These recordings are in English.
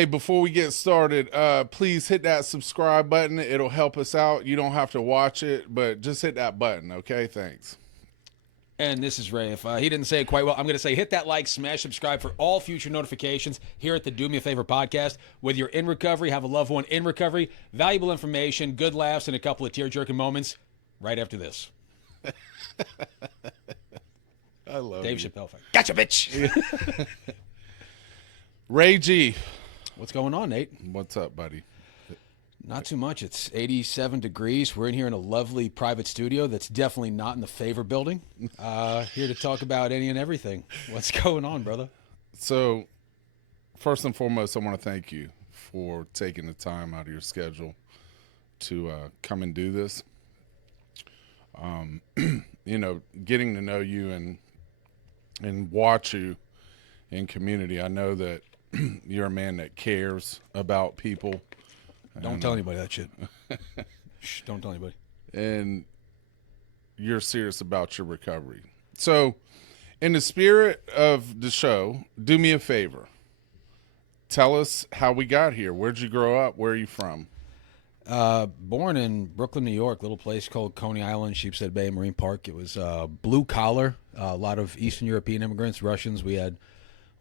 Hey, before we get started, please hit that subscribe button. It'll help us out. You don't have to watch it, but just hit that button, okay? Thanks. And this is Ray. If he didn't say it quite well, I'm going to say hit that like, smash subscribe for all future notifications here at the Do Me a Favor podcast. Whether you're in recovery, have a loved one in recovery, valuable information, good laughs, and a couple of tear-jerking moments right after this. I love Dave you. Chappelle. Gotcha, bitch. Ray G. What's going on, Nate? What's up, buddy? Not too much. It's 87 degrees. We're in here in a lovely private studio that's definitely not in the Favor building. Here to talk about any and everything. What's going on, brother? So, first and foremost, I want to thank you for taking the time out of your schedule to come and do this. Getting to know you and watch you in community, I know that you're a man that cares about people. Don't tell anybody that shit. Shh, don't tell anybody. And you're serious about your recovery. So, in the spirit of the show, do me a favor. Tell us how we got here. Where'd you grow up? Where are you from? Born in Brooklyn, New York, little place called Coney Island, Sheepshead Bay Marine Park. It was blue collar, a lot of Eastern European immigrants, Russians. We had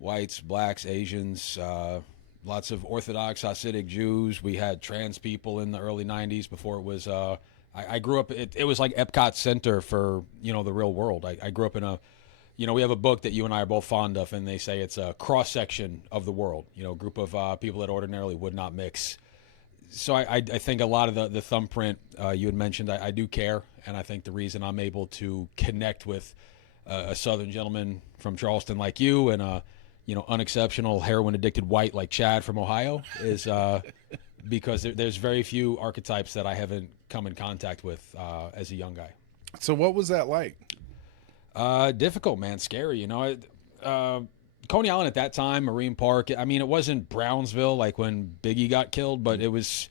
whites, blacks, Asians, lots of Orthodox Hasidic Jews. We had trans people in the early 90s before it was, I grew up, it was like Epcot Center for, the real world. I grew up in we have a book that you and I are both fond of, and they say it's a cross-section of the world, a group of people that ordinarily would not mix. So I think a lot of the thumbprint you had mentioned, I do care, and I think the reason I'm able to connect with a Southern gentleman from Charleston like you and unexceptional heroin-addicted white like Chad from Ohio is because there's very few archetypes that I haven't come in contact with as a young guy. So what was that like? Difficult, man. Scary, Coney Island at that time, Marine Park, I mean, it wasn't Brownsville like when Biggie got killed, but it was,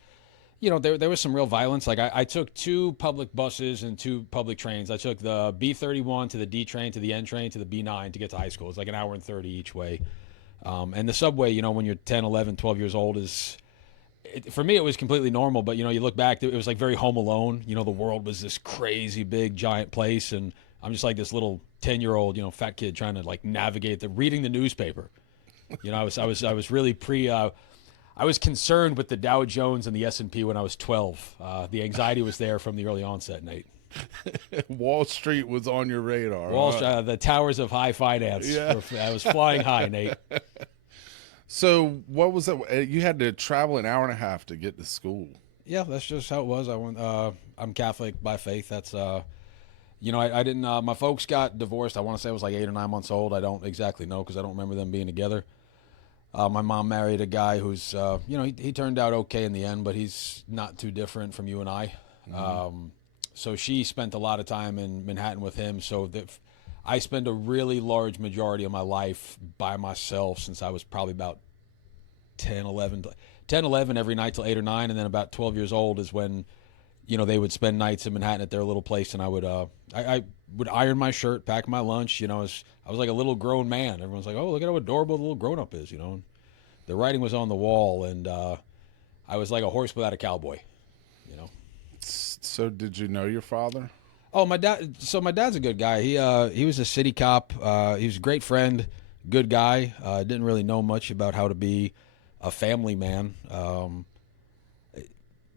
there was some real violence. Like I took 2 public buses and 2 public trains. I took the B31 to the D train to the N train to the B9 to get to high school. It's like an hour and 30 each way. And the subway, when you're 10, 11, 12 years old for me, it was completely normal. But, you look back, it was like very Home Alone. The world was this crazy, big, giant place. And I'm just like this little 10-year-old, fat kid trying to like navigate reading the newspaper. I was really I was concerned with the Dow Jones and the S&P when I was 12. The anxiety was there from the early onset, Nate. Wall Street was on your radar. Wall Street, the towers of high finance. Yeah. I was flying high, Nate. So what was that? You had to travel an hour and a half to get to school. Yeah, that's just how it was. I'm Catholic by faith. That's I didn't. My folks got divorced. I want to say I was like 8 or 9 months old. I don't exactly know because I don't remember them being together. My mom married a guy who's, he turned out okay in the end, but he's not too different from you and I. Mm-hmm. So she spent a lot of time in Manhattan with him. So I spent a really large majority of my life by myself since I was probably about 10, 11 every night till 8 or 9. And then about 12 years old is when, they would spend nights in Manhattan at their little place. And I would iron my shirt, pack my lunch, I was like a little grown man. Everyone's like, oh, look at how adorable the little grown-up is, And the writing was on the wall, and I was like a horse without a cowboy, So did you know your father? Oh, my dad. So my dad's a good guy. He was a city cop. He was a great friend, good guy. Didn't really know much about how to be a family man.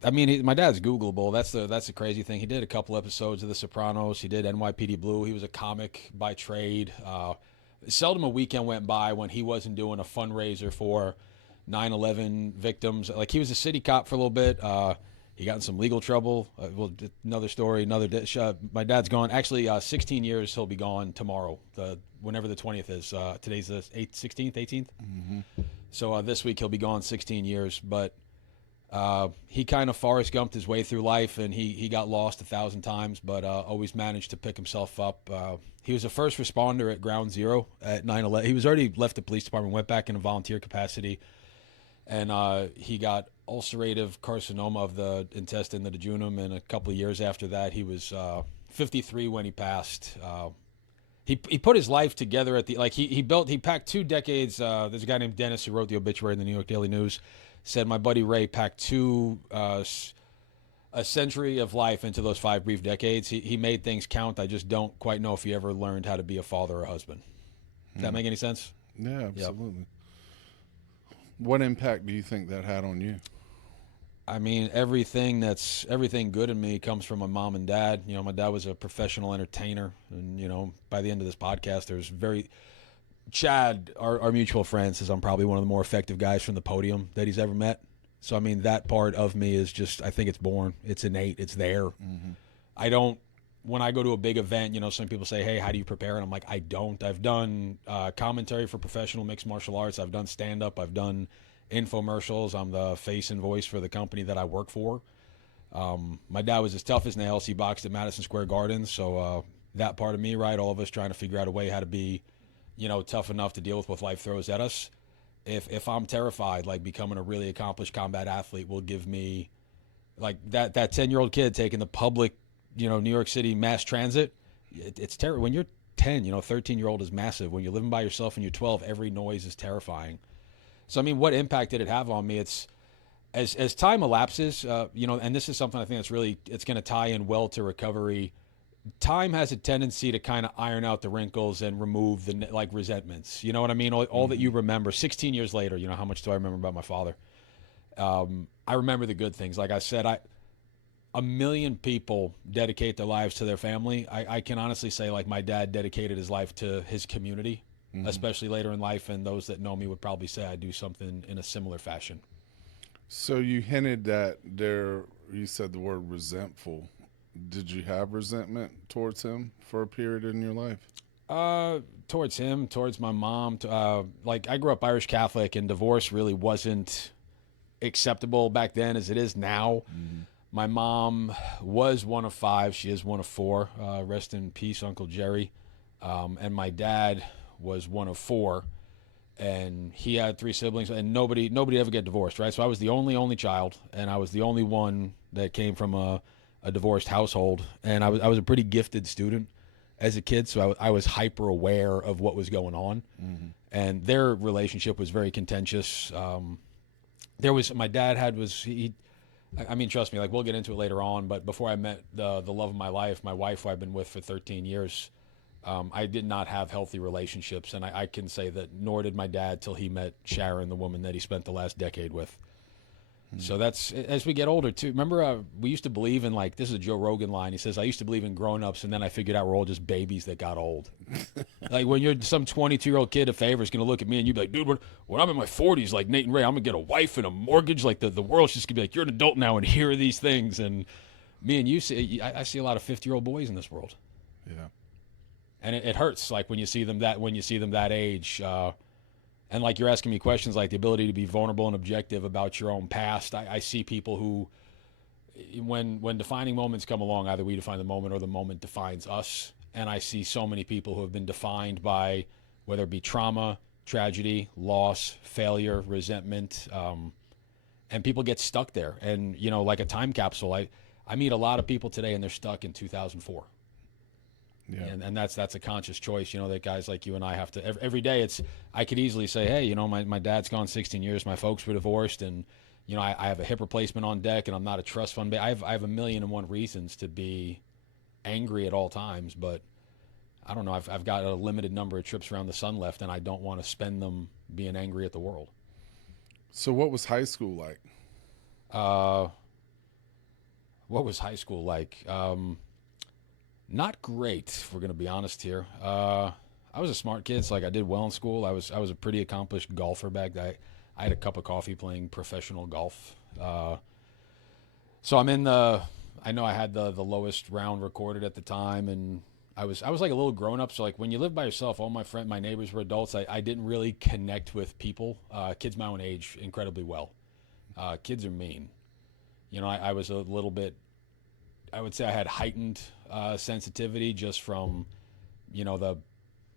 My dad's Googleable. That's the crazy thing. He did a couple episodes of The Sopranos. He did NYPD Blue. He was a comic by trade. Seldom a weekend went by when he wasn't doing a fundraiser for 9/11 victims. Like, he was a city cop for a little bit. He got in some legal trouble. Another story, another dish. My dad's gone. Actually, 16 years he'll be gone tomorrow, whenever the 20th is. Today's the 16th, 18th? Mm-hmm. So this week he'll be gone 16 years. But he kind of Forrest Gumped his way through life, and he got lost 1,000 times, but always managed to pick himself up. He was a first responder at Ground Zero at 9/11. He was already left the police department, went back in a volunteer capacity, and he got ulcerative carcinoma of the intestine, the jejunum, and a couple of years after that, he was 53 when he passed. he put his life together at the like he packed 2 decades. There's a guy named Dennis who wrote the obituary in the New York Daily News. Said my buddy Ray packed a century of life into those 5 brief decades. He made things count. I just don't quite know if he ever learned how to be a father or a husband. Does that make any sense? Yeah, absolutely. Yep. What impact do you think that had on you? I mean, everything good in me comes from my mom and dad. You know, my dad was a professional entertainer, and you know, by the end of this podcast, Chad, our mutual friend, says I'm probably one of the more effective guys from the podium that he's ever met. So I mean, that part of me is just, I think it's born, it's innate, it's there. I don't. When I go to a big event, you know, some people say, "Hey, how do you prepare?" And I'm like, I don't. I've done commentary for professional mixed martial arts. I've done stand up. I've done infomercials. I'm the face and voice for the company that I work for. My dad was as tough as nails. He boxed at Madison Square Garden. So that part of me, right? All of us trying to figure out a way how to be, you know, tough enough to deal with what life throws at us. If I'm terrified, like becoming a really accomplished combat athlete will give me, like that 10-year-old kid taking the public, you know, New York City mass transit. It's terrible. When you're 10, you know, 13-year-old is massive. When you're living by yourself and you're 12, every noise is terrifying. So, I mean, what impact did it have on me? It's as time elapses, you know, and this is something I think it's going to tie in well to recovery. Time has a tendency to kind of iron out the wrinkles and remove the like resentments. You know what I mean? All that you remember 16 years later, you know, how much do I remember about my father? I remember the good things. Like I said, a million people dedicate their lives to their family. I can honestly say, like, my dad dedicated his life to his community, especially later in life, and those that know me would probably say I do something in a similar fashion. So you hinted that you said the word resentful. Did you have resentment towards him for a period in your life? Towards him, towards my mom. Like, I grew up Irish Catholic, and divorce really wasn't acceptable back then as it is now. My mom was one of 5. She is one of 4. Rest in peace, Uncle Jerry. And my dad was one of 4. And he had 3 siblings, and nobody ever get divorced, right? So I was the only child, and I was the only one that came from a divorced household. And I was a pretty gifted student as a kid, so I was hyper aware of what was going on. And their relationship was very contentious. My dad I mean, trust me, like, we'll get into it later on, but before I met the love of my life, my wife, who I've been with for 13 years, I did not have healthy relationships, and I can say that nor did my dad till he met Sharon, the woman that he spent the last decade with. So that's, as we get older, too. Remember, we used to believe in, like, this is a Joe Rogan line. He says, I used to believe in grown-ups, and then I figured out we're all just babies that got old. Like, when you're some 22-year-old kid, a favor is going to look at me, and you'd be like, dude, when I'm in my 40s, like Nate and Ray, I'm going to get a wife and a mortgage. Like, the world's just going to be like, you're an adult now, and here are these things. And me and you, I see a lot of 50-year-old boys in this world. Yeah. And it hurts, like, when you see them that age. And like, you're asking me questions like the ability to be vulnerable and objective about your own past. I see people who, when defining moments come along, either we define the moment or the moment defines us. And I see so many people who have been defined by whether it be trauma, tragedy, loss, failure, resentment, and people get stuck there. And, you know, like a time capsule, I meet a lot of people today and they're stuck in 2004. Yeah. And that's a conscious choice, you know, that guys like you and I have to, every day I could easily say, hey, you know, my dad's gone 16 years, my folks were divorced, and, you know, I have a hip replacement on deck, and I'm not a trust fund. I have a million and one reasons to be angry at all times, but I don't know, I've got a limited number of trips around the sun left, and I don't want to spend them being angry at the world. So what was high school like? What was high school like? Not great, if we're going to be honest here. I was a smart kid, so like, I did well in school. I was a pretty accomplished golfer back then. I had a cup of coffee playing professional golf. So I know I had the lowest round recorded at the time, and I was like a little grown up. So like, when you live by yourself, all my neighbors were adults. I didn't really connect with people, kids my own age, incredibly well. Kids are mean. You know, I was a little bit, I would say I had heightened sensitivity just from, you know,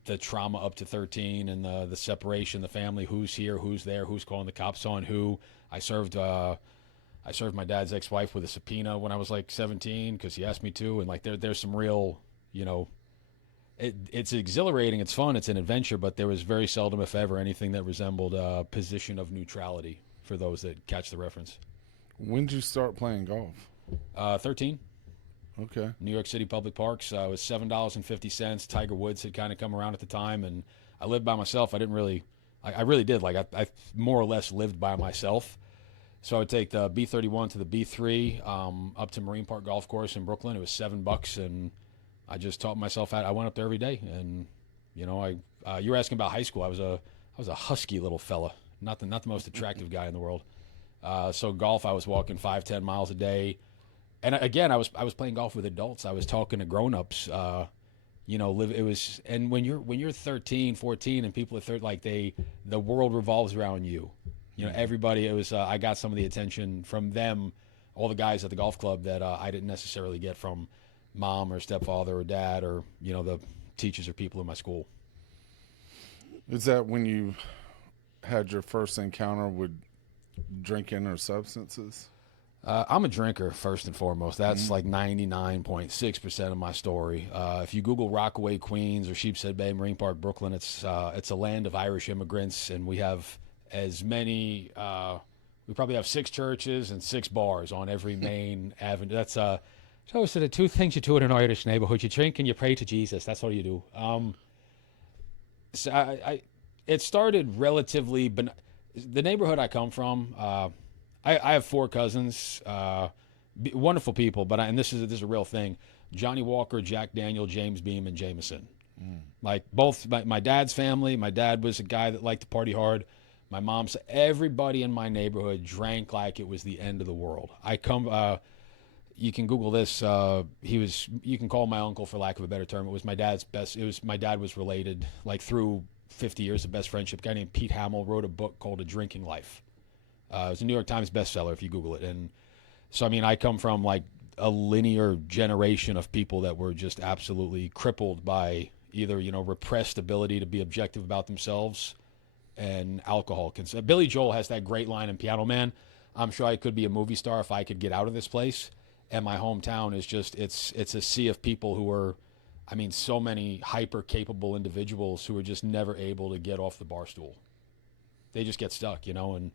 the trauma up to 13 and the separation, the family, who's here, who's there, who's calling the cops on who. I served my dad's ex-wife with a subpoena when I was like 17 because he asked me to, and like there's some real, you know, it's exhilarating, it's fun, it's an adventure, but there was very seldom, if ever, anything that resembled a position of neutrality for those that catch the reference. When did you start playing golf? 13, Okay. New York City public parks. It was $7.50. Tiger Woods had kind of come around at the time, and I lived by myself. I didn't really, I really did. Like I more or less lived by myself. So I would take the B31 to the B3 up to Marine Park Golf Course in Brooklyn. It was $7, and I just taught myself out. I went up there every day, and you know, you were asking about high school. I was a husky little fella, not the most attractive guy in the world. So golf, I was walking 5-10 miles a day, and again, I was playing golf with adults. I was talking to grown-ups. You know, it was, and when you're 13, 14, and people are 30, like the world revolves around you. You know, everybody. It was. I got some of the attention from them, all the guys at the golf club that I didn't necessarily get from mom or stepfather or dad or the teachers or people in my school. Is that when you had your first encounter with drinking or substances? I'm a drinker first and foremost. That's like 99.6% of my story. If you Google Rockaway, Queens, or Sheepshead Bay, Marine Park, Brooklyn, it's a land of Irish immigrants, and we have as many. We probably have 6 churches and 6 bars on every main avenue. That's so the two things you do in an Irish neighborhood: you drink and you pray to Jesus. That's all you do. So it started relatively, but the neighborhood I come from. I have 4 cousins, wonderful people, but and this is a real thing. Johnny Walker, Jack Daniel, James Beam, and Jameson. Like both my dad's family. My dad was a guy that liked to party hard. My mom's, everybody in my neighborhood drank like it was the end of the world. You can Google this. You can call my uncle, for lack of a better term. It was my dad's best. My dad was related, like through 50 years of best friendship. A guy named Pete Hamill wrote a book called A Drinking Life. It was a New York Times bestseller if you Google it. And so, I mean, I come from like a linear generation of people that were just absolutely crippled by either, repressed ability to be objective about themselves and alcohol. Billy Joel has that great line in Piano Man. I'm sure I could be a movie star if I could get out of this place. And my hometown is just, it's a sea of people who are, I mean, so many hyper capable individuals who are just never able to get off the bar stool. They just get stuck, and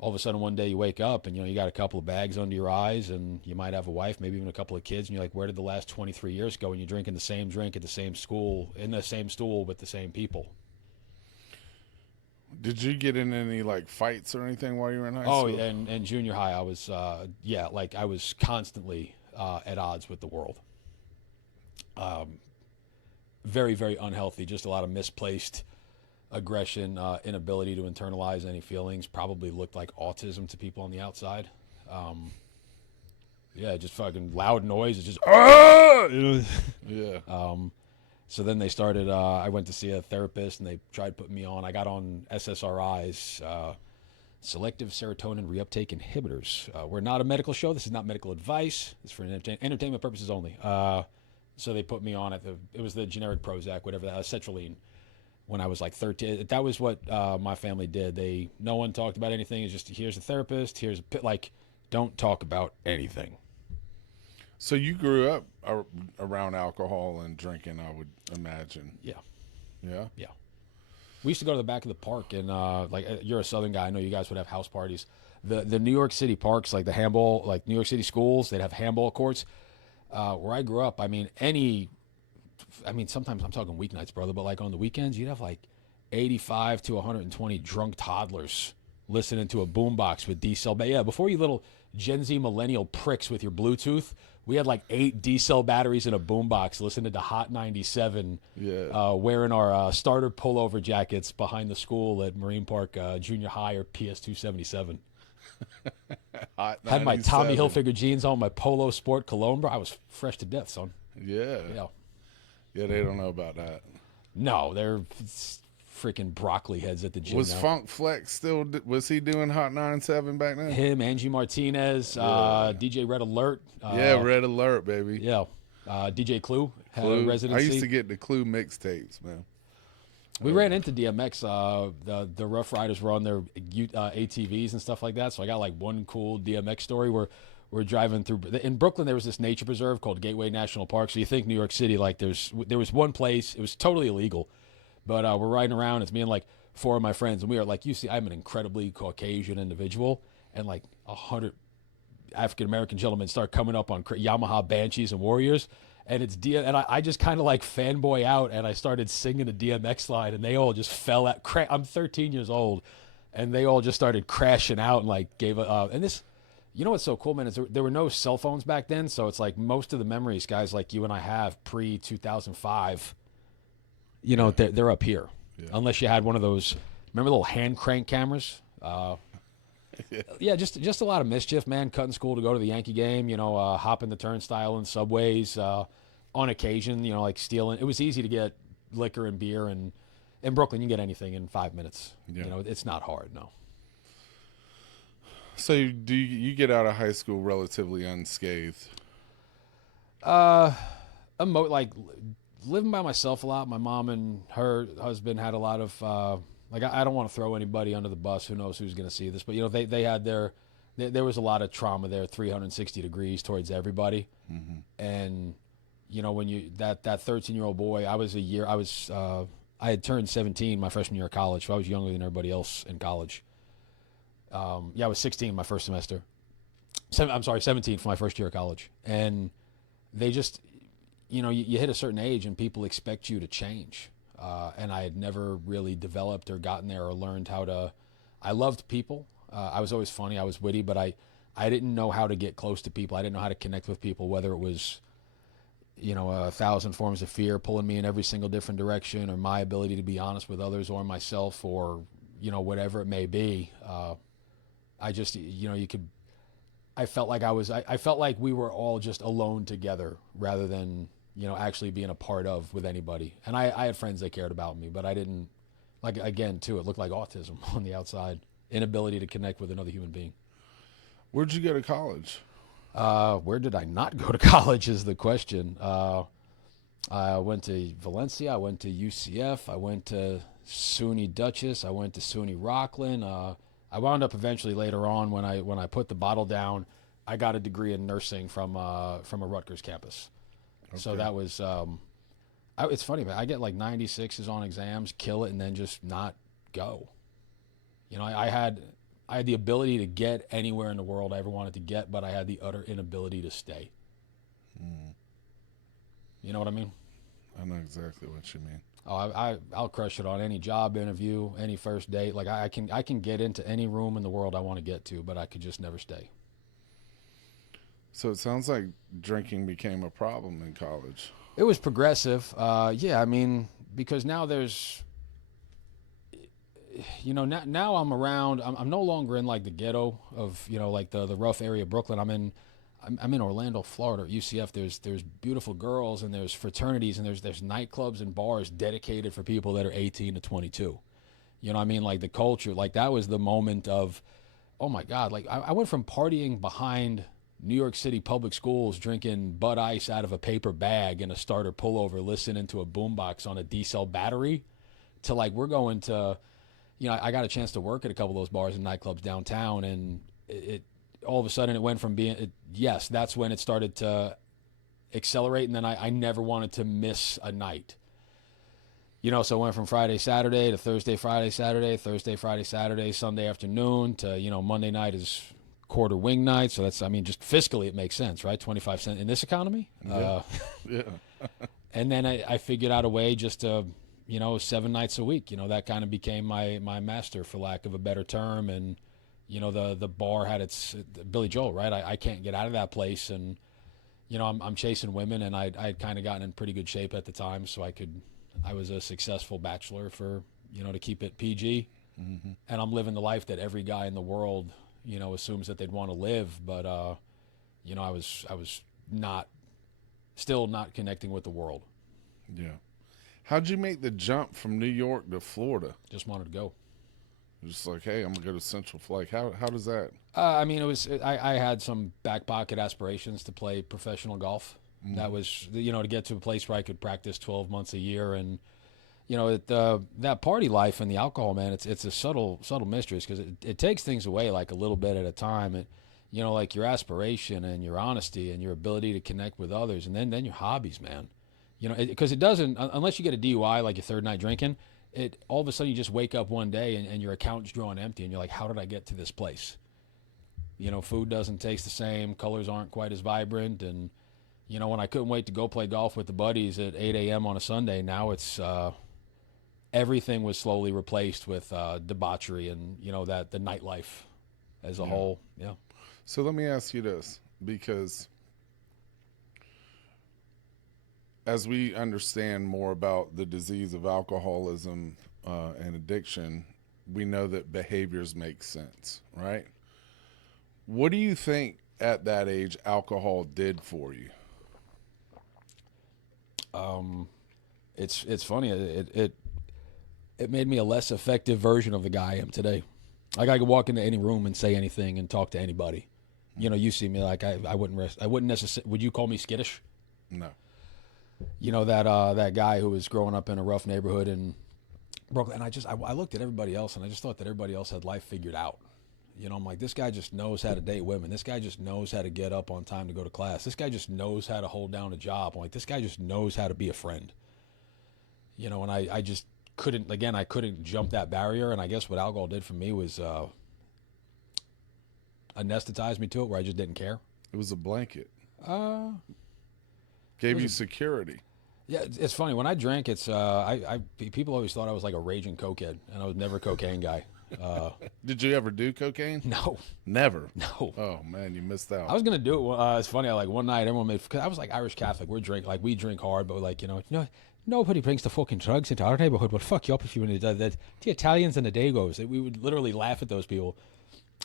all of a sudden one day you wake up and, you got a couple of bags under your eyes and you might have a wife, maybe even a couple of kids. And you're like, where did the last 23 years go? And you're drinking the same drink at the same school, in the same stool with the same people. Did you get in any like fights or anything while you were in high school? Oh, and junior high, I was, I was constantly at odds with the world. Very, very unhealthy, just a lot of misplaced aggression, inability to internalize any feelings, probably looked like autism to people on the outside. Just fucking loud noise. It's just, Yeah. So then they started, I went to see a therapist and they tried putting me on. I got on SSRIs, selective serotonin reuptake inhibitors. We're not a medical show. This is not medical advice. This is for entertainment purposes only. So they put me on it was the generic Prozac, whatever that, sertraline, when I was like 13. That was what my family did. No one talked about anything. It's just, here's a therapist, here's don't talk about anything. So you grew up around alcohol and drinking, I would imagine. Yeah. Yeah? Yeah. We used to go to the back of the park, and you're a Southern guy. I know you guys would have house parties. The New York City parks, like the handball, like New York City schools, they'd have handball courts. Where I grew up, sometimes I'm talking weeknights, brother, but like on the weekends, you'd have like 85 to 120 drunk toddlers listening to a boombox with D-cell. Yeah, before you little Gen Z millennial pricks with your Bluetooth, we had like 8 D-cell batteries in a boombox listening to Hot 97, wearing our starter pullover jackets behind the school at Marine Park Junior High or PS 277. Hot 97. Had my Tommy Hilfiger jeans on, my Polo Sport cologne, bro. I was fresh to death, son. Yeah. Yeah, they don't know about that. No, they're freaking broccoli heads at the gym. Was now. Funk Flex was he doing Hot 97 back then? Him, Angie Martinez, DJ Red Alert. Red Alert, baby. Yeah. DJ Clue had a residency. I used to get the Clue mixtapes, man. We ran into DMX. The Rough Riders were on their ATVs and stuff like that. So I got like one cool DMX story where we're driving through in Brooklyn. There was this nature preserve called Gateway National Park. So you think New York City, like there was one place, it was totally illegal, but we're riding around. It's me and like four of my friends, and we are like, you see, I'm an incredibly Caucasian individual, and like 100 African American gentlemen start coming up on Yamaha Banshees and Warriors, and it's and I just kind of like fanboy out, and I started singing a DMX line, and they all just fell out. I'm 13 years old, and they all just started crashing out and like gave a and this. You know what's so cool, man, is there were no cell phones back then, so it's like most of the memories guys like you and I have pre 2005, you know, they're up here. Yeah. Unless you had one of those, remember little hand crank cameras? Yeah, just a lot of mischief, man. Cutting school to go to the Yankee game, you know, hopping the turnstile in subways, on occasion, you know, like stealing. It was easy to get liquor and beer, and in Brooklyn, you can get anything in 5 minutes. Yeah. You know, it's not hard, no. So do you get out of high school relatively unscathed? Like living by myself a lot. My mom and her husband had a lot of like I don't want to throw anybody under the bus. Who knows who's going to see this? But you know they had there was a lot of trauma there, 360 degrees towards everybody. Mm-hmm. And you know when you that 13-year-old boy, I had turned 17 my freshman year of college, so I was younger than everybody else in college. I was 16 my first semester. 17 for my first year of college. And they just, you know, you hit a certain age and people expect you to change. And I had never really developed or gotten there or learned how to. I loved people. I was always funny. I was witty, but I didn't know how to get close to people. I didn't know how to connect with people, whether it was, you know, 1,000 forms of fear pulling me in every single different direction, or my ability to be honest with others or myself, or, you know, whatever it may be. I just, you know, I felt like I felt like we were all just alone together rather than, you know, actually being a part of with anybody. And I had friends that cared about me, but I didn't, like, again, too, it looked like autism on the outside, inability to connect with another human being. Where'd you go to college? Where did I not go to college is the question. I went to Valencia, I went to UCF, I went to SUNY Dutchess, I went to SUNY Rockland, I wound up eventually later on when I put the bottle down, I got a degree in nursing from a Rutgers campus. Okay. So that was it's funny, man. I get like 96s on exams, kill it, and then just not go. You know, I had the ability to get anywhere in the world I ever wanted to get, but I had the utter inability to stay. You know what I mean? I know exactly what you mean. Oh, I'll crush it on any job interview, any first date. Like I can get into any room in the world I want to get to, but I could just never stay. So it sounds like drinking became a problem in college. It was progressive. Yeah, I mean, because now there's, you know, now I'm around. I'm no longer in like the ghetto of, you know, like the rough area of Brooklyn. I'm in Orlando, Florida, at UCF. There's beautiful girls, and there's fraternities, and there's nightclubs and bars dedicated for people that are 18 to 22. You know what I mean? Like the culture, like that was the moment of, oh my God, like I went from partying behind New York City public schools, drinking Bud Ice out of a paper bag in a starter pullover, listening to a boombox on a D-cell battery, to like we're going to, you know, I got a chance to work at a couple of those bars and nightclubs downtown, and it all of a sudden it went from being, yes, that's when it started to accelerate, and then I never wanted to miss a night. You know, so I went from Friday, Saturday to Thursday, Friday, Saturday, Thursday, Friday, Saturday, Sunday afternoon to, you know, Monday night is quarter wing night. So that's, I mean, just fiscally it makes sense, right? 25 cents in this economy. Yeah. Yeah. And then I figured out a way just to, you know, 7 nights a week, you know, that kind of became my master, for lack of a better term. And, you know, the bar had its Billy Joel, right? I can't get out of that place. And, you know, I'm chasing women, and I had kind of gotten in pretty good shape at the time. So I was a successful bachelor, for, you know, to keep it PG. Mm-hmm. And I'm living the life that every guy in the world, you know, assumes that they'd want to live. But, you know, I was still not connecting with the world. Yeah. How'd you make the jump from New York to Florida? Just wanted to go. Just like, hey, I'm going to go to Central Flake. How does that? I mean, I had some back pocket aspirations to play professional golf. Mm-hmm. That was, you know, to get to a place where I could practice 12 months a year. And, you know, that party life and the alcohol, man, it's a subtle mistress, because it takes things away like a little bit at a time. you know, like your aspiration and your honesty and your ability to connect with others, and then your hobbies, man. You know, because it doesn't, unless you get a DUI, like your third night drinking, it all of a sudden you just wake up one day and your account's drawn empty, and you're like, how did I get to this place? You know, food doesn't taste the same, colors aren't quite as vibrant, and you know, when I couldn't wait to go play golf with the buddies at 8 a.m. on a Sunday, now it's everything was slowly replaced with debauchery and you know that the nightlife as a whole. Yeah. So let me ask you this, because as we understand more about the disease of alcoholism and addiction, we know that behaviors make sense, right? What do you think at that age alcohol did for you? It's funny. It made me a less effective version of the guy I am today. Like I could walk into any room and say anything and talk to anybody. You know, you see me like I wouldn't necessarily. Would you call me skittish? No. You know that guy who was growing up in a rough neighborhood in Brooklyn, and I looked at everybody else and I just thought that everybody else had life figured out. You know, I'm like, this guy just knows how to date women. This guy just knows how to get up on time to go to class. This guy just knows how to hold down a job. I'm like, this guy just knows how to be a friend. You know, and I just couldn't, again, I couldn't jump that barrier. And I guess what alcohol did for me was anesthetized me to it where I just didn't care. It was a blanket. Uh, Gave you security. Yeah, it's funny. When I drank, people always thought I was like a raging cokehead, and I was never a cocaine guy. Did you ever do cocaine? No, Never. no. Oh man, you missed out. I was gonna do it. It's funny. Like one night, everyone made because I was like Irish Catholic. We drink hard, but like you know, nobody brings the fucking drugs into our neighborhood. But fuck you up if you want to do that. The Italians and the Dagos. We would literally laugh at those people.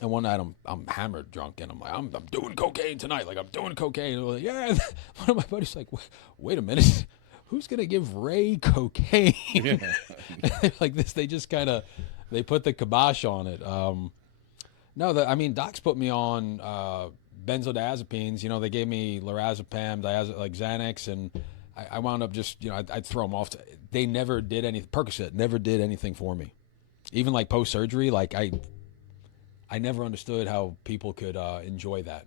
And one night I'm hammered drunk and I'm like I'm doing cocaine tonight. Like I'm doing cocaine. And like, yeah. One of my buddies like, wait a minute. Who's gonna give Ray cocaine? Yeah. Like this, they just kind of they put the kibosh on it. No, I mean docs put me on benzodiazepines. You know, they gave me lorazepam, like Xanax, and I wound up just I'd throw them off. They never did anything. Percocet never did anything for me. Even like post surgery, like I never understood how people could enjoy that.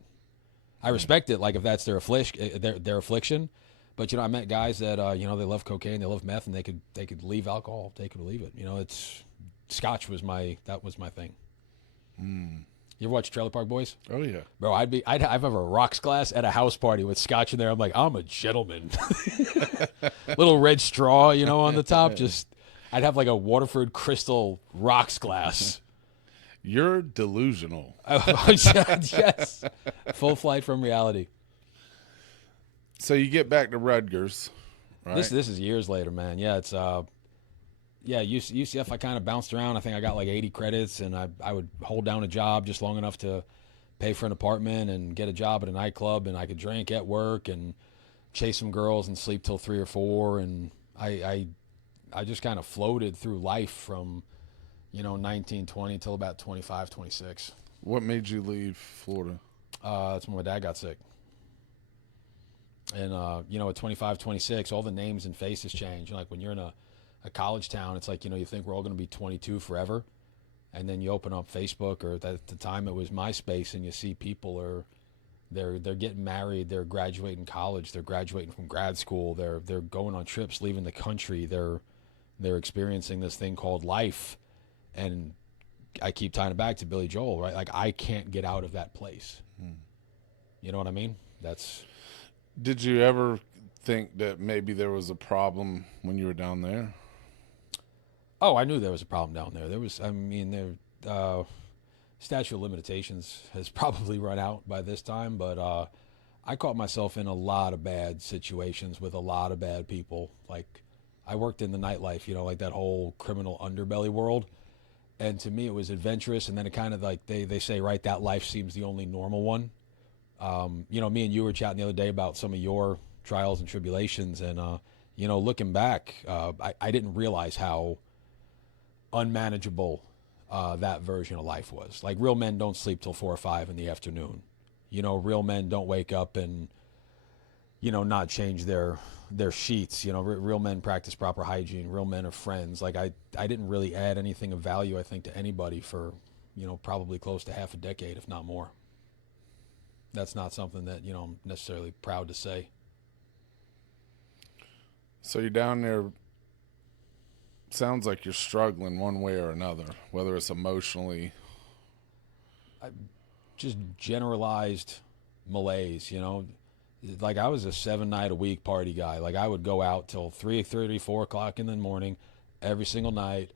I respect it, like if that's their affliction. But I met guys that they love cocaine, they love meth, and they could leave alcohol, they could leave it. It's Scotch was my thing. You ever watch Trailer Park Boys? Oh yeah, bro. I'd have a rocks glass at a house party with Scotch in there. I'm like, I'm a gentleman. Little red straw, on the top. Just I'd have like a Waterford Crystal rocks glass. You're delusional. Yes, full flight from reality. So you get back to Rutgers, right? This is years later, man. Yeah, it's UCF. I kind of bounced around. I think I got like 80 credits, and I would hold down a job just long enough to pay for an apartment and get a job at a nightclub, and I could drink at work and chase some girls and sleep till 3 or 4, and I just kind of floated through life from 19, 20 till about 25, 26. What made you leave Florida? That's when my dad got sick. And, at 25, 26, all the names and faces change. Like when you're in a college town, it's like, you think we're all going to be 22 forever. And then you open up Facebook, or at the time it was MySpace, and you see people they're getting married, they're graduating college, they're graduating from grad school, they're going on trips, leaving the country, they're experiencing this thing called life. And I keep tying it back to Billy Joel, right? Like I can't get out of that place. You know what I mean? Did you ever think that maybe there was a problem when you were down there? Oh, I knew there was a problem down there. Statute of limitations has probably run out by this time, but I caught myself in a lot of bad situations with a lot of bad people. Like I worked in the nightlife, like that whole criminal underbelly world. And to me, it was adventurous. And then it kind of like they say, right, that life seems the only normal one. Me and you were chatting the other day about some of your trials and tribulations. And, looking back, I didn't realize how unmanageable that version of life was. Like real men don't sleep till 4 or 5 in the afternoon. Real men don't wake up and, not change their sheets. Real men practice proper hygiene. Real men are friends. Like I didn't really add anything of value, I think, to anybody for, probably close to half a decade, if not more. that's not something that, I'm necessarily proud to say. So you're down there. Sounds like you're struggling one way or another, whether it's emotionally. Just generalized malaise, Like I was a 7-night-a-week party guy. Like I would go out till 3:30, 4 o'clock in the morning every single night.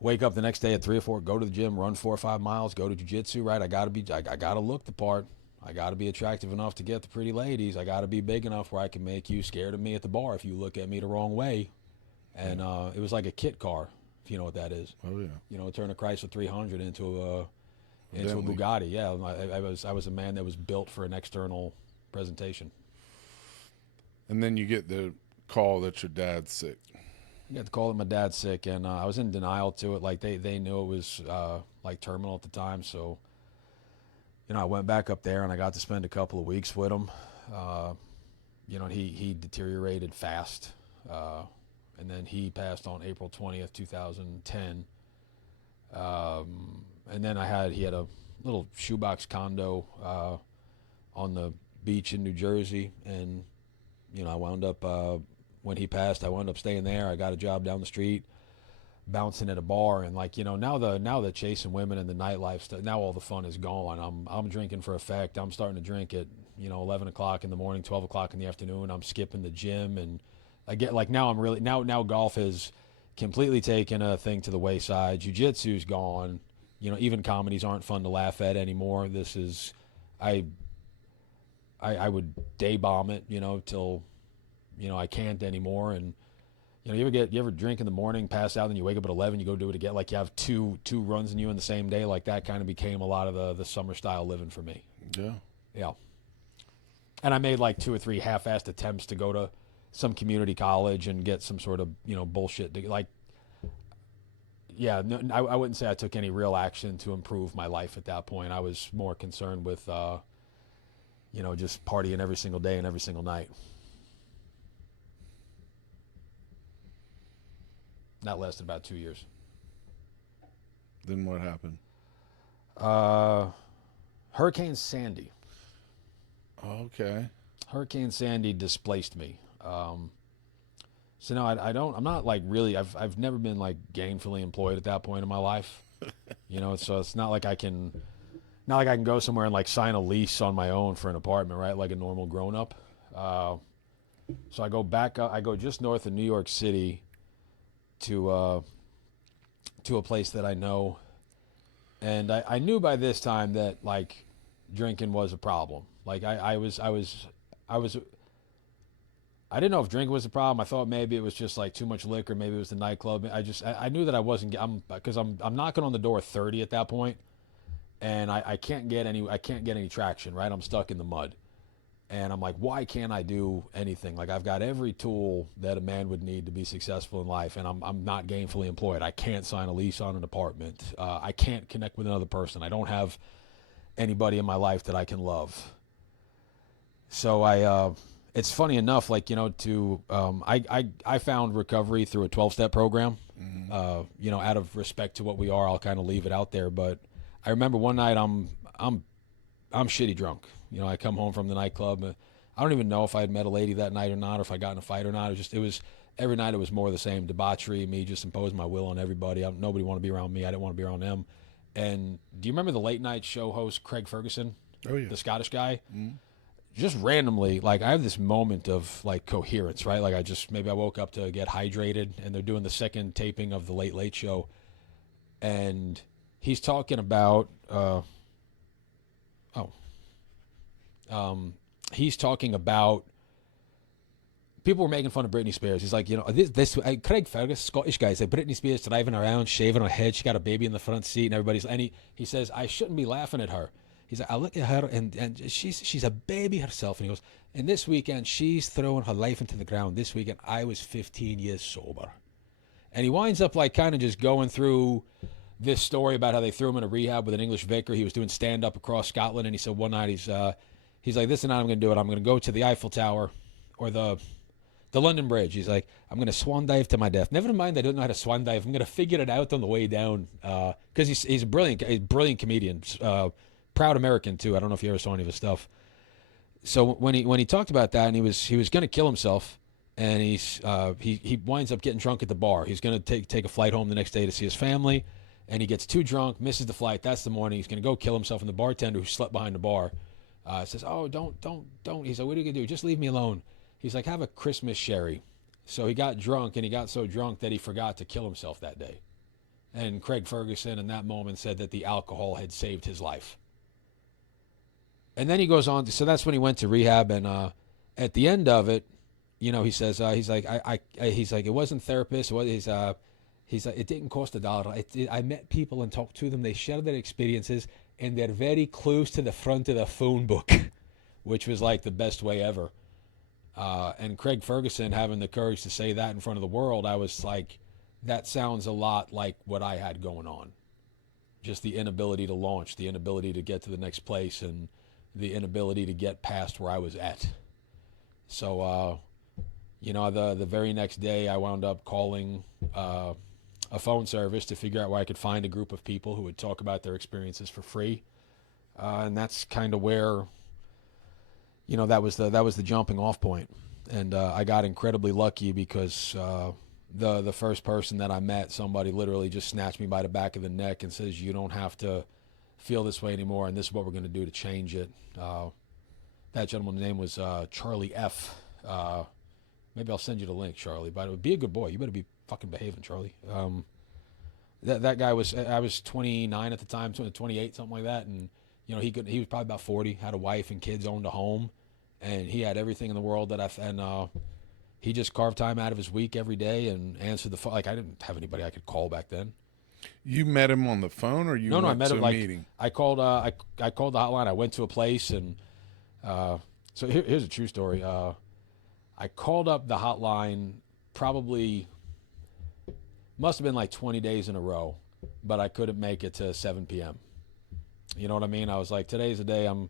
Wake up the next day at 3 or 4, go to the gym, run 4 or 5 miles, go to jiu-jitsu, right? I gotta look the part. I gotta be attractive enough to get the pretty ladies. I gotta be big enough where I can make you scared of me at the bar if you look at me the wrong way. And it was like a kit car, if you know what that is. Oh yeah. Turn a Chrysler 300 into a Bentley. Bugatti. Yeah, I was a man that was built for an external presentation. And then you get the call that your dad's sick. I got the call that my dad's sick, and I was in denial to it. Like they knew it was like terminal at the time, so I went back up there and I got to spend a couple of weeks with him. And he deteriorated fast, and then he passed on April 20th, 2010. And then he had a little shoebox condo on the beach in New Jersey, and I wound up when he passed, I wound up staying there. I got a job down the street, bouncing at a bar, and now the chasing women and the nightlife stuff. Now all the fun is gone. I'm drinking for effect. I'm starting to drink at 11 o'clock in the morning, 12 o'clock in the afternoon. I'm skipping the gym, and I get now golf has completely taken a thing to the wayside. Jiu-jitsu's gone. Even comedies aren't fun to laugh at anymore. This is, I would day bomb it, till, I can't anymore. And, you ever drink in the morning, pass out, and you wake up at 11, you go do it again. Like you have two runs in you in the same day. Like that kind of became a lot of the summer style living for me. Yeah. Yeah. And I made like 2 or 3 half-assed attempts to go to some community college and get some sort of, bullshit. Yeah, no, I wouldn't say I took any real action to improve my life at that point. I was more concerned with, just partying every single day and every single night. That lasted about 2 years. Then what happened? Hurricane Sandy. Okay. Hurricane Sandy displaced me. So no, I'm not like really, I've never been like gainfully employed at that point in my life, so it's not like I can go somewhere and like sign a lease on my own for an apartment, right? Like a normal grown up. So I go just north of New York City to a place that I know. And I knew by this time that like drinking was a problem. Like I didn't know if drinking was a problem. I thought maybe it was just like too much liquor. Maybe it was the nightclub. I knew that I wasn't. Because I'm knocking on the door 30 at that point, and I can't get any traction. Right, I'm stuck in the mud, and I'm like, why can't I do anything? Like I've got every tool that a man would need to be successful in life, and I'm not gainfully employed. I can't sign a lease on an apartment. I can't connect with another person. I don't have anybody in my life that I can love. So it's funny enough, like, I found recovery through a 12-step program. Mm-hmm. Out of respect to what we are, I'll kind of leave it out there. But I remember one night I'm shitty drunk. I come home from the nightclub. I don't even know if I had met a lady that night or not, or if I got in a fight or not. It was every night it was more of the same debauchery, me just imposing my will on everybody. Nobody wanted to be around me. I didn't want to be around them. And do you remember the late night show host Craig Ferguson? Oh yeah, the Scottish guy. Mm-hmm. Just randomly, like I have this moment of like coherence, right? Like maybe I woke up to get hydrated, and they're doing the second taping of the Late Late Show, and he's talking about he's talking about people were making fun of Britney Spears. He's like, Craig Fergus, Scottish guy, said Britney Spears driving around, shaving her head, she got a baby in the front seat, and he says, I shouldn't be laughing at her. He's like, I look at her and she's a baby herself. And he goes, and this weekend she's throwing her life into the ground. This weekend I was 15 years sober. And he winds up like kind of just going through this story about how they threw him in a rehab with an English vicar. He was doing stand up across Scotland, and he said one night he's like, this is not how I'm going to do it. I'm going to go to the Eiffel Tower or the London Bridge. He's like, I'm going to swan dive to my death. Never mind, I don't know how to swan dive. I'm going to figure it out on the way down because he's a brilliant comedian. proud American too. I don't know if you ever saw any of his stuff. So when he talked about that, and he was going to kill himself, and he winds up getting drunk at the bar. He's going to take a flight home the next day to see his family, and he gets too drunk, misses the flight. That's the morning. He's going to go kill himself, and the bartender who slept behind the bar says, "Oh, don't." He's like, "What are you going to do? Just leave me alone." He's like, "Have a Christmas sherry." So he got drunk, and he got so drunk that he forgot to kill himself that day. And Craig Ferguson in that moment said that the alcohol had saved his life. And then he goes on to, so that's when he went to rehab, and at the end of it, he says he's like he's like, it wasn't therapists. He's like, it didn't cost $1. I met people and talked to them. They shared their experiences, and they're very close to the front of the phone book, which was like the best way ever. And Craig Ferguson having the courage to say that in front of the world, I was like, that sounds a lot like what I had going on. Just the inability to launch, the inability to get to the next place, and the inability to get past where I was at. So, the very next day I wound up calling a phone service to figure out where I could find a group of people who would talk about their experiences for free. And that's kind of where, that was the jumping off point. And I got incredibly lucky because the first person that I met, somebody literally just snatched me by the back of the neck and says, "You don't have to feel this way anymore, and this is what we're going to do to change it." That gentleman's name was Charlie F. Maybe I'll send you the link, Charlie. But it would be a good boy. You better be fucking behaving, Charlie. That guy was, I was 29 at the time, 28, something like that, and he was probably about 40, had a wife and kids, owned a home, and he had everything in the world he just carved time out of his week every day and answered the phone. Like, I didn't have anybody I could call back then. You met him on the phone, or you No, I went met to him a meeting? I called. I called the hotline. I went to a place, and so here's a true story. I called up the hotline. Probably must have been like 20 days in a row, but I couldn't make it to 7 p.m. You know what I mean? I was like, today's the day. And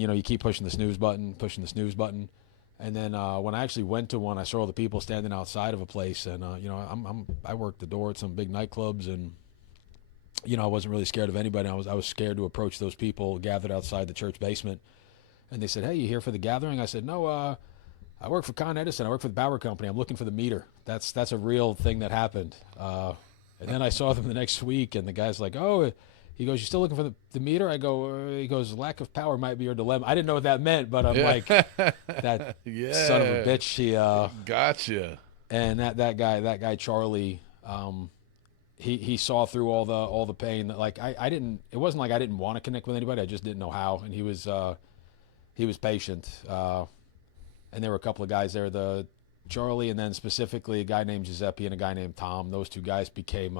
you keep pushing the snooze button, and then when I actually went to one, I saw all the people standing outside of a place, and I worked the door at some big nightclubs, and I wasn't really scared of anybody. I was scared to approach those people gathered outside the church basement, and they said, "Hey, you here for the gathering?" I said, "No, I work for Con Edison. I work for the Bauer Company. I'm looking for the meter." That's a real thing that happened. And then I saw them the next week, and the guy's like, "Oh." He goes, "You still looking for the meter?" I go, he goes, "Lack of power might be your dilemma." I didn't know what that meant, but I'm like, that son of a bitch. He gotcha. And that guy Charlie, he saw through all the pain. That, like, I didn't. It wasn't like I didn't want to connect with anybody. I just didn't know how. And he was patient. And there were a couple of guys there, the Charlie, and then specifically a guy named Giuseppe and a guy named Tom. Those two guys became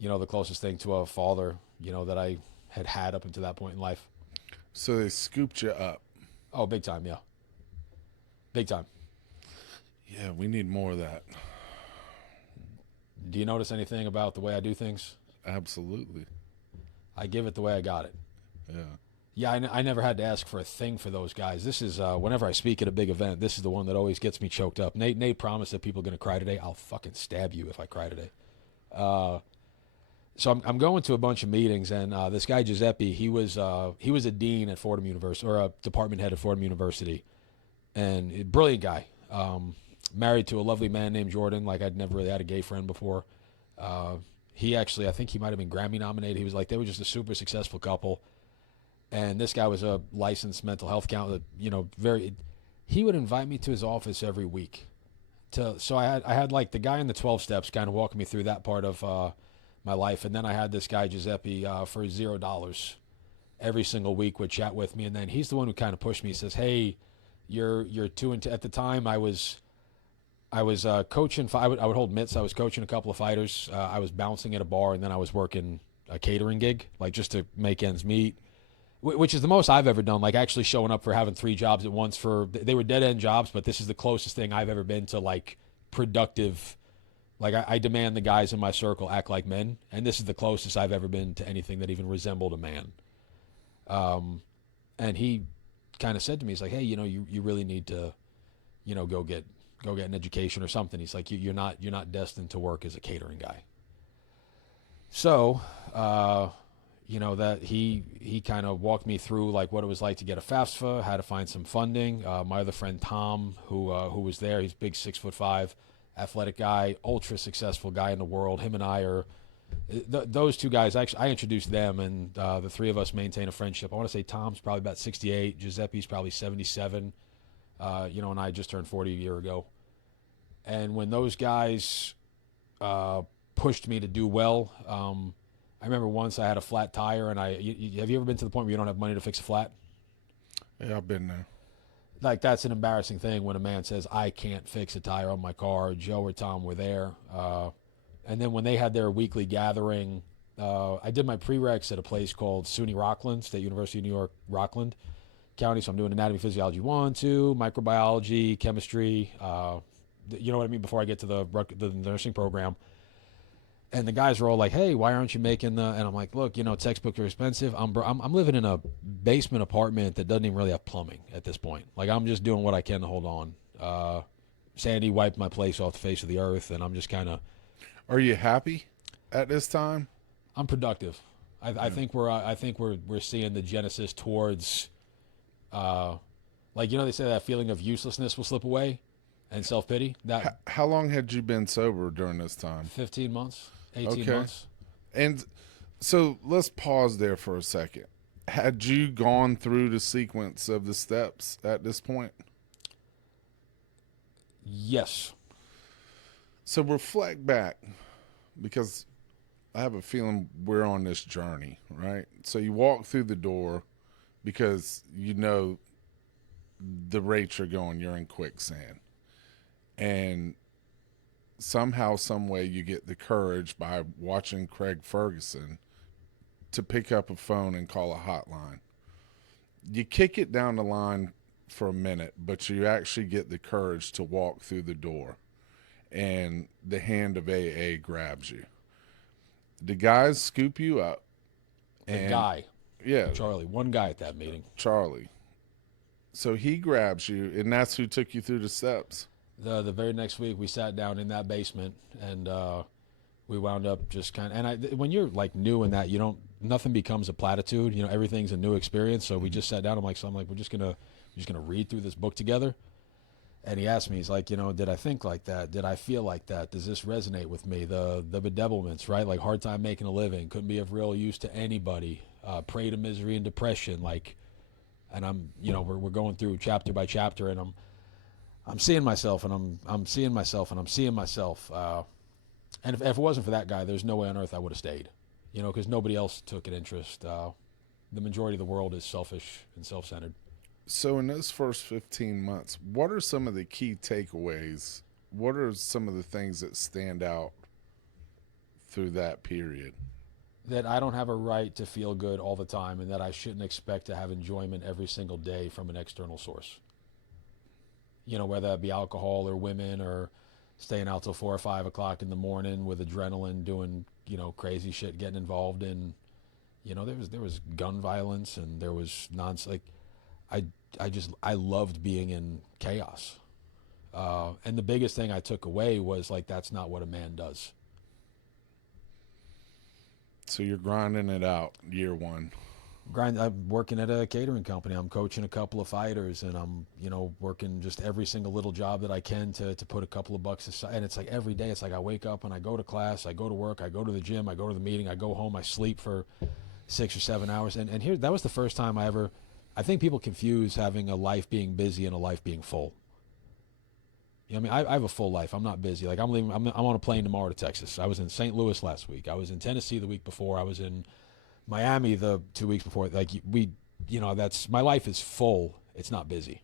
the closest thing to a father, that I had up until that point in life. So they scooped you up. Oh, big time, yeah. Big time. Yeah, we need more of that. Do you notice anything about the way I do things? Absolutely. I give it the way I got it. Yeah. Yeah, I never had to ask for a thing for those guys. This is, whenever I speak at a big event, this is the one that always gets me choked up. Nate promised that people are going to cry today. I'll fucking stab you if I cry today. So I'm going to a bunch of meetings, and this guy Giuseppe, he was a dean at Fordham University, or a department head at Fordham University, and a brilliant guy. Married to a lovely man named Jordan. Like, I'd never really had a gay friend before. He actually, I think he might have been Grammy nominated. He was like, they were just a super successful couple, and this guy was a licensed mental health counselor. He would invite me to his office every week. So I had like the guy in the 12 steps kind of walking me through that part of my life, and then I had this guy Giuseppe for $0 every single week would chat with me, and then he's the one who kind of pushed me. He says, "Hey, you're 2-2." At the time, I was coaching. I would hold mitts. I was coaching a couple of fighters. I was bouncing at a bar, and then I was working a catering gig, like just to make ends meet, which is the most I've ever done. Like, actually showing up for having 3 jobs at once. They were dead end jobs, but this is the closest thing I've ever been to like productive. Like, I demand the guys in my circle act like men, and this is the closest I've ever been to anything that even resembled a man. And he kind of said to me, he's like, "Hey, you really need to, go get an education or something." He's like, you're not destined to work as a catering guy. So, that he kind of walked me through like what it was like to get a FAFSA, how to find some funding. My other friend Tom, who was there, he's big, 6'5", athletic guy, ultra successful guy in the world. Him and I are those two guys. Actually, I introduced them, and the three of us maintain a friendship. I want to say Tom's probably about 68, Giuseppe's probably 77. And I just turned 40 a year ago. And when those guys pushed me to do well. I remember once I had a flat tire, and have you ever been to the point where you don't have money to fix a flat? Yeah, I've been there. Like, that's an embarrassing thing when a man says, I can't fix a tire on my car. Joe or Tom were there. And then when they had their weekly gathering, I did my prereqs at a place called SUNY Rockland, State University of New York, Rockland County. So I'm doing anatomy, physiology 1, 2, microbiology, chemistry, you know what I mean, before I get to the nursing program. And the guys are all like, "Hey, why aren't you making the?" And I'm like, "Look, textbooks are expensive. I'm living in a basement apartment that doesn't even really have plumbing at this point. Like, I'm just doing what I can to hold on. Sandy wiped my place off the face of the earth, and I'm just kind of. Are you happy at this time? I'm productive. I think we're seeing the genesis towards, they say that feeling of uselessness will slip away, and self pity. That How long had you been sober during this time? 15 months. 18 months. And so let's pause there for a second. Had you gone through the sequence of the steps at this point? Yes. So reflect back, because I have a feeling we're on this journey, right? So you walk through the door because the rates are going, you're in quicksand. And somehow, some way, you get the courage by watching Craig Ferguson to pick up a phone and call a hotline. You kick it down the line for a minute, but you actually get the courage to walk through the door, and the hand of AA grabs you. The guys scoop you up. Yeah. Charlie, one guy at that meeting. Charlie. So he grabs you, and that's who took you through the steps. The very next week, we sat down in that basement, and we wound up just kind of. And when you're like new in that, nothing becomes a platitude. Everything's a new experience. So we just sat down. I'm like, we're just gonna read through this book together. And he asked me, he's like, did I think like that? Did I feel like that? Does this resonate with me? The bedevilments, right? Like, hard time making a living, couldn't be of real use to anybody. Prey to misery and depression, like. And I'm, we're going through chapter by chapter, and I'm seeing myself, and I'm seeing myself, and I'm seeing myself. And if it wasn't for that guy, there's no way on earth I would have stayed, because nobody else took an interest. The majority of the world is selfish and self-centered. So in those first 15 months, what are some of the key takeaways? What are some of the things that stand out through that period? That I don't have a right to feel good all the time, and that I shouldn't expect to have enjoyment every single day from an external source. Whether that be alcohol or women or staying out till 4 or 5 o'clock in the morning with adrenaline, doing, crazy shit, getting involved in, there was gun violence, and there was nonsense. Like, I loved being in chaos. And the biggest thing I took away was, like, that's not what a man does. So you're grinding it out year one. I'm working at a catering company. I'm coaching a couple of fighters, and I'm, working just every single little job that I can to put a couple of bucks aside. And it's like every day, it's like I wake up and I go to class, I go to work, I go to the gym, I go to the meeting, I go home, I sleep for 6 or 7 hours. And here, that was the first time I think people confuse having a life being busy and a life being full. I have a full life. I'm not busy. Like, I'm leaving. I'm on a plane tomorrow to Texas. I was in St. Louis last week. I was in Tennessee the week before. I was in Miami the 2 weeks before. Like, that's my life is full. It's not busy.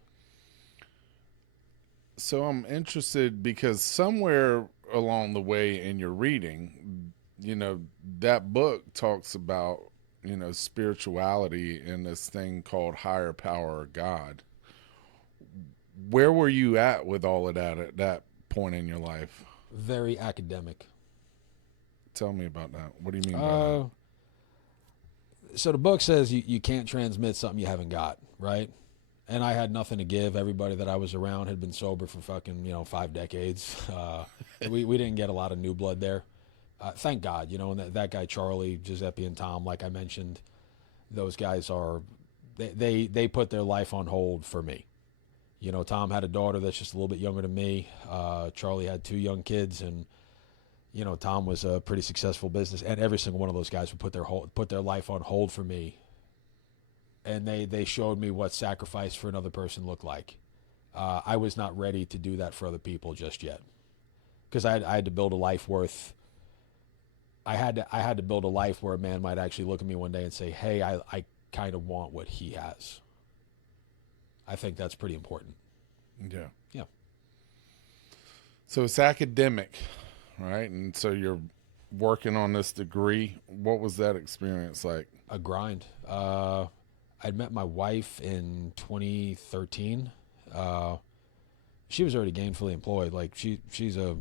So I'm interested because somewhere along the way in your reading, that book talks about, spirituality and this thing called higher power or God. Where were you at with all of that at that point in your life? Very academic. Tell me about that. What do you mean by that? So the book says you can't transmit something you haven't got, right? And I had nothing to give. Everybody that I was around had been sober for fucking, 5 decades. We didn't get a lot of new blood there. Thank God, and that guy Charlie, Giuseppe, and Tom, like I mentioned, those guys are they put their life on hold for me. Tom had a daughter that's just a little bit younger than me. Charlie had 2 young kids, and Tom was a pretty successful business, and every single one of those guys would put their life on hold for me, and they showed me what sacrifice for another person looked like. I was not ready to do that for other people just yet, because I had to build a life worth. I had to build a life where a man might actually look at me one day and say, "Hey, I kind of want what he has." I think that's pretty important. Yeah. Yeah. So it's academic, right? And so you're working on this degree. What was that experience like? A grind. I'd met my wife in 2013. She was already gainfully employed. Like she's a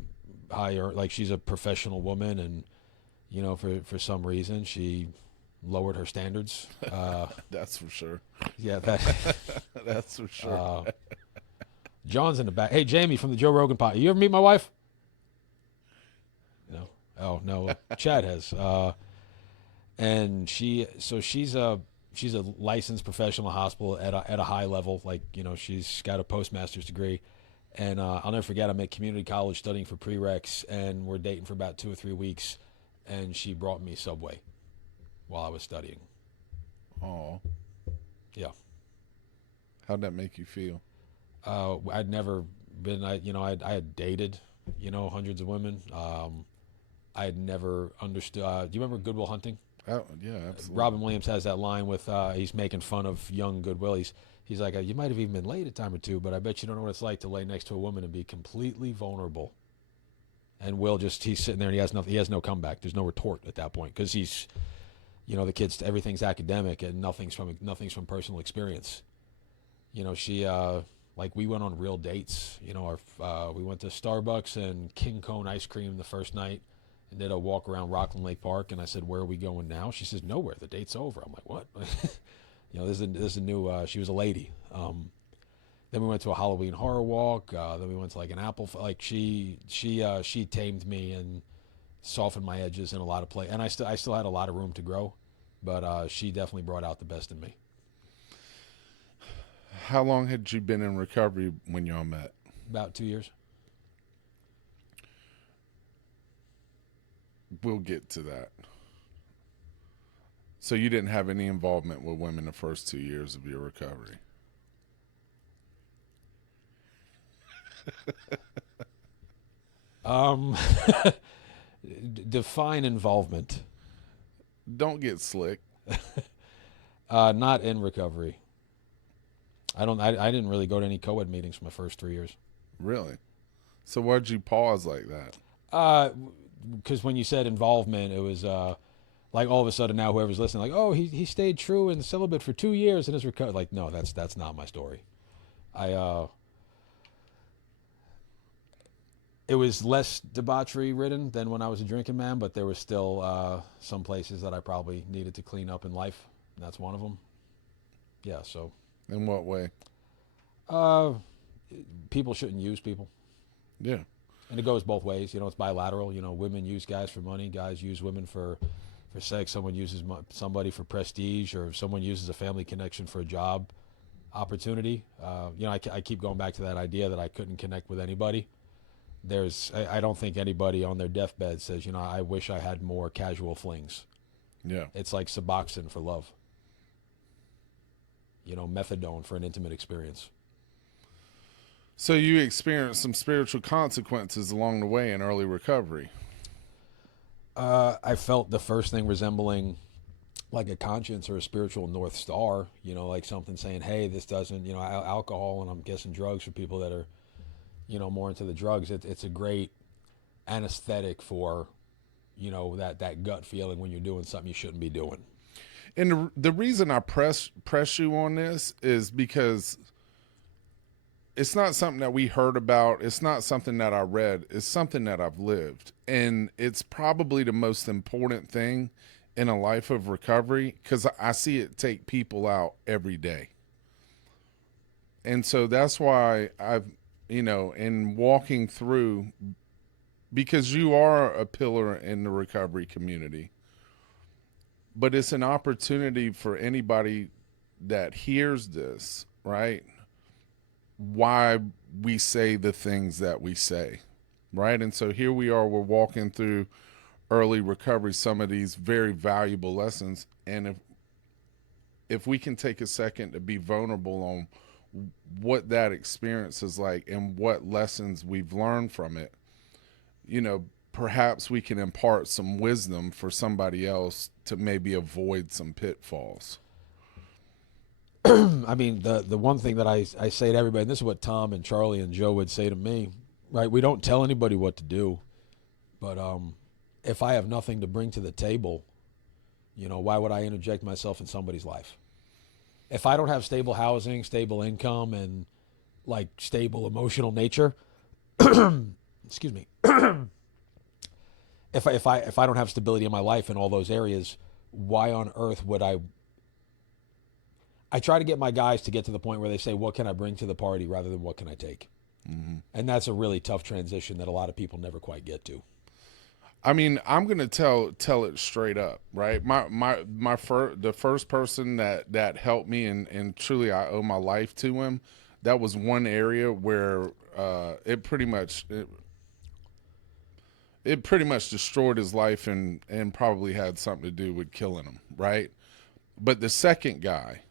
she's a professional woman, and for some reason she lowered her standards. That's for sure. Yeah, that. That's for sure. John's in the back. Hey, Jamie from the Joe Rogan pod. You ever meet my wife? No. Oh no, Chad has. And she's a licensed professional hospital at a high level. Like she's got a postmaster's degree. And I'll never forget, I'm at community college studying for prereqs, and we're dating for about 2 or 3 weeks, and she brought me Subway while I was studying. Oh, yeah. How'd that make you feel? I'd never been. I had dated, hundreds of women. I had never understood. Do you remember Good Will Hunting? Oh, yeah, absolutely. Robin Williams has that line with he's making fun of young Goodwill. He's like, you might have even been late a time or two, but I bet you don't know what it's like to lay next to a woman and be completely vulnerable. And Will he's sitting there and he has no comeback. There's no retort at that point, because he's, the kids, everything's academic and nothing's from personal experience. She like we went on real dates. We went to Starbucks and King Cone ice cream the first night, and did a walk around Rockland Lake Park. And I said, "Where are we going now?" She says, "Nowhere. The date's over." I'm like, "What?" This is a new. She was a lady. Then we went to a Halloween horror walk. Then we went to like an apple. Like she tamed me and softened my edges in a lot of play. And I still had a lot of room to grow, but she definitely brought out the best in me. How long had you been in recovery when y'all met? About 2 years. We'll get to that. So you didn't have any involvement with women the first 2 years of your recovery? Define involvement. Don't get slick. Not in recovery. I didn't really go to any co-ed meetings for my first 3 years. Really? So why'd you pause like that? Because when you said involvement, it was like all of a sudden now whoever's listening, like, oh, he stayed true and celibate for 2 years and is recovered. Like, no, that's not my story. It was less debauchery ridden than when I was a drinking man, but there was still some places that I probably needed to clean up in life. And that's one of them. Yeah. So. In what way? People shouldn't use people. Yeah. And it goes both ways. It's bilateral. Women use guys for money. Guys use women for sex. Someone uses somebody for prestige, or someone uses a family connection for a job opportunity. I keep going back to that idea that I couldn't connect with anybody. I don't think anybody on their deathbed says, I wish I had more casual flings. Yeah. It's like Suboxone for love. Methadone for an intimate experience. So you experienced some spiritual consequences along the way in early recovery. I felt the first thing resembling like a conscience or a spiritual North Star, like something saying, hey, this doesn't, alcohol, and I'm guessing drugs for people that are, more into the drugs. It's a great anesthetic for, that gut feeling when you're doing something you shouldn't be doing. And the reason I press you on this is because it's not something that we heard about. It's not something that I read. It's something that I've lived. And it's probably the most important thing in a life of recovery, because I see it take people out every day. And so that's why I've, in walking through because you are a pillar in the recovery community. But it's an opportunity for anybody that hears this, right? Why we say the things that we say, right? And so here we are, we're walking through early recovery, some of these very valuable lessons. And if we can take a second to be vulnerable on what that experience is like and what lessons we've learned from it, you know, perhaps we can impart some wisdom for somebody else to maybe avoid some pitfalls. I mean, the one thing that I say to everybody, and this is what Tom and Charlie and Joe would say to me, right? We don't tell anybody what to do, but if I have nothing to bring to the table, you know, why would I interject myself in somebody's life? If I don't have stable housing, stable income, and like stable emotional nature, excuse me, if I don't have stability in my life in all those areas, why on earth would I try to get my guys to get to the point where they say, what can I bring to the party rather than what can I take? Mm-hmm. And that's a really tough transition that a lot of people never quite get to. I mean, I'm gonna tell it straight up, right? The first person that helped me, and truly I owe my life to him. That was one area where it pretty much destroyed his life and probably had something to do with killing him, right? But the second guy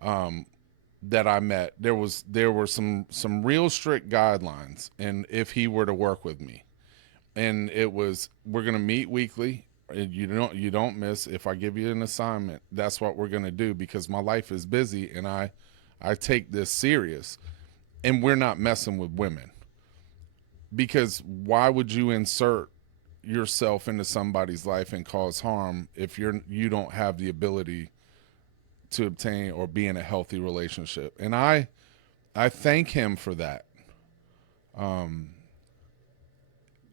that I met, there were some real strict guidelines, and if he were to work with me. And it was, we're going to meet weekly. You don't miss. If I give you an assignment, that's what we're going to do, because my life is busy and I take this serious. And we're not messing with women, because why would you insert yourself into somebody's life and cause harm if you don't have the ability to obtain or be in a healthy relationship? And I thank him for that.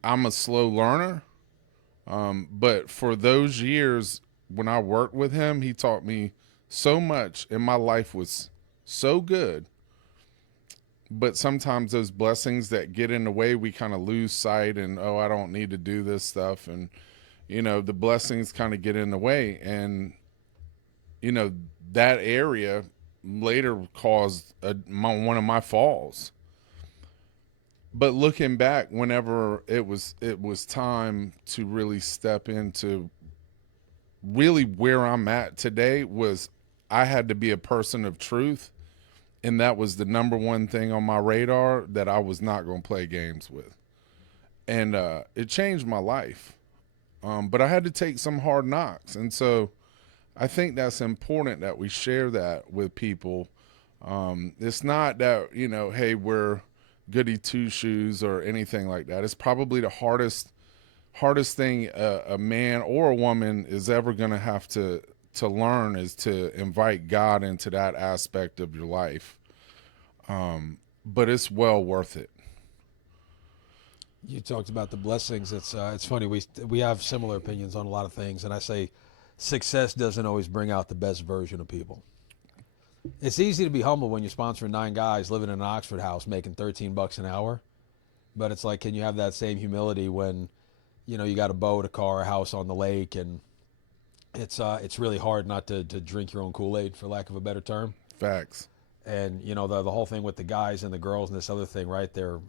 I'm a slow learner, but for those years when I worked with him, he taught me so much, and my life was so good. But sometimes those blessings that get in the way, we kind of lose sight, and, oh, I don't need to do this stuff. And, you know, the blessings kind of get in the way. And, you know, that area later caused one of my falls. But looking back, whenever it was time to really step into really where I'm at today, was I had to be a person of truth. And that was the number one thing on my radar that I was not going to play games with. And it changed my life. But I had to take some hard knocks. And so I think that's important that we share that with people. It's not that, you know, hey, we're goody two shoes or anything like that. It's probably the hardest thing a man or a woman is ever going to have to learn, is to invite God into that aspect of your life. But it's well worth it. You talked about the blessings. It's funny. We have similar opinions on a lot of things, and I say success doesn't always bring out the best version of people. It's easy to be humble when you're sponsoring 9 guys living in an Oxford house making $13 an hour, but it's like, can you have that same humility when, you know, you got a boat, a car, a house on the lake, and it's really hard not to drink your own Kool-Aid, for lack of a better term. Facts. And you know, the whole thing with the guys and the girls and this other thing, right there.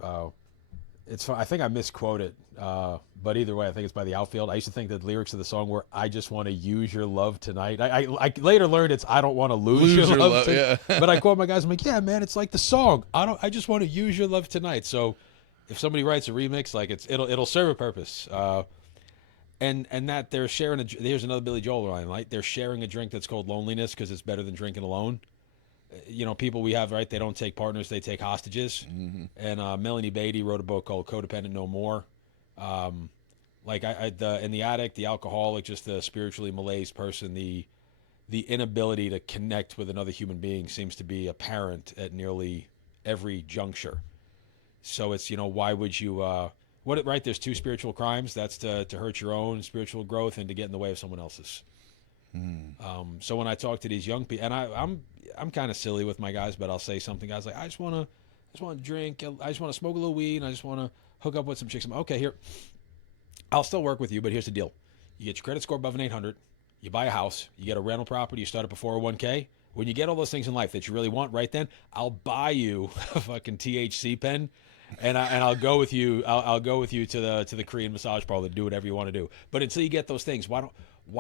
I think I misquote it, but either way, I think it's by the Outfield. I used to think that the lyrics of the song were, "I just want to use your love tonight." I later learned it's, "I don't want to lose your love tonight." Yeah. But I quote my guys, I'm like, yeah, man, it's like the song. I just want to use your love tonight. So if somebody writes a remix, like it'll serve a purpose. And that they're sharing here's another Billy Joel line, right? They're sharing a drink that's called loneliness because it's better than drinking alone. You know, people we have, right, they don't take partners, they take hostages. Mm-hmm. And Melanie Beatty wrote a book called Codependent No More. Like in the addict, the alcoholic, just the spiritually malaise person, the inability to connect with another human being seems to be apparent at nearly every juncture. So it's, you know, why would you right, there's 2 spiritual crimes. That's to hurt your own spiritual growth and to get in the way of someone else's. So when I talk to these young people, and I'm kind of silly with my guys, but I'll say something, guys, like, I just want just want to drink. I just want to smoke a little weed. And I just want to hook up with some chicks. I'm like, okay, here, I'll still work with you, but here's the deal. You get your credit score above an 800. You buy a house. You get a rental property. You start up a 401k. When you get all those things in life that you really want right then, I'll buy you a fucking THC pen, and I'll go with you. I'll go with you to the Korean massage parlor to do whatever you want to do. But until you get those things, why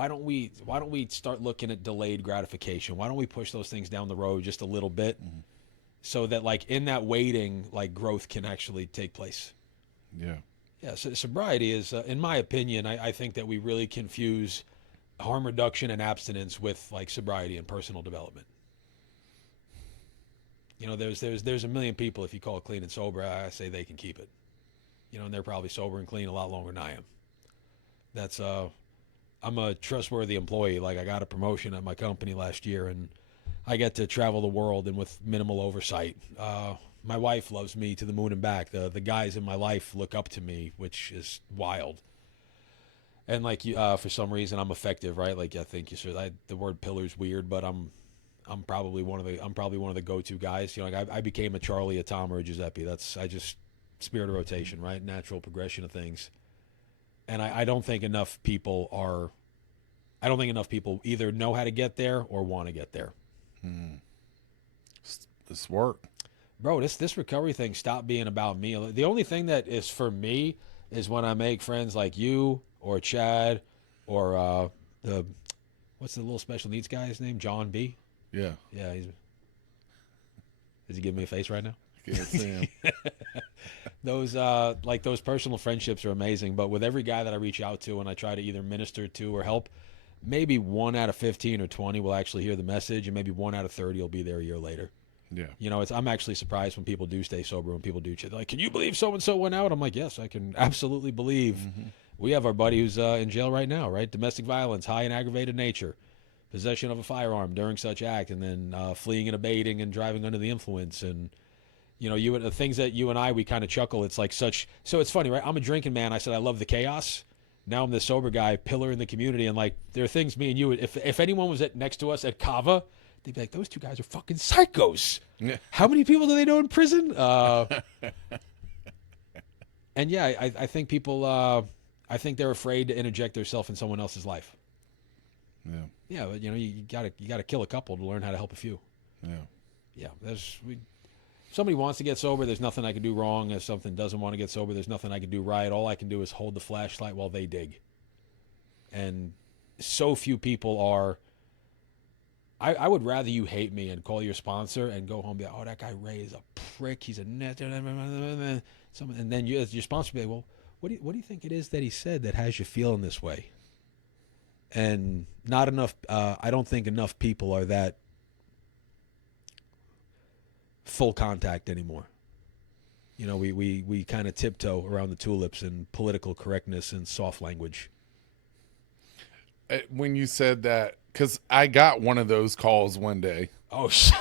don't we start looking at delayed gratification? Why don't we push those things down the road just a little bit, so that like in that waiting, like growth can actually take place. Yeah. Yeah. So sobriety is, in my opinion, I think that we really confuse harm reduction and abstinence with like sobriety and personal development. You know, there's a million people, if you call it clean and sober, I say they can keep it. You know, and they're probably sober and clean a lot longer than I am. That's I'm a trustworthy employee. Like, I got a promotion at my company last year, and I get to travel the world and with minimal oversight. My wife loves me to the moon and back. The guys in my life look up to me, which is wild. And like for some reason I'm effective, right? Like I think you said, the word pillar's weird, but I'm probably one of the go-to guys. You know, like I became a Charlie, a Tom, or a Giuseppe. I just spirit of rotation, right? Natural progression of things. And I don't think enough people either know how to get there or want to get there. This work, bro. This recovery thing stopped being about me. The only thing that is for me is when I make friends like you or Chad or what's the little special needs guy's name? John B. Yeah. Yeah. Is he giving me a face right now? Can't see him. Those personal friendships are amazing. But with every guy that I reach out to and I try to either minister to or help, maybe 1 out of 15 or 20 will actually hear the message, and maybe 1 out of 30 will be there a year later. Yeah. You know, I'm actually surprised when people do stay sober, when people do shit. They're like, can you believe so-and-so went out? I'm like, yes, I can absolutely believe. Mm-hmm. We have our buddy who's in jail right now, right? Domestic violence, high and aggravated nature, possession of a firearm during such act, and then fleeing and evading and driving under the influence. And, you know, the things that you and I, we kind of chuckle. It's like so it's funny, right? I'm a drinking man. I said I love the chaos. Now I'm the sober guy, pillar in the community. And like, there are things me and you, if anyone was next to us at Kava, they'd be like, those two guys are fucking psychos. Yeah. How many people do they know in prison? And yeah, I think people, I think they're afraid to interject themselves in someone else's life. Yeah. Yeah, but you know, you gotta kill a couple to learn how to help a few. Yeah. Yeah. If somebody wants to get sober, there's nothing I can do wrong. If something doesn't want to get sober, there's nothing I can do right. All I can do is hold the flashlight while they dig. And so few people are. I would rather you hate me and call your sponsor and go home and be like, oh, that guy Ray is a prick. He's a net. And then your sponsor will be like, well, what do you think it is that he said that has you feeling this way? And not enough. I don't think enough people are that full contact anymore. You know, we kind of tiptoe around the tulips and political correctness and soft language. When you said that, because I got one of those calls one day. Oh, shit.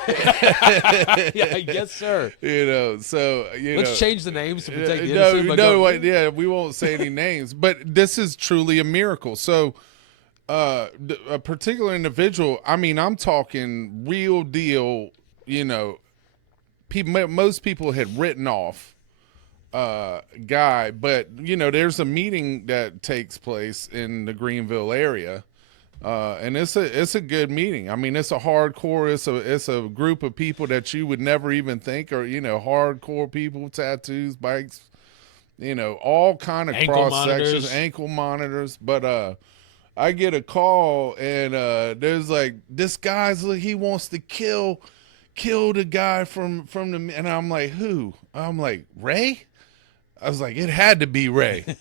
Yeah, yes, sir. You know, so, Let's change the names to protect the innocent. Yeah, we won't say any names. But this is truly a miracle. So, a particular individual, I mean, I'm talking real deal, you know, most people had written off guy, but you know, there's a meeting that takes place in the Greenville area, and it's a good meeting. I mean, it's a hardcore. It's a group of people that you would never even think are, you know, hardcore people, tattoos, bikes, you know, all kind of cross sections, ankle monitors. But I get a call, and there's like, this guy's like, he wants to kill the guy from the, and I'm like, who? I'm like, Ray? I was like, it had to be Ray.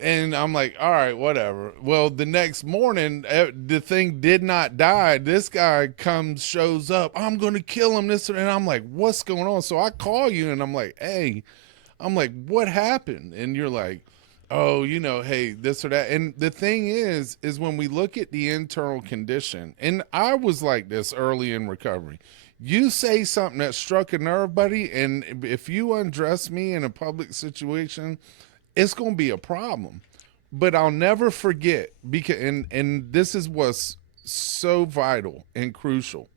And I'm like, all right, whatever. Well, the next morning, the thing did not die. This guy shows up. I'm going to kill him. And I'm like, what's going on? So I call you, and I'm like, hey, what happened? And you're like, oh, you know, hey, this or that. And the thing is when we look at the internal condition, and I was like this early in recovery. You say something that struck a nerve, buddy, and if you undress me in a public situation, it's going to be a problem. But I'll never forget, because and this is what's so vital and crucial,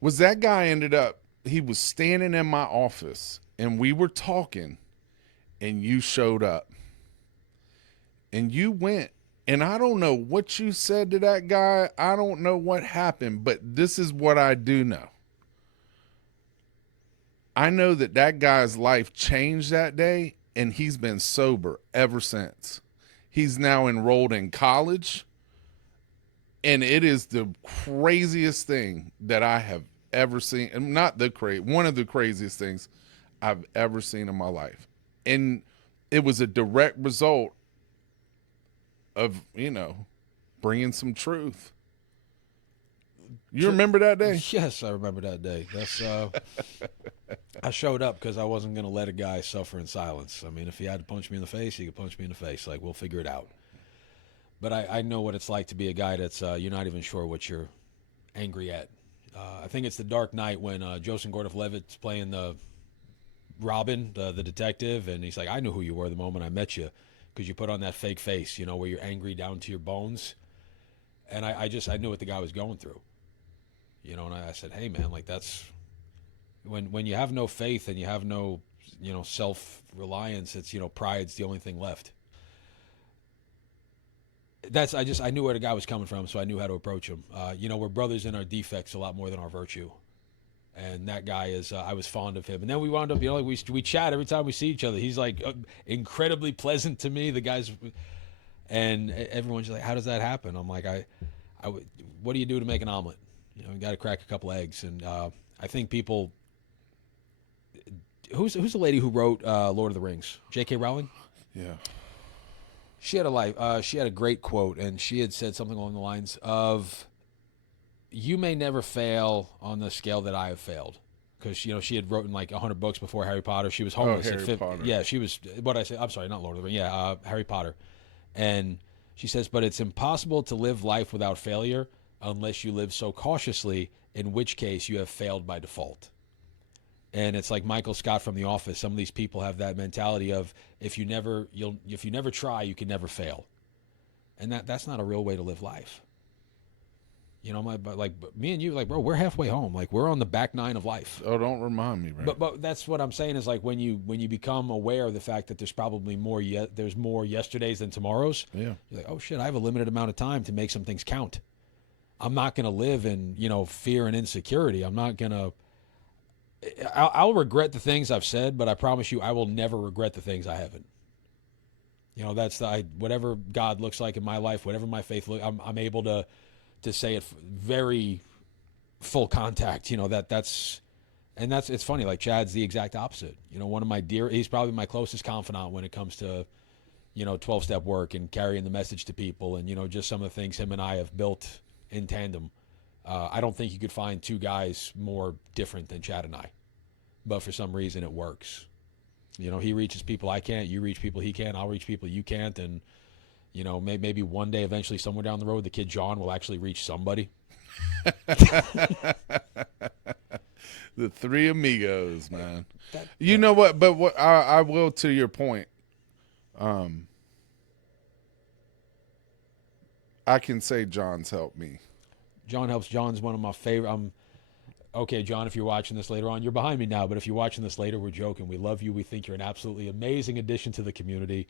was that guy ended up, he was standing in my office and we were talking and you showed up and you went, and I don't know what you said to that guy. I don't know what happened, but this is what I do know. I know that that guy's life changed that day, and he's been sober ever since. He's now enrolled in college, and it is the craziest thing that I have ever seen. Not the one of the craziest things I've ever seen in my life. And it was a direct result of, bringing some truth. You remember that day? Yes, I remember that day. That's I showed up because I wasn't going to let a guy suffer in silence. I mean, if he had to punch me in the face, he could punch me in the face. Like, we'll figure it out. But I know what it's like to be a guy that's you're not even sure what you're angry at. I think it's The Dark Knight when Joseph Gordon-Levitt's playing the Robin, the detective, and he's like, I knew who you were the moment I met you because you put on that fake face, where you're angry down to your bones. And I knew what the guy was going through. And I said, hey, man, like that's when you have no faith and you have no, self-reliance, it's, pride's the only thing left. I knew where the guy was coming from, so I knew how to approach him. We're brothers in our defects a lot more than our virtue. And that guy is, I was fond of him. And then we wound up, we chat every time we see each other. He's like incredibly pleasant to me. The guy's, and everyone's like, how does that happen? I'm like, what do you do to make an omelet? You got to crack a couple eggs. And I think people, who's the lady who wrote Lord of the Rings? J.K. Rowling? Yeah. She had a great quote, and she had said something along the lines of, you may never fail on the scale that I have failed. Because, she had written like 100 books before Harry Potter. She was homeless at 50. Potter. Yeah, she was, I'm sorry, not Lord of the Rings. Yeah, Harry Potter. And she says, but it's impossible to live life without failure unless you live so cautiously, in which case you have failed by default. And it's like Michael Scott from The Office. Some of these people have that mentality of if you never try, you can never fail. And that's not a real way to live life. But me and you, like, bro, we're halfway home. Like, we're on the back nine of life. Oh, don't remind me, bro. But that's what I'm saying is, like, when you become aware of the fact that there's probably more yesterdays than tomorrows. Yeah. You're like, oh shit, I have a limited amount of time to make some things count. I'm not going to live in, fear and insecurity. I'm not going to. I'll regret the things I've said, but I promise you, I will never regret the things I haven't. That's whatever God looks like in my life, whatever my faith looks, I'm able to say it very full contact. It's funny. Like, Chad's the exact opposite. One of my he's probably my closest confidant when it comes to, 12-step work and carrying the message to people, and just some of the things him and I have built in tandem. I don't think you could find two guys more different than Chad and I, but for some reason it works. He reaches people I can't, you reach people he can, I'll reach people you can't, and maybe one day eventually somewhere down the road the kid John will actually reach somebody. The three amigos, man. You know what? But what I will, to your point, I can say John's helped me. John helps. John's one of my favorite. Okay, John, if you're watching this later on, you're behind me now, but if you're watching this later, we're joking. We love you. We think you're an absolutely amazing addition to the community.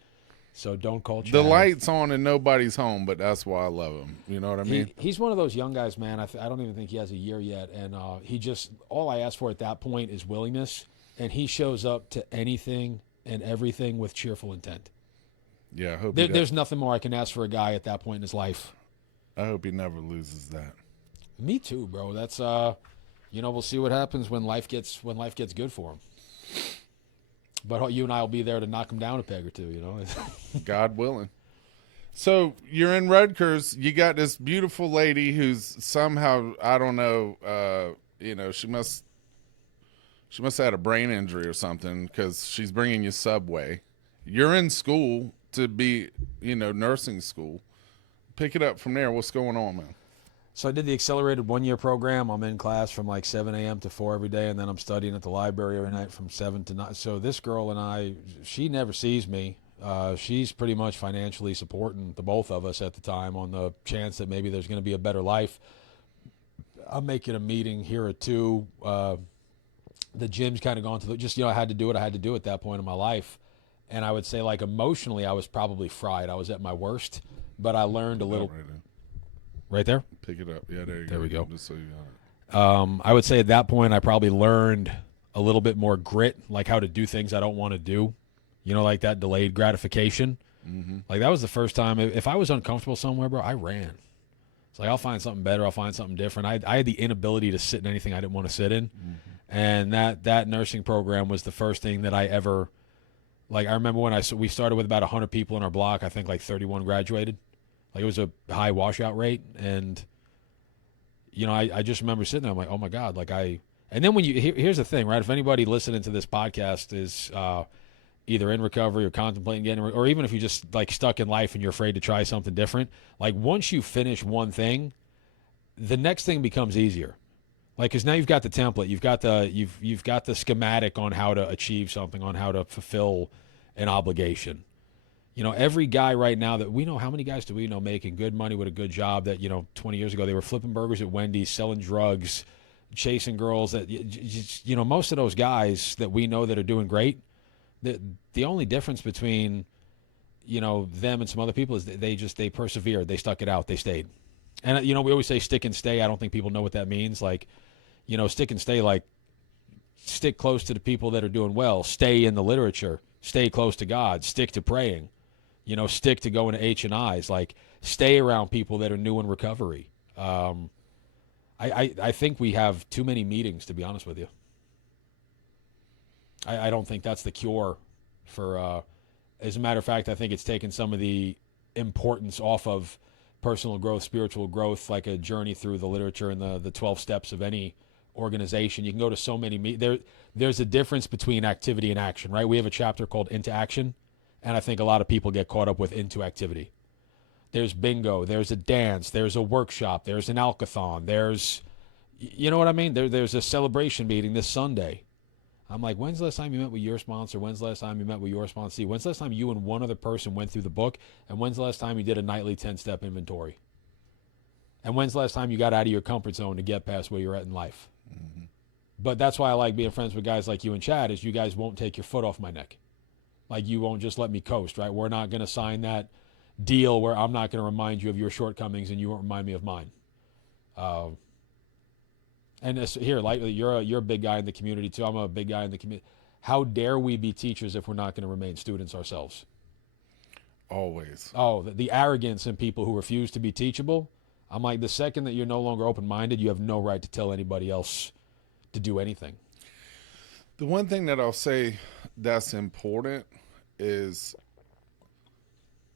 So don't call Chad. The light's on and nobody's home, but that's why I love him. You know what I mean? He's one of those young guys, man. I don't even think he has a year yet. And all I ask for at that point is willingness. And he shows up to anything and everything with cheerful intent. Yeah, I hope there's nothing more I can ask for a guy at that point in his life. I hope he never loses that. Me too, bro. That's we'll see what happens when life gets good for him. But you and I will be there to knock him down a peg or two, God willing. So you're in Rutgers. You got this beautiful lady who's somehow, I don't know, she must have had a brain injury or something because she's bringing you Subway. You're in school to be, nursing school. Pick it up from there. What's going on, man? So I did the accelerated 1-year program. I'm in class from like 7 a.m. to 4 every day, and then I'm studying at the library every night from 7 to 9. So this girl and I, she never sees me. She's pretty much financially supporting the both of us at the time on the chance that maybe there's going to be a better life. I'm making a meeting here at 2. the gym's kind of gone to the, just, I had to do what I had to do at that point in my life. And I would say, like, emotionally, I was probably fried. I was at my worst, but I learned a little. Right there? Pick it up. Yeah, there you go. There we go. Just so you got it. I would say at that point, I probably learned a little bit more grit, like how to do things I don't want to do. Like that delayed gratification. Mm-hmm. Like that was the first time. If I was uncomfortable somewhere, bro, I ran. It's like, I'll find something better. I'll find something different. I had the inability to sit in anything I didn't want to sit in. Mm-hmm. And that nursing program was the first thing that I ever, like, I remember when we started with about 100 people in our block. I think like 31 graduated. Like, it was a high washout rate. And, I just remember sitting there. I'm like, oh my God. And then here's the thing, right? If anybody listening to this podcast is either in recovery or contemplating getting, or even if you're just like stuck in life and you're afraid to try something different, like once you finish one thing, the next thing becomes easier. Like, because now you've got the template, you've got the schematic on how to achieve something, on how to fulfill an obligation. Every guy right now that we know, how many guys do we know making good money with a good job that, 20 years ago, they were flipping burgers at Wendy's, selling drugs, chasing girls. That, most of those guys that we know that are doing great, the only difference between, them and some other people is they persevered, they stuck it out, they stayed. And, we always say stick and stay. I don't think people know what that means. Like, stick and stay, like stick close to the people that are doing well, stay in the literature, stay close to God, stick to praying, stick to going to H&Is, like stay around people that are new in recovery. I think we have too many meetings, to be honest with you. I don't think that's the cure for, as a matter of fact, I think it's taken some of the importance off of personal growth, spiritual growth, like a journey through the literature and the 12 steps of any organization. You can go to so many there's a difference between activity and action, right? We have a chapter called Into Action, and I think a lot of people get caught up with into activity. There's bingo, there's a dance, there's a workshop, there's an alkathon, there's, you know what I mean? There's a celebration meeting this Sunday. I'm like, when's the last time you met with your sponsor? When's the last time you met with your sponsee? When's the last time you and one other person went through the book? And when's the last time you did a nightly 10-step inventory? And when's the last time you got out of your comfort zone to get past where you're at in life? Mm-hmm. But that's why I like being friends with guys like you and Chad, is you guys won't take your foot off my neck. Like, you won't just let me coast, right? We're not going to sign that deal where I'm not going to remind you of your shortcomings and you won't remind me of mine. And here, like, you're a big guy in the community too. I'm a big guy in the community. How dare we be teachers if we're not going to remain students ourselves? Always. Oh, the arrogance in people who refuse to be teachable. I'm like, the second that you're no longer open-minded, you have no right to tell anybody else to do anything. The one thing that I'll say that's important is,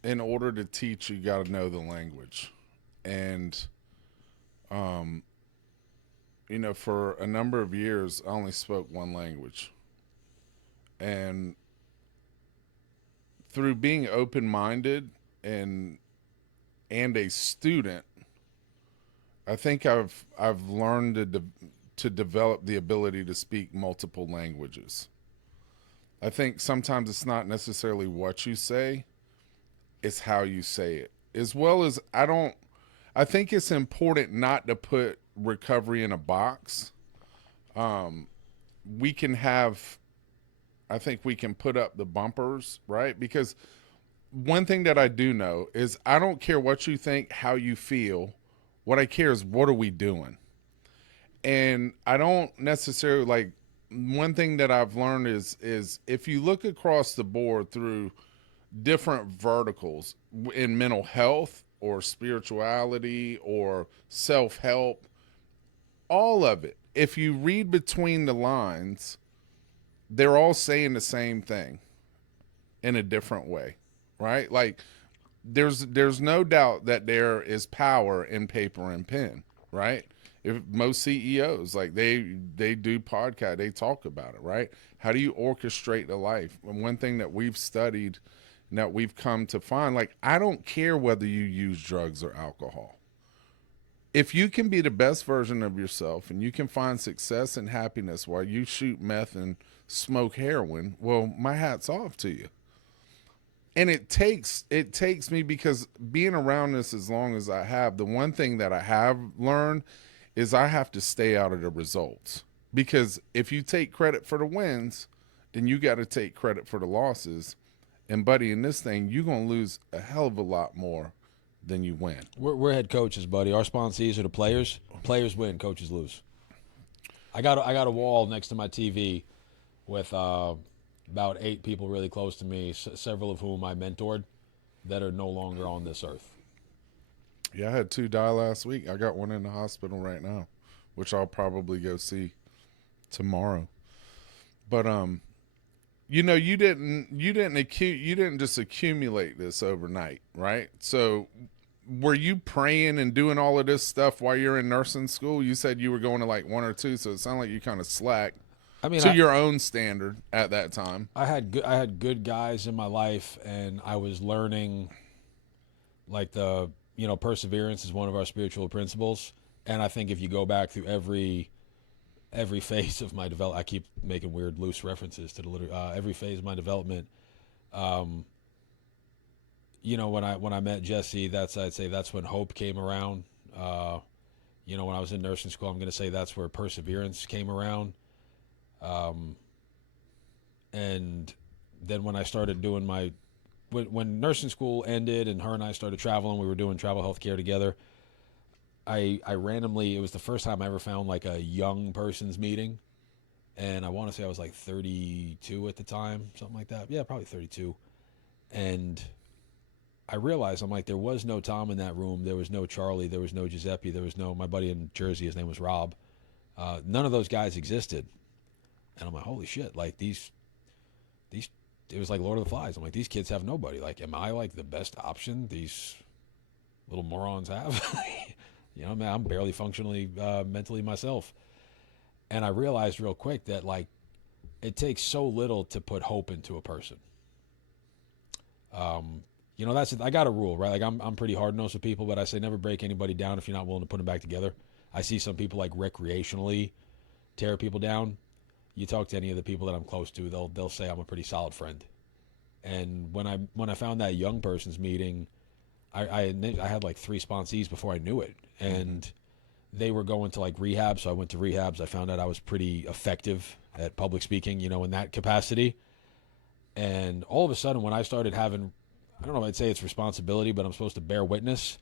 in order to teach, you got to know the language. And, for a number of years, I only spoke one language. And through being open-minded and a student, I think I've learned to develop the ability to speak multiple languages. I think sometimes it's not necessarily what you say, it's how you say it. As well as, I think it's important not to put recovery in a box. We can put up the bumpers, right? Because one thing that I do know is, I don't care what you think, how you feel. What I care is, what are we doing? And I don't necessarily, like, one thing that I've learned is if you look across the board through different verticals in mental health or spirituality or self-help, all of it, if you read between the lines, they're all saying the same thing in a different way, right? Like, there's no doubt that there is power in paper and pen, right? If most CEOs, like, they do podcast, they talk about it, right? How do you orchestrate a life? And one thing that we've studied and that we've come to find, like, I don't care whether you use drugs or alcohol. If you can be the best version of yourself and you can find success and happiness while you shoot meth and smoke heroin, well, my hat's off to you. And it takes me, because being around this as long as I have, the one thing that I have learned is I have to stay out of the results. Because if you take credit for the wins, then you got to take credit for the losses. And buddy, in this thing, you're gonna lose a hell of a lot more than you win. We're head coaches, buddy. Our sponsees are the players. Players win, coaches lose. I got a wall next to my TV with about 8 people really close to me, several of whom I mentored, that are no longer on this earth. Yeah, I had 2 die last week. I got one in the hospital right now, which I'll probably go see tomorrow. But you know, you didn't just accumulate this overnight, right? So were you praying and doing all of this stuff while you're in nursing school? You said you were going to like 1 or 2, so it sounded like you kind of slacked. I mean, to your own standard at that time. I had good guys in my life, and I was learning, like, perseverance is one of our spiritual principles. And I think if you go back through every phase of my development, I keep making weird loose references to the every phase of my development. When I met Jesse, I'd say that's when hope came around. When I was in nursing school, I'm going to say that's where perseverance came around. And then when I started doing when nursing school ended and her and I started traveling, we were doing travel healthcare together. I randomly, it was the first time I ever found like a young person's meeting. And I want to say I was like 32 at the time, something like that. Yeah, probably 32. And I realized, I'm like, there was no Tom in that room. There was no Charlie. There was no Giuseppe. There was no, my buddy in Jersey, his name was Rob. None of those guys existed. And I'm like, holy shit, like these, it was like Lord of the Flies. I'm like, these kids have nobody. Like, am I like the best option these little morons have? Man, I'm barely functionally mentally myself. And I realized real quick that like it takes so little to put hope into a person. I got a rule, right? Like I'm pretty hard nosed with people, but I say never break anybody down if you're not willing to put them back together. I see some people like recreationally tear people down. You talk to any of the people that I'm close to, they'll say I'm a pretty solid friend. And when I found that young person's meeting, I had like 3 sponsees before I knew it, and they were going to like rehab. So I went to rehabs. I found out I was pretty effective at public speaking, in that capacity. And all of a sudden, when I started having, I don't know if I'd say it's responsibility, but I'm supposed to bear witness.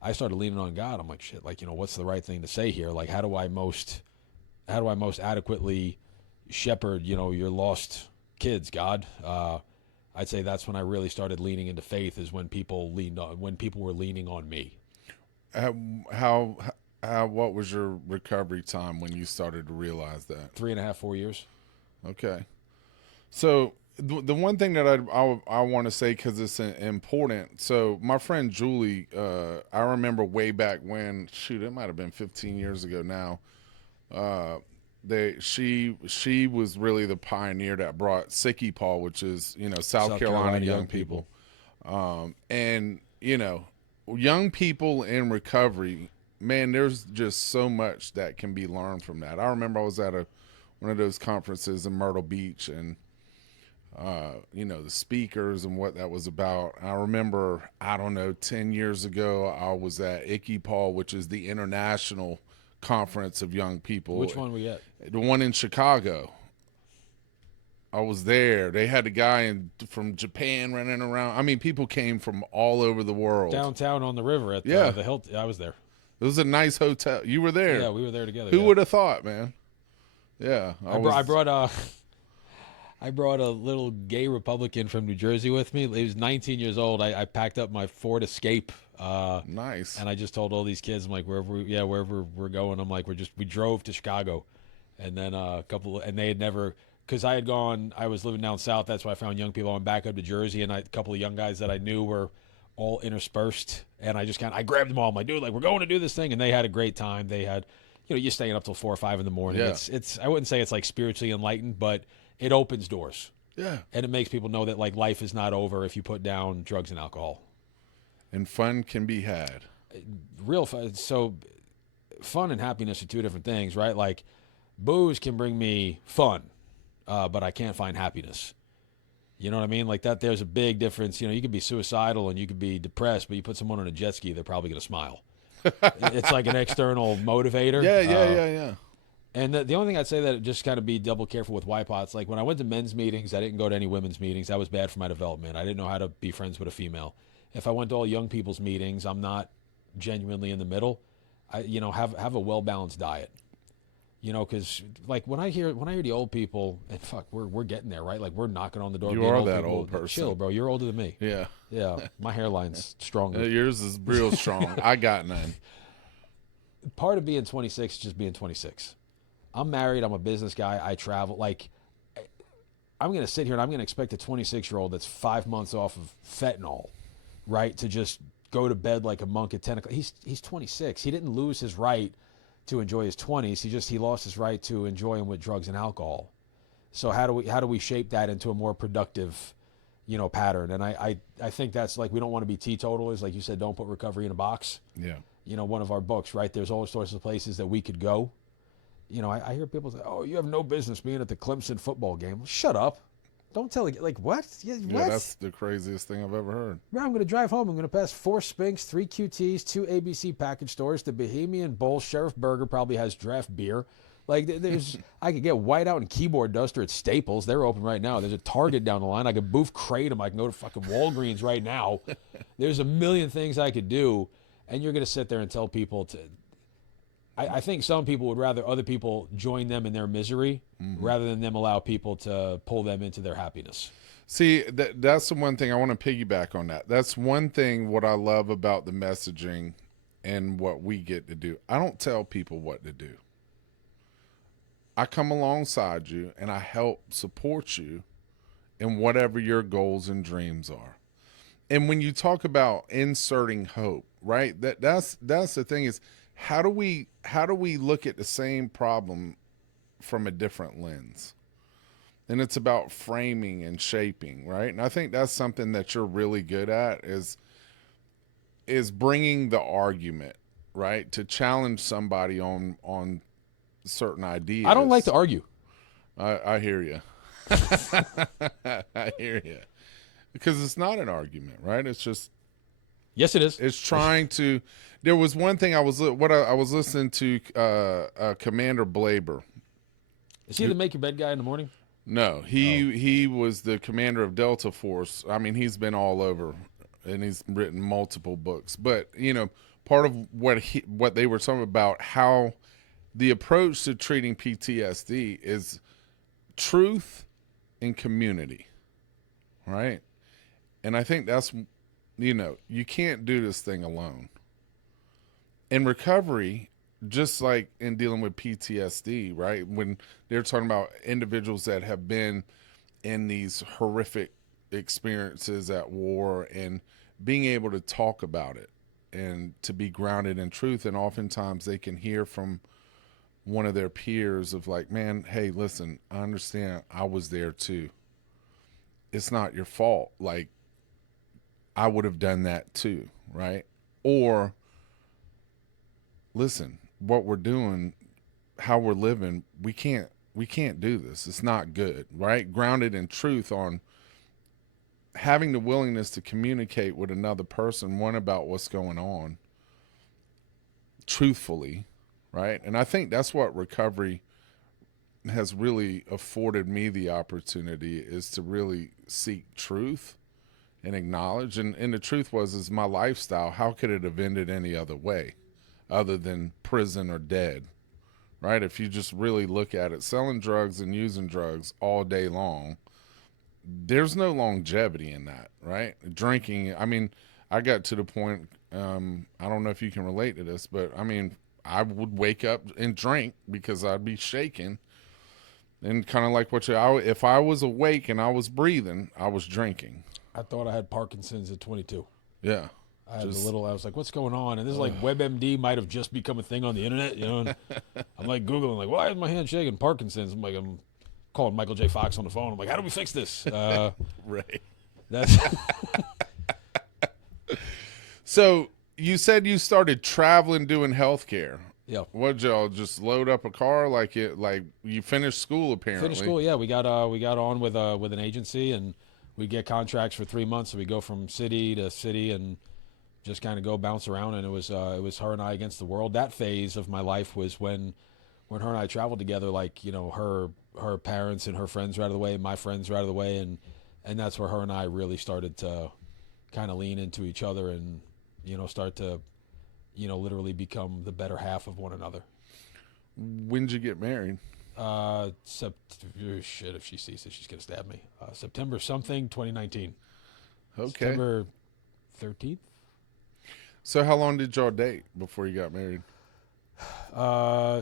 I started leaning on God. I'm like, shit, like, what's the right thing to say here? Like, how do I most adequately shepherd, your lost kids, God? I'd say that's when I really started leaning into faith, is when people were leaning on me. What was your recovery time when you started to realize that? 3.5, 4 years. Okay. So the one thing that I want to say, because it's important. So my friend Julie, I remember way back when, it might have been 15 years ago now. She was really the pioneer that brought Sicky Paul, which is, South Carolina young people. And, young people in recovery, man, there's just so much that can be learned from that. I remember I was at one of those conferences in Myrtle Beach, and, the speakers and what that was about. I remember, 10 years ago, I was at Icky Paul, which is the international conference of young people. Which one were you at? The one in Chicago. I was there. They had a guy from Japan running around. I mean, people came from all over the world. Downtown on the river at the Hilton. I was there. It was a nice hotel. You were there. Yeah, we were there together. Who would have thought, man? Yeah. I brought a little gay Republican from New Jersey with me. He was 19 years old. I packed up my Ford Escape. Nice. And I just told all these kids, I'm like, wherever we're going, I'm like, we drove to Chicago. And then and they had never, because I was living down south. That's why I found young people. I went back up to Jersey, and a couple of young guys that I knew were all interspersed. And I just I grabbed them all. I'm like, dude, like, we're going to do this thing. And they had a great time. They had, you're staying up till 4 or 5 in the morning. Yeah. It's I wouldn't say it's like spiritually enlightened, but it opens doors. Yeah. And it makes people know that like life is not over if you put down drugs and alcohol. And fun can be had. Real fun. So fun and happiness are 2 different things, right? Like booze can bring me fun, but I can't find happiness. You know what I mean? Like that, there's a big difference. You could be suicidal and you could be depressed, but you put someone on a jet ski, they're probably going to smile. It's like an external motivator. Yeah. And the only thing I'd say that just kind of be double careful with YPOTs. Like when I went to men's meetings, I didn't go to any women's meetings. That was bad for my development. I didn't know how to be friends with a female. If I went to all young people's meetings, I'm not genuinely in the middle. Have a well balanced diet. Because like when I hear the old people, and fuck, we're getting there, right? Like we're knocking on the door. You being are old that people. old person. Chill, bro. You're older than me. Yeah. Yeah, my hairline's stronger. Yours is real strong. I got none. Part of being 26 is just being 26. I'm married. I'm a business guy. I travel. Like, I'm going to sit here and I'm going to expect a 26-year-old that's 5 months off of fentanyl, right, to just go to bed like a monk at 10 o'clock. He's 26. He didn't lose his right to enjoy his 20s. He lost his right to enjoy them with drugs and alcohol. So how do we shape that into a more productive, pattern? And I think that's like, we don't want to be teetotalers. Like you said, don't put recovery in a box. Yeah. One of our books, right? There's all sorts of places that we could go. I hear people say, "Oh, you have no business being at the Clemson football game." Well, shut up! Don't tell it. Like what? Yeah, what? Yeah, that's the craziest thing I've ever heard. Bro, I'm going to drive home. I'm going to pass 4 Spinks, 3 QTs, 2 ABC package stores, the Bohemian Bowl. Sheriff Burger probably has draft beer. Like there's, I could get whiteout and keyboard duster at Staples. They're open right now. There's a Target down the line. I could boof Kratom. I can go to fucking Walgreens right now. There's a million things I could do, and you're going to sit there and tell people to. I think some people would rather other people join them in their misery rather than them allow people to pull them into their happiness. See, that's the one thing I want to piggyback on that. That's one thing what I love about the messaging and what we get to do. I don't tell people what to do. I come alongside you and I help support you in whatever your goals and dreams are. And when you talk about inserting hope, right? That's the thing is, how do we look at the same problem from a different lens? And it's about framing and shaping, right? And I think that's something that you're really good at is bringing the argument, right? To challenge somebody on certain ideas. I don't like to argue. I hear you. I hear you. Because it's not an argument, right? It's just. Yes, it is. It's trying to. There was one thing I was listening to Commander Blaber. Is he the make your bed guy in the morning? No, he was the commander of Delta Force. I mean, he's been all over, and he's written multiple books. But part of what they were talking about, how the approach to treating PTSD is truth and community, right? And I think that's. You can't do this thing alone. In recovery, just like in dealing with PTSD, right? When they're talking about individuals that have been in these horrific experiences at war and being able to talk about it and to be grounded in truth. And oftentimes they can hear from one of their peers of like, man, hey, listen, I understand. I was there too. It's not your fault. Like, I would have done that too, right? Or, listen, what we're doing, how we're living, we can't do this. It's not good, right? Grounded in truth on having the willingness to communicate with another person, one about what's going on, truthfully, right? And I think that's what recovery has really afforded me the opportunity, is to really seek truth and acknowledge. And the truth is my lifestyle. How could it have ended any other way other than prison or dead, right? If you just really look at it, selling drugs and using drugs all day long, there's no longevity in that, right? Drinking, I mean, I got to the point, I don't know if you can relate to this, but I mean, I would wake up and drink because I'd be shaking. And kind of like if I was awake and I was breathing, I was drinking. I thought I had Parkinson's at 22. Yeah. I was like, what's going on? And this is like WebMD might have just become a thing on the internet, And I'm like Googling, like, why is my hand shaking? Parkinson's. I'm calling Michael J. Fox on the phone. I'm like, how do we fix this? Right. That's So you said you started traveling doing healthcare. Yeah. What y'all just load up a car like you finished school apparently? Finished school, yeah. We got on with an agency, and we get contracts for 3 months. So we go from city to city and just kind of go bounce around. And it was her and I against the world. That phase of my life was when when her and I traveled together, like, you know, her parents and her friends were out of the way, my friends were out of the way, and that's where her and I really started to kind of lean into each other and, you know, start to, you know, literally become the better half of one another. When did you get married? Shit, if she sees it, she's gonna stab me. September something, 2019. Okay. September 13th. So how long did y'all date before you got married?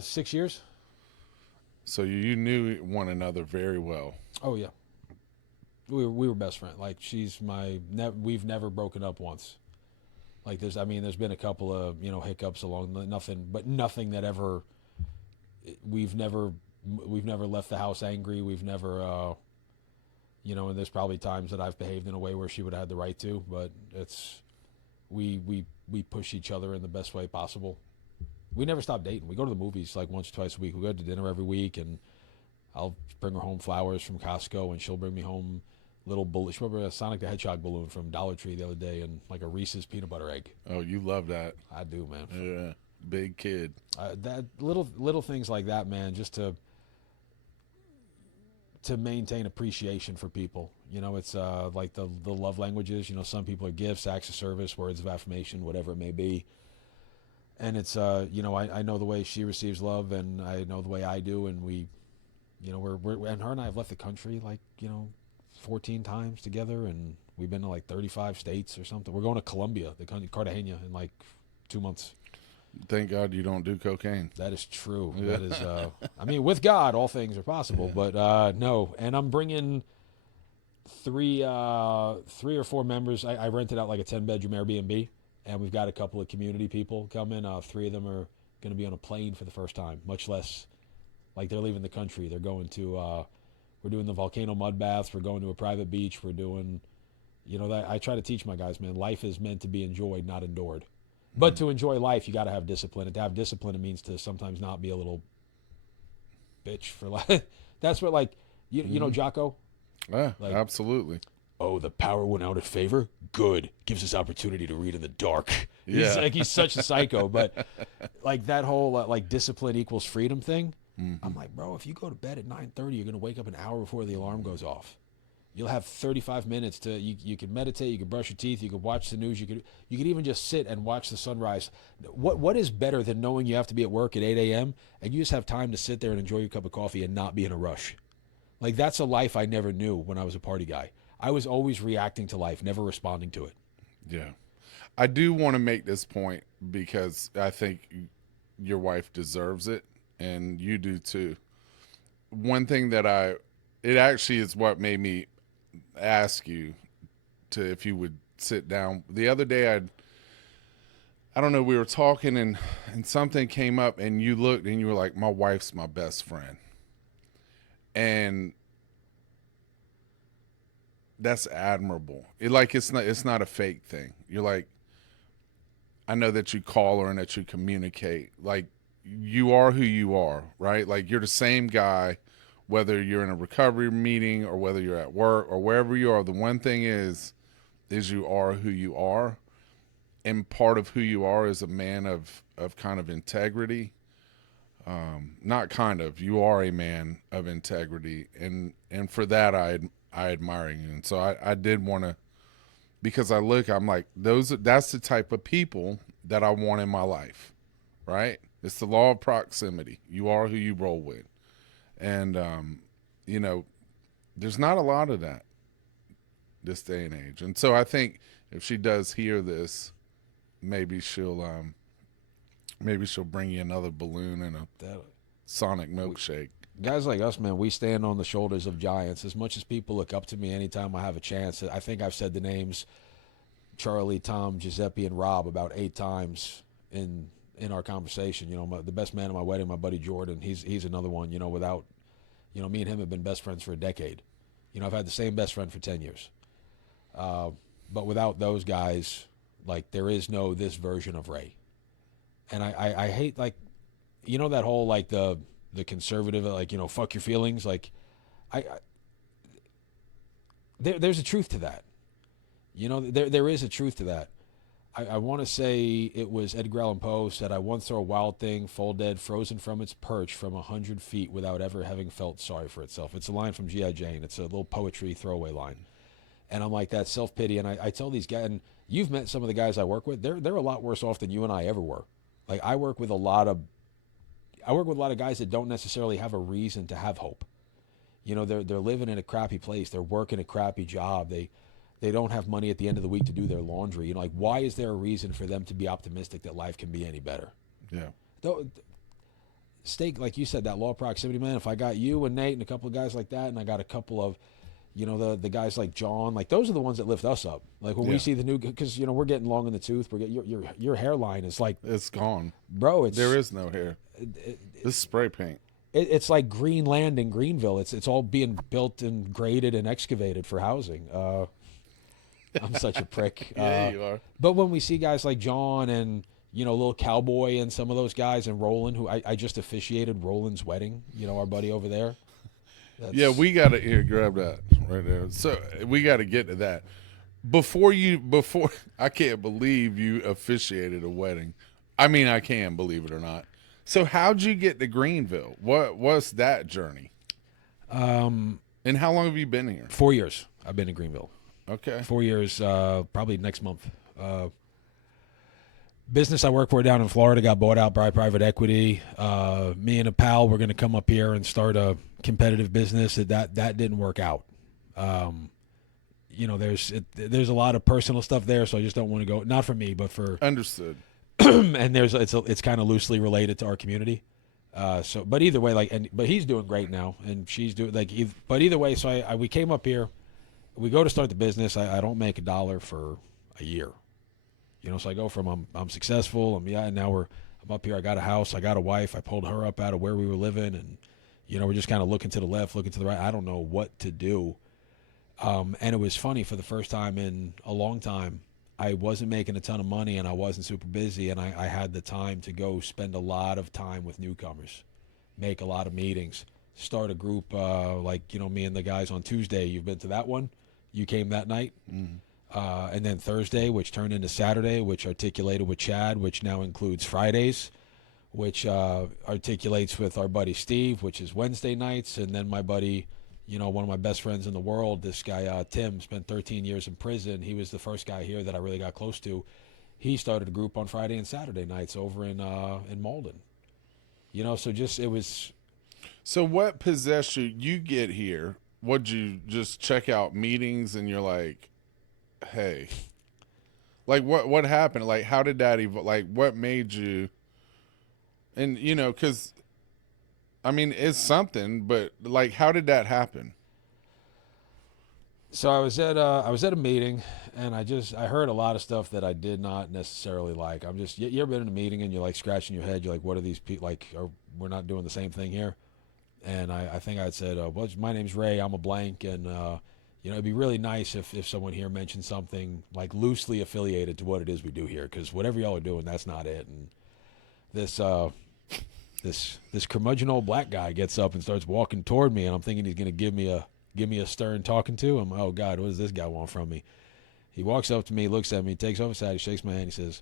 6 years. So you knew one another very well. Oh yeah, we were best friends. Like she's my. We've never broken up once. Like there's been a couple of, you know, hiccups along nothing that ever. We've never left the house angry. We've never, you know, and there's probably times that I've behaved in a way where she would have had the right to, but it's we push each other in the best way possible. We never stop dating. We go to the movies like once or twice a week. We go to dinner every week, and I'll bring her home flowers from Costco, and she'll bring me home little balloon. She brought me a Sonic the Hedgehog balloon from Dollar Tree the other day, and like a Reese's peanut butter egg. Oh, you love that. I do, man. Yeah, big kid. That little things like that, man, just to maintain appreciation for people. You know, it's like the love languages. You know, some people are gifts, acts of service, words of affirmation, whatever it may be. And it's you know, I know the way she receives love, and I know the way I do, and we, you know, we're and her and I have left the country like, you know, 14 times together, and we've been to like 35 states or something. We're going to Colombia, the country, Cartagena, in like 2 months. Thank God you don't do cocaine. That is true. That is, I mean, with God, all things are possible. Yeah. But no, and I'm bringing three or four members. I rented out like a 10-bedroom Airbnb, and we've got a couple of community people coming. 3 of them are going to be on a plane for the first time, much less like they're leaving the country. They're going to, we're doing the volcano mud baths. We're going to a private beach. We're doing, you know, that I try to teach my guys, man, life is meant to be enjoyed, not endured. But to enjoy life, you got to have discipline. And to have discipline, it means to sometimes not be a little bitch for life. That's what, like, you know, Jocko? Yeah, like, absolutely. Oh, the power went out of favor? Good. Gives us opportunity to read in the dark. Yeah. He's such a psycho. But, like, that whole, like, discipline equals freedom thing, I'm like, bro, if you go to bed at 9:30, you're going to wake up an hour before the alarm goes off. You'll have 35 minutes to, you can meditate, you can brush your teeth, you can watch the news, you could even just sit and watch the sunrise. What is better than knowing you have to be at work at 8 a.m. and you just have time to sit there and enjoy your cup of coffee and not be in a rush? Like, that's a life I never knew when I was a party guy. I was always reacting to life, never responding to it. Yeah. I do want to make this point because I think your wife deserves it, and you do too. One thing that it actually is what made me ask you to, if you would sit down. The other day I don't know, we were talking and something came up, and you looked and you were like, my wife's my best friend. And that's admirable. It's not a fake thing. You're like, I know that you call her and that you communicate. Like, you are who you are, right? Like, you're the same guy whether you're in a recovery meeting or whether you're at work or wherever you are. The one thing is you are who you are. And part of who you are is a man of kind of integrity. Not kind of, you are a man of integrity. And for that, I admire you. And so I did want to, because I'm like, that's the type of people that I want in my life, right? It's the law of proximity. You are who you roll with. And, you know, there's not a lot of that this day and age. And so I think if she does hear this, maybe she'll bring you another balloon and a Sonic milkshake. Guys like us, man, we stand on the shoulders of giants. As much as people look up to me anytime I have a chance, I think I've said the names Charlie, Tom, Giuseppe, and Rob about 8 times in our conversation. You know, the best man at my wedding, my buddy Jordan, he's another one. You know, without, you know, me and him have been best friends for a decade. You know, I've had the same best friend for 10 years. But without those guys, like, there is no this version of Ray. And I hate, like, you know, that whole, like, the conservative, like, you know, fuck your feelings. Like, there's a truth to that. You know, there is a truth to that. I want to say it was Edgar Allan Poe said, "I once saw a wild thing fall dead, frozen from its perch from 100 feet without ever having felt sorry for itself." It's a line from G.I. Jane. It's a little poetry throwaway line. And I'm like, that self-pity. And I tell these guys, and you've met some of the guys I work with, they're a lot worse off than you and I ever were. Like I work with a lot of guys that don't necessarily have a reason to have hope. You know, they're living in a crappy place. They're working a crappy job. They don't have money at the end of the week to do their laundry. You know, like, why is there a reason for them to be optimistic that life can be any better? Yeah. Though, Steak, like you said, that law of proximity, man. If I got you and Nate and a couple of guys like that, and I got a couple of, you know, the guys like John, like, those are the ones that lift us up. Like, when we see the new, because, you know, we're getting long in the tooth. We're getting, your hairline is like, It's gone. bro. There is no hair. This is spray paint. It's like Green Land in Greenville. It's all being built and graded and excavated for housing. I'm such a prick. Yeah, you are. But when we see guys like John and, you know, Little Cowboy and some of those guys, and Roland, who I just officiated Roland's wedding, you know, our buddy over there. Yeah, we got to here. Grab that right there. So we got to get to that. Before I can't believe you officiated a wedding. I mean, I can, believe it or not. So how'd you get to Greenville? What was that journey? And how long have you been here? 4 years I've been in Greenville. Okay. 4 years, probably next month. Business I work for down in Florida got bought out by private equity. Me and a pal were going to come up here and start a competitive business. That didn't work out. You know, there's a lot of personal stuff there, so I just don't want to go. Not for me, but for Understood. and it's kind of loosely related to our community. But either way, but he's doing great now, and she's doing but either way, so we came up here. We go to start the business. I don't make $1 for a year. You know, so I go from I'm successful. And now I'm up here. I got a house. I got a wife. I pulled her up out of where we were living, and you know, we're just kind of looking to the left, looking to the right. I don't know what to do. And it was funny, for the first time in a long time, I wasn't making a ton of money, and I wasn't super busy, and I had the time to go spend a lot of time with newcomers, make a lot of meetings, start a group like, you know, me and the guys on Tuesday. You've been to that one. You came that night. Mm. And then Thursday, which turned into Saturday, which articulated with Chad, which now includes Fridays, which articulates with our buddy Steve, which is Wednesday nights. And then my buddy, you know, one of my best friends in the world, this guy Tim, spent 13 years in prison. He was the first guy here that I really got close to. He started a group on Friday and Saturday nights over in Malden. You know, so it was. So what possessed you? You get here. What'd you just check out meetings and you're like, hey, like what happened? Like, how did that evolve? Like, what made you? And you know, because I mean, it's something, but like, how did that happen? So I was at a meeting, and I heard a lot of stuff that I did not necessarily like. You ever been in a meeting and you're like scratching your head? You're like, what are these people like? We're not doing the same thing here. And I think I said, well, my name's Ray. I'm a blank, and you know, it'd be really nice if someone here mentioned something like loosely affiliated to what it is we do here, because whatever y'all are doing, that's not it. And this curmudgeon old black guy gets up and starts walking toward me, and I'm thinking he's gonna give me a stern talking to. I'm, oh God, what does this guy want from me? He walks up to me, looks at me, takes off his hat, he shakes my hand, he says,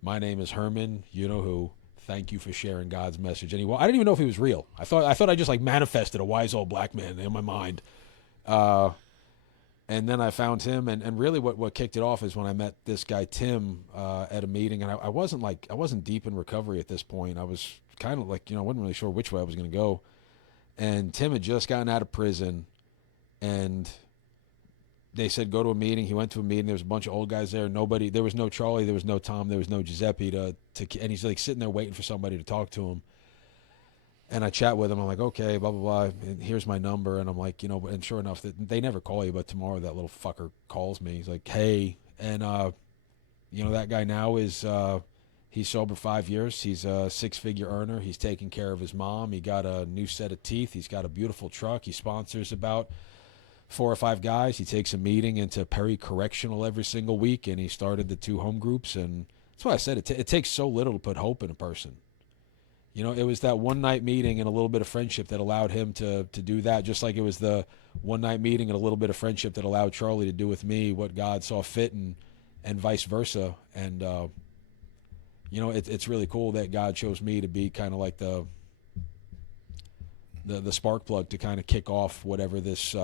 "My name is Herman. You know who. Thank you for sharing God's message." And I didn't even know if he was real. I thought I just like manifested a wise old black man in my mind. And then I found him, and really what kicked it off is when I met this guy Tim at a meeting, and I wasn't deep in recovery at this point. I was kind of like, you know, I wasn't really sure which way I was going to go. And Tim had just gotten out of prison, and they said go to a meeting. He went to a meeting. There was a bunch of old guys there. There was no Charlie. There was no Tom. There was no Giuseppe and he's like sitting there waiting for somebody to talk to him. And I chat with him. I'm like, okay, blah, blah, blah. And here's my number. And I'm like, you know, and sure enough, they never call you, but tomorrow that little fucker calls me. He's like, hey. And, you know, that guy now is, he's sober 5 years. He's a 6-figure earner. He's taking care of his mom. He got a new set of teeth. He's got a beautiful truck. He sponsors about 4 or 5 guys. He takes a meeting into Perry Correctional every single week, and he started the 2 home groups. And that's why I said it takes so little to put hope in a person. You know, it was that one-night meeting and a little bit of friendship that allowed him to do that, just like it was the one-night meeting and a little bit of friendship that allowed Charlie to do with me what God saw fit. And and vice versa. And you know, it's really cool that God chose me to be kind of like the spark plug to kind of kick off whatever this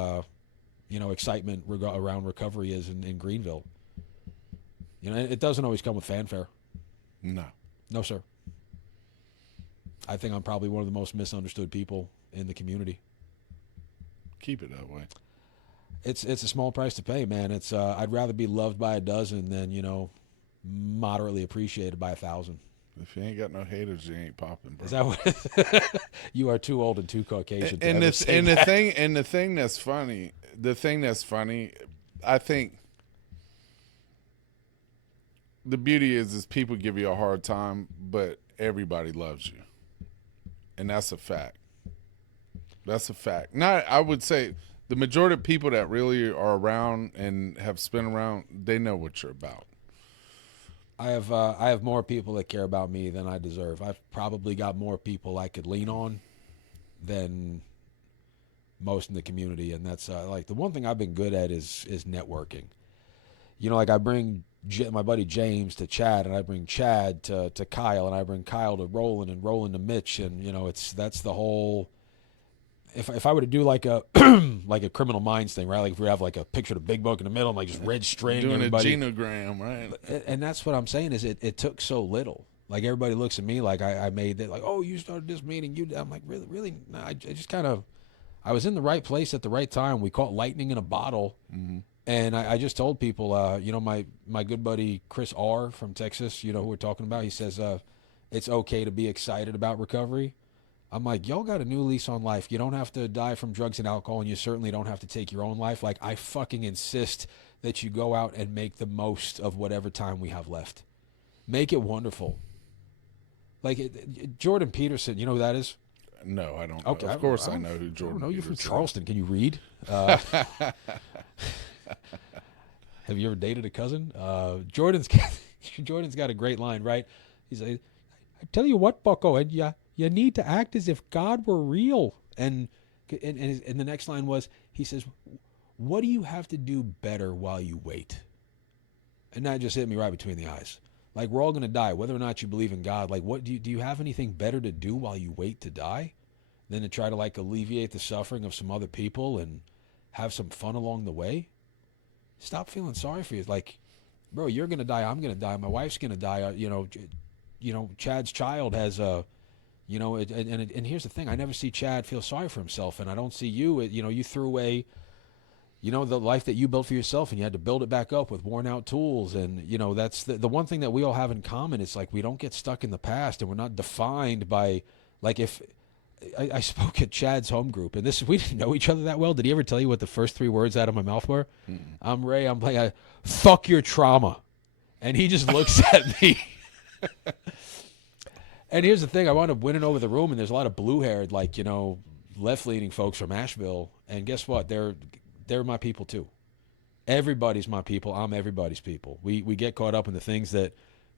you know, excitement around recovery is in Greenville. You know, it doesn't always come with fanfare. No. No, sir. I think I'm probably one of the most misunderstood people in the community. Keep it that way. It's a small price to pay, man. It's I'd rather be loved by a dozen than, you know, moderately appreciated by 1,000. If you ain't got no haters, you ain't popping, bro. Is that what? You are too old and too Caucasian to ever say and that. the thing that's funny, I think the beauty is people give you a hard time, but everybody loves you, and that's a fact. That's a fact. Not, I would say the majority of people that really are around and have spent around, they know what you're about. I have more people that care about me than I deserve. I've probably got more people I could lean on than most in the community, and that's like the one thing I've been good at is networking. You know, like I bring my buddy James to Chad, and I bring Chad to Kyle, and I bring Kyle to Roland, and Roland to Mitch, and you know, that's the whole. If I were to do like a like a Criminal Minds thing, right? Like if we have like a picture of the big book in the middle, and like just red string, Doing everybody. a genogram, right? And that's what I'm saying is it took so little. Like everybody looks at me like I made that, like, oh, you started this meeting, you. I'm like, really? No, I just kind of, I was in the right place at the right time. We caught lightning in a bottle, and I just told people, you know, my good buddy Chris R from Texas, you know who we're talking about. He says it's okay to be excited about recovery. I'm like, y'all got a new lease on life. You don't have to die from drugs and alcohol, and you certainly don't have to take your own life. Like, I fucking insist that you go out and make the most of whatever time we have left. Make it wonderful. Like, Jordan Peterson, you know who that is? No, I don't. Okay, Of course, I know who Jordan. I don't know. You're from Peterson Charleston. Can you read? Have you ever dated a cousin? Jordan's got a great line, right? He's like, I tell you what, Bucko, and you need to act as if God were real. And the next line was, he says, what do you have to do better while you wait? And that just hit me right between the eyes. Like, we're all going to die, whether or not you believe in God. Like, what do you have anything better to do while you wait to die than to try to, like, alleviate the suffering of some other people and have some fun along the way? Stop feeling sorry for you. Like, bro, you're going to die. I'm going to die. My wife's going to die. You know, Chad's child has a, you know, and here's the thing. I never see Chad feel sorry for himself, and I don't see you. You know, you threw away, you know, the life that you built for yourself, and you had to build it back up with worn out tools. And, you know, that's the one thing that we all have in common. It's like we don't get stuck in the past, and we're not defined by, like, if I spoke at Chad's home group, and we didn't know each other that well. Did he ever tell you what the first 3 words out of my mouth were? I'm Ray. I'm like, fuck your trauma. And he just looks at me. And here's the thing. I wound up winning over the room, and there's a lot of blue-haired, like, you know, left-leaning folks from Asheville. And guess what? They're my people too. Everybody's my people. I'm everybody's people. We get caught up in the things that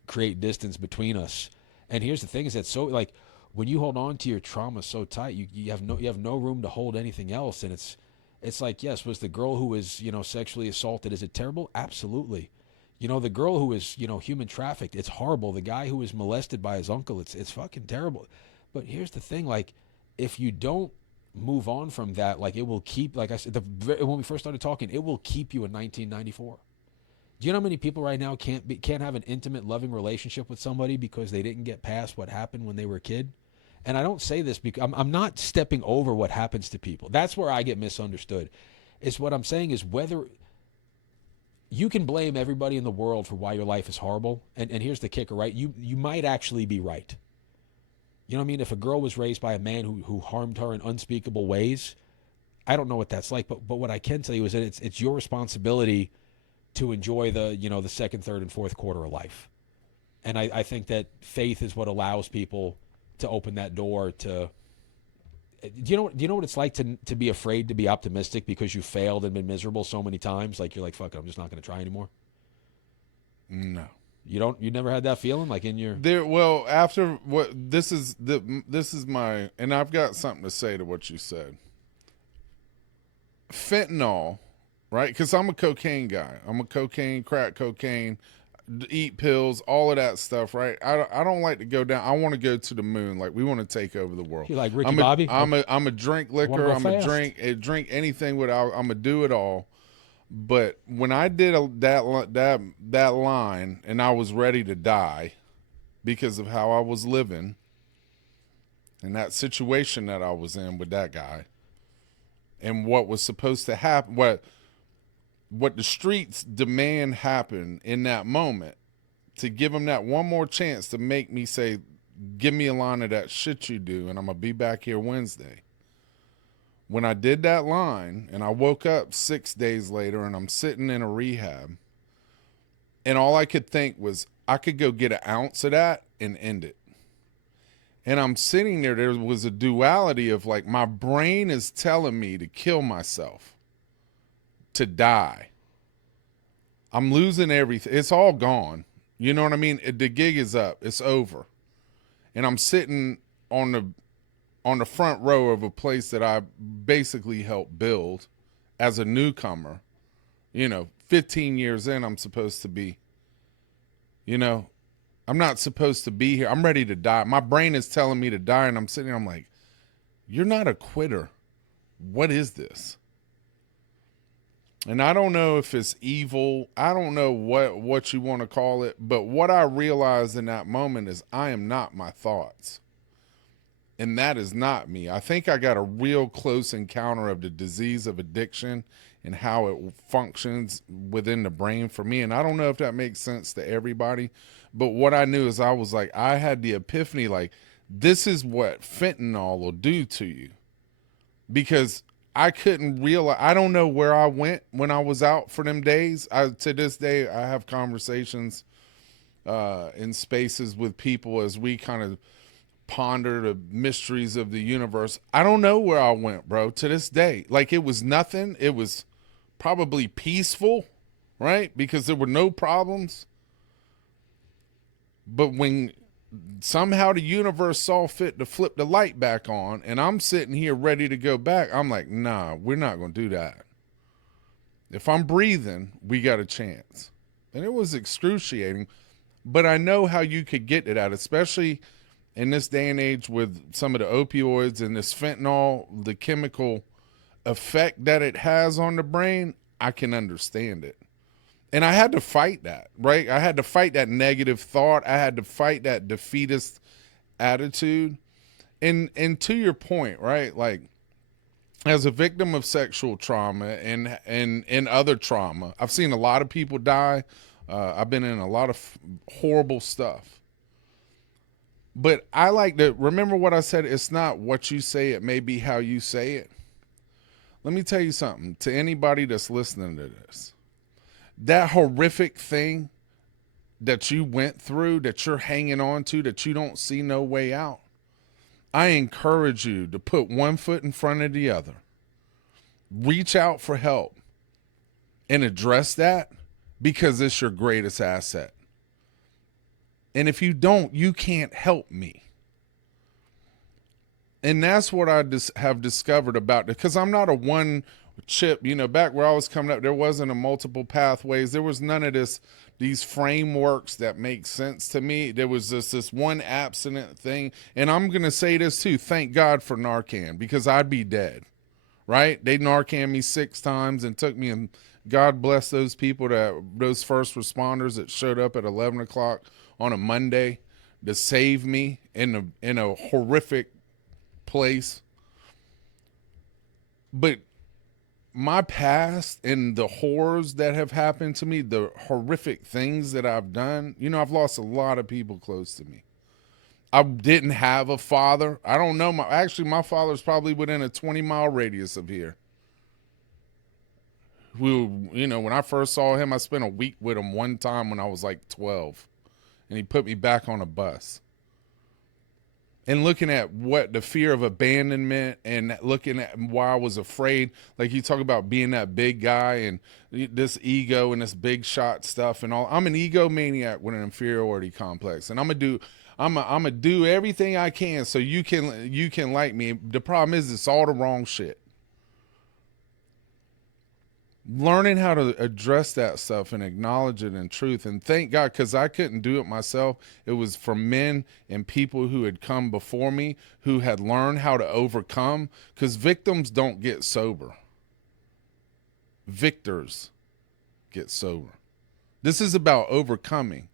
create distance between us. And here's the thing: is that so, like, when you hold on to your trauma so tight, you have no room to hold anything else. And it's like, yes, was the girl who was, you know, sexually assaulted, is it terrible? Absolutely. You know, the girl who was, you know, human trafficked, it's horrible. The guy who was molested by his uncle, it's fucking terrible. But here's the thing, like, if you don't move on from that, like, it will keep, like I said, when we first started talking, it will keep you in 1994. Do you know how many people right now can't have an intimate, loving relationship with somebody because they didn't get past what happened when they were a kid? And I don't say this because I'm not stepping over what happens to people. That's where I get misunderstood. Is what I'm saying is whether you can blame everybody in the world for why your life is horrible. And here's the kicker, right? You might actually be right. You know what I mean? If a girl was raised by a man who harmed her in unspeakable ways, I don't know what that's like. But what I can tell you is that it's your responsibility to enjoy the, you know, the second, third, and fourth quarter of life. And I think that faith is what allows people to open that door to. Do you know what it's like to be afraid to be optimistic because you failed and been miserable so many times? Like, you're like, fuck it, I'm just not going to try anymore. No. You never had that feeling, like, in your Well, after what this is my, and I've got something to say to what you said. Fentanyl, right? Because I'm a cocaine guy. I'm a cocaine, crack cocaine, eat pills, all of that stuff, right? I don't like to go down. I want to go to the moon. Like we want to take over the world. You like Ricky Bobby? I'm a drink Want to liquor. go I'm a fast? drink anything without. I'm gonna do it all. But when I did that line, and I was ready to die because of how I was living and that situation that I was in with that guy, and what was supposed to happen, what the streets demand happen in that moment, to give him that one more chance to make me say, give me a line of that shit you do, and I'm gonna be back here Wednesday. When I did that line, and I woke up 6 days later, and I'm sitting in a rehab, and all I could think was I could go get an ounce of that and end it. And I'm sitting there was a duality of like, my brain is telling me to kill myself, to die. I'm losing everything. It's all gone. You know what I mean? The gig is up. It's over. And I'm sitting on the front row of a place that I basically helped build as a newcomer. 15 years in, I'm supposed to be, I'm not supposed to be here. I'm ready to die. My brain is telling me to die, and I'm sitting there, I'm like, you're not a quitter. What is this? And I don't know if it's evil. I don't know what you want to call it. But what I realized in that moment is I am not my thoughts. And that is not me. I think I got a real close encounter of the disease of addiction and how it functions within the brain for me. And I don't know if that makes sense to everybody. But what I knew is I was like, I had the epiphany, like, this is what fentanyl will do to you. Because I couldn't realize, I don't know where I went when I was out for them days. To this day, I have conversations in spaces with people as we kind of ponder the mysteries of the universe. I don't know where I went, bro, to this day. Like, it was nothing. It was probably peaceful, right? Because there were no problems. But when somehow the universe saw fit to flip the light back on, and I'm sitting here ready to go back, I'm like, nah, we're not going to do that. If I'm breathing, we got a chance. And it was excruciating, but I know how you could get to that, especially in this day and age with some of the opioids and this fentanyl, the chemical effect that it has on the brain. I can understand it. And I had to fight that, right? I had to fight that negative thought. I had to fight that defeatist attitude. And to your point, right? Like, as a victim of sexual trauma and other trauma, I've seen a lot of people die. I've been in a lot of horrible stuff. But I like to remember what I said. It's not what you say. It may be how you say it. Let me tell you something to anybody that's listening to this. That horrific thing that you went through, that you're hanging on to, that you don't see no way out, I encourage you to put one foot in front of the other. Reach out for help and address that, because it's your greatest asset. And if you don't, you can't help me. And that's what I have discovered about it, because I'm not a one chip, back where I was coming up, there wasn't a multiple pathways. There was none of these frameworks that make sense to me. There was just this one abstinent thing. And I'm going to say this too. Thank God for Narcan, because I'd be dead, right? They Narcan me 6 times and took me, and God bless those people, those first responders that showed up at 11 o'clock on a Monday to save me in a horrific place. But my past and the horrors that have happened to me, the horrific things that I've done, I've lost a lot of people close to me. I didn't have a father. I don't know. My father's probably within a 20-mile radius of here. When I first saw him, I spent a week with him one time when I was like 12, and he put me back on a bus. And looking at what the fear of abandonment, and looking at why I was afraid, like you talk about being that big guy and this ego and this big shot stuff and all. I'm an egomaniac with an inferiority complex, and I'm gonna do everything I can so you can like me. The problem is it's all the wrong shit. learning how to address that stuff and acknowledge it in truth. And thank God, because I couldn't do it myself. It was from men and people who had come before me who had learned how to overcome, because victims don't get sober. Victors get sober. This is about overcoming.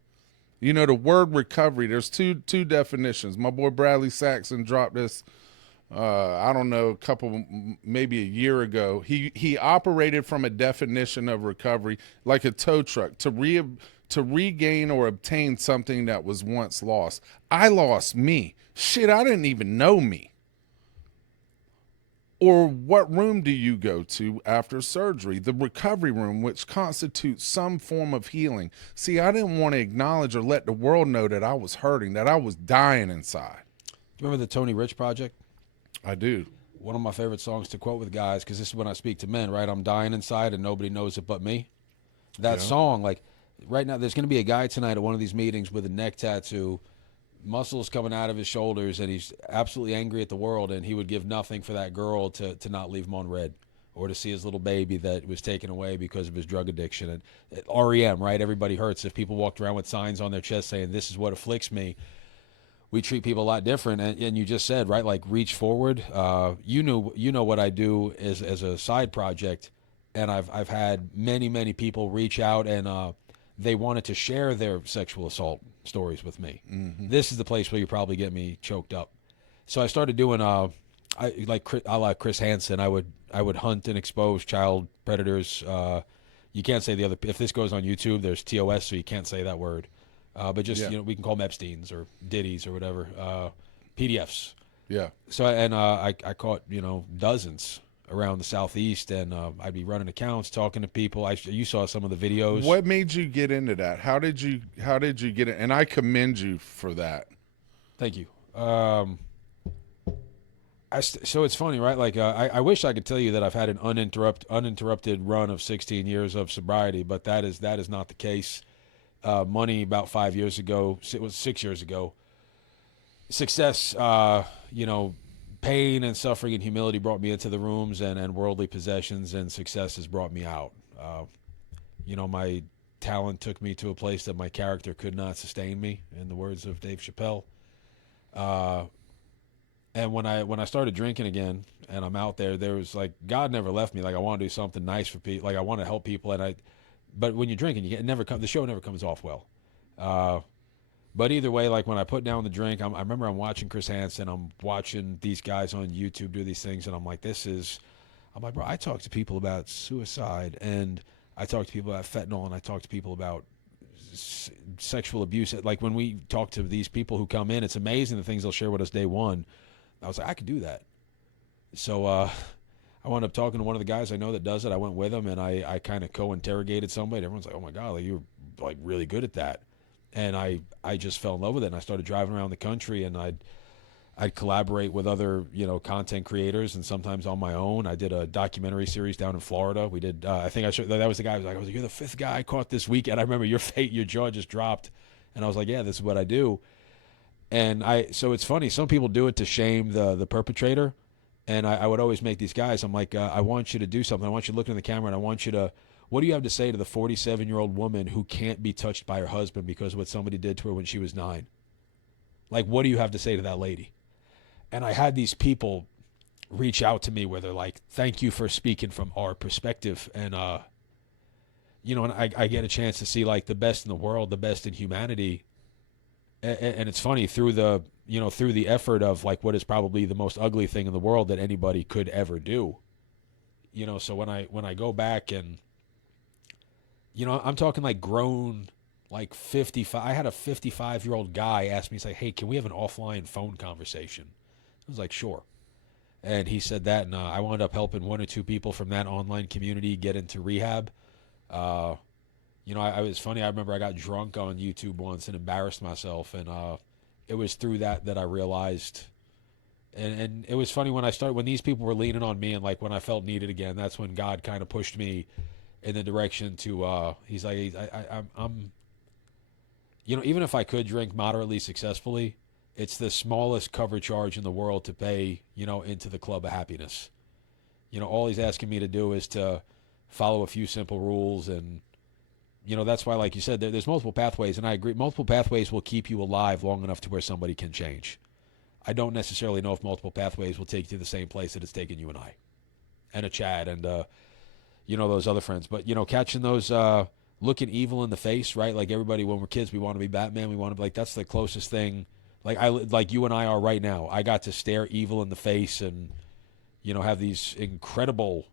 You know, the word recovery, there's two definitions. My boy Bradley Saxon dropped this, I don't know, maybe a year ago. He operated from a definition of recovery like a tow truck, to regain or obtain something that was once lost. I lost me. Shit, I didn't even know me. Or what room do you go to after surgery? The recovery room, which constitutes some form of healing. See, I didn't want to acknowledge or let the world know that I was hurting, that I was dying inside. Do you remember the Tony Rich Project? I do. One of my favorite songs to quote with guys, because this is when I speak to men, right? I'm dying inside and nobody knows it but me. That song, like right now, there's going to be a guy tonight at one of these meetings with a neck tattoo, muscles coming out of his shoulders, and he's absolutely angry at the world, and he would give nothing for that girl to not leave him on red, or to see his little baby that was taken away because of his drug addiction. And REM, right? Everybody hurts. If people walked around with signs on their chest saying, "This is what afflicts me," we treat people a lot different. And you just said, right, like reach forward. You know what I do as a side project, and I've had many people reach out, and they wanted to share their sexual assault stories with me. Mm-hmm. This is the place where you probably get me choked up. So I started doing I like Chris Hansen. I would hunt and expose child predators. You can't say the other. If this goes on YouTube, there's TOS, so you can't say that word. But just we can call them Epstein's or Diddy's or whatever. PDFs. Yeah. So I caught dozens around the Southeast, and I'd be running accounts, talking to people. You saw some of the videos. What made you get into that? How did you get it? And I commend you for that. Thank you. So it's funny, right? Like I wish I could tell you that I've had an uninterrupted run of 16 years of sobriety, but that is not the case. Money about 5 years ago, it was 6 years ago. Success, pain and suffering and humility brought me into the rooms, and worldly possessions and success has brought me out. My talent took me to a place that my character could not sustain me, in the words of Dave Chappelle. And when I started drinking again, and I'm out there was like, God never left me. Like, I want to do something nice for people. Like, I want to help people, but when you're drinking, the show never comes off well. But either way, like when I put down the drink, I remember I'm watching Chris Hansen, I'm watching these guys on YouTube do these things, and I'm like, bro, I talk to people about suicide, and I talk to people about fentanyl, and I talk to people about sexual abuse. Like when we talk to these people who come in, it's amazing the things they'll share with us day one. I was like, I could do that. So I wound up talking to one of the guys I know that does it. I went with him, and I kind of co-interrogated somebody. Everyone's like, oh my God, like, you're like really good at that. And I just fell in love with it, and I started driving around the country, and I'd collaborate with other, content creators, and sometimes on my own. I did a documentary series down in Florida. We did, I think that was the guy who was like, you're the fifth guy I caught this weekend. I remember your jaw just dropped. And I was like, yeah, this is what I do. And so it's funny. Some people do it to shame the perpetrator. And I would always make these guys, I'm like, I want you to do something. I want you to look in the camera, and I want you to, what do you have to say to the 47-year-old woman who can't be touched by her husband because of what somebody did to her when she was 9? Like, what do you have to say to that lady? And I had these people reach out to me where they're like, thank you for speaking from our perspective. And, and I get a chance to see like the best in the world, the best in humanity. And it's funny, through the effort of like what is probably the most ugly thing in the world that anybody could ever do. So when I go back and, I'm talking like grown, like 55. I had a 55-year-old guy ask me, he's like, hey, can we have an offline phone conversation? I was like, sure. And he said that, and I wound up helping one or two people from that online community get into rehab. I was funny. I remember I got drunk on YouTube once and embarrassed myself, and it was through that I realized. And it was funny when these people were leaning on me, and like when I felt needed again, that's when God kind of pushed me in the direction to. He's like, I'm. Even if I could drink moderately successfully, it's the smallest cover charge in the world to pay, into the club of happiness. All he's asking me to do is to follow a few simple rules. And, that's why, like you said, there's multiple pathways. And I agree, multiple pathways will keep you alive long enough to where somebody can change. I don't necessarily know if multiple pathways will take you to the same place that it's taken you and I and a Chad and, those other friends. But, catching those, looking evil in the face, right? Like everybody, when we're kids, we want to be Batman. We want to be like, that's the closest thing. Like you and I are right now. I got to stare evil in the face and, have these incredible,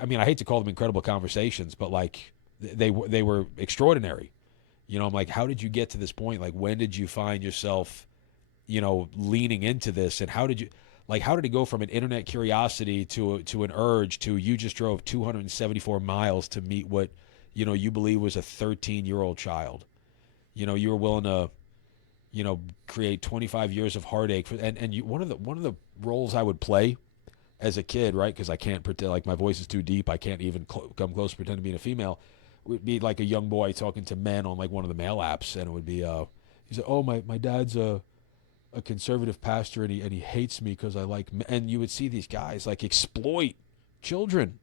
I mean, I hate to call them incredible conversations, but like they were extraordinary. I'm like, how did you get to this point? Like, when did you find yourself, leaning into this? And how did it go from an internet curiosity to an urge to you just drove 274 miles to meet what, you believe was a 13-year-old child? You were willing to, create 25 years of heartache one of the roles I would play as a kid, right? Because I can't pretend, like my voice is too deep. I can't even come close to pretend to being a female. Would be like a young boy talking to men on like one of the mail apps, and it would be, he said, "Oh, my dad's a conservative pastor, and he hates me because I like," and you would see these guys like exploit children.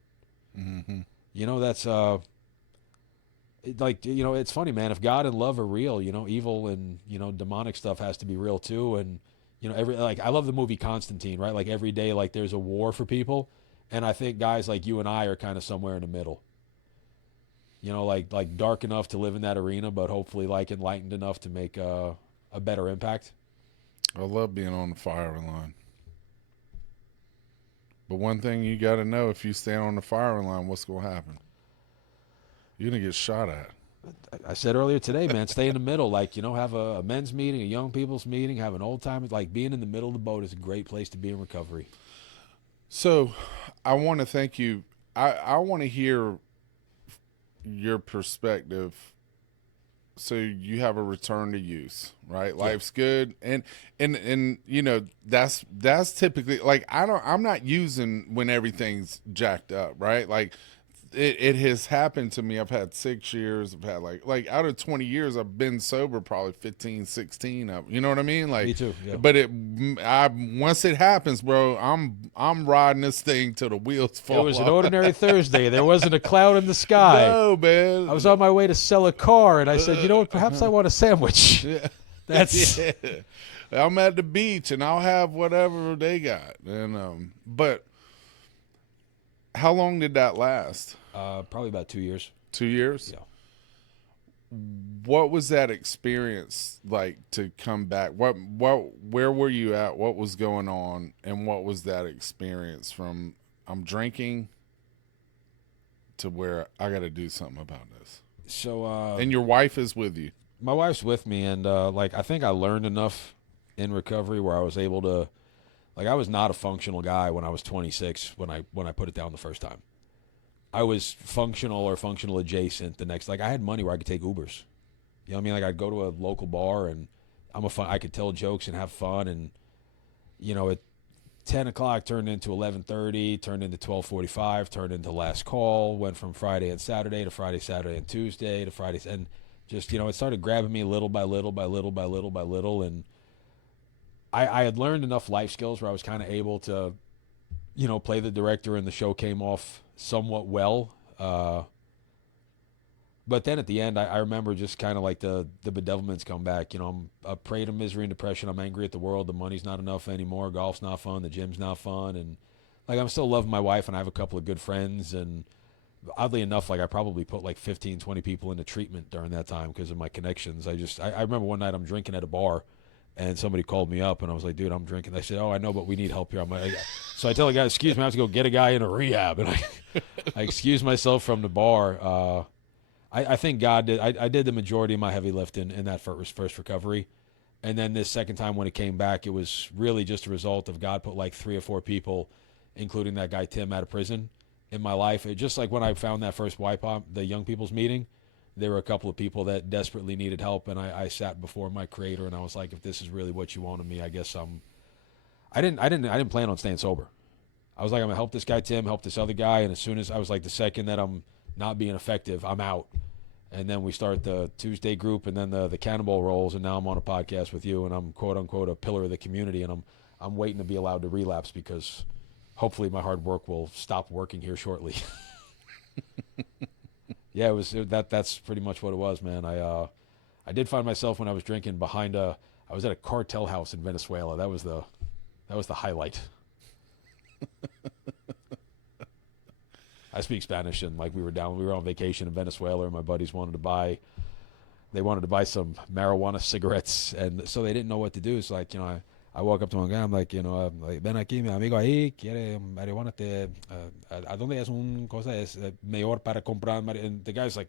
Mm-hmm. That's it's funny, man. If God and love are real, evil and demonic stuff has to be real too. And I love the movie Constantine, right? Like every day, like there's a war for people, and I think guys like you and I are kind of somewhere in the middle. Like dark enough to live in that arena, but hopefully like enlightened enough to make a better impact. I love being on the firing line. But one thing you got to know, if you stand on the firing line, what's going to happen? You're going to get shot at. I said earlier today, man, stay in the middle. Like, have a men's meeting, a young people's meeting, have an old time. Like being in the middle of the boat is a great place to be in recovery. So I want to thank you. I want to hear your perspective. So you have a return to use, right? Yeah. Life's good. And that's typically like, I'm not using when everything's jacked up, right? Like it has happened to me. I've had 6 years. I've had like out of 20 years, I've been sober probably 15, 16 of, you know what I mean? Like, me too. Yeah. But once it happens, bro, I'm riding this thing till the wheels fall off. It was an ordinary Thursday. There wasn't a cloud in the sky. No, man. I was on my way to sell a car, and I said, you know what? Perhaps I want a sandwich. Yeah. That's. Yeah. I'm at the beach, and I'll have whatever they got. And but how long did that last? Probably about 2 years. 2 years? Yeah. What was that experience like to come back? Where were you at? What was going on? And what was that experience from I'm drinking to where I got to do something about this? So, and your wife is with you. My wife's with me, and I think I learned enough in recovery where I was able to, I was not a functional guy when I was 26 when I put it down the first time. I was functional or functional adjacent the next. I had money where I could take Ubers. You know what I mean? I'd go to a local bar and I could tell jokes and have fun. And, at 10 o'clock turned into 11:30, turned into 12:45, turned into last call, went from Friday and Saturday to Friday, Saturday, and Tuesday to Friday. And just, it started grabbing me little by little by little by little by little. And I had learned enough life skills where I was kind of able to, play the director, and the show came off somewhat well. But then at the end, I remember just kind of like the bedevilments come back. I'm a prey to misery and depression. I'm angry at the world. The money's not enough anymore. Golf's not fun. The gym's not fun. And I'm still loving my wife, and I have a couple of good friends. And oddly enough, I probably put 15, 20 people into treatment during that time because of my connections. I remember one night I'm drinking at a bar, and somebody called me up, and I was like, dude, I'm drinking. They said, oh, I know, but we need help here. I'm like, so I tell the guy, excuse me, I have to go get a guy in a rehab. And I excuse myself from the bar. I think God did. I did the majority of my heavy lifting in that first recovery. And then this second time when it came back, it was really just a result of God put 3 or 4 people, including that guy Tim out of prison, in my life. It just like when I found that first YPOP, the young people's meeting, there were a couple of people that desperately needed help, and I sat before my creator, and I was like, if this is really what you want of me, I guess I didn't plan on staying sober. I was like, I'm gonna help this guy Tim, help this other guy, and as soon as I was like, the second that I'm not being effective, I'm out. And then we start the Tuesday group, and then the cannonball rolls, and now I'm on a podcast with you, and I'm quote unquote a pillar of the community, and I'm waiting to be allowed to relapse because hopefully my hard work will stop working here shortly. Yeah, that's pretty much what it was, man. I did find myself when I was drinking behind I was at a cartel house in Venezuela. That was the highlight. I speak Spanish, and like we were on vacation in Venezuela, and my buddies they wanted to buy some marijuana cigarettes, and so they didn't know what to do. So like, I walk up to one guy, I'm like, like, ven aquí, mi amigo ahí quiere marihuana, a dónde es un cosa es mejor para comprar, and the guy's like,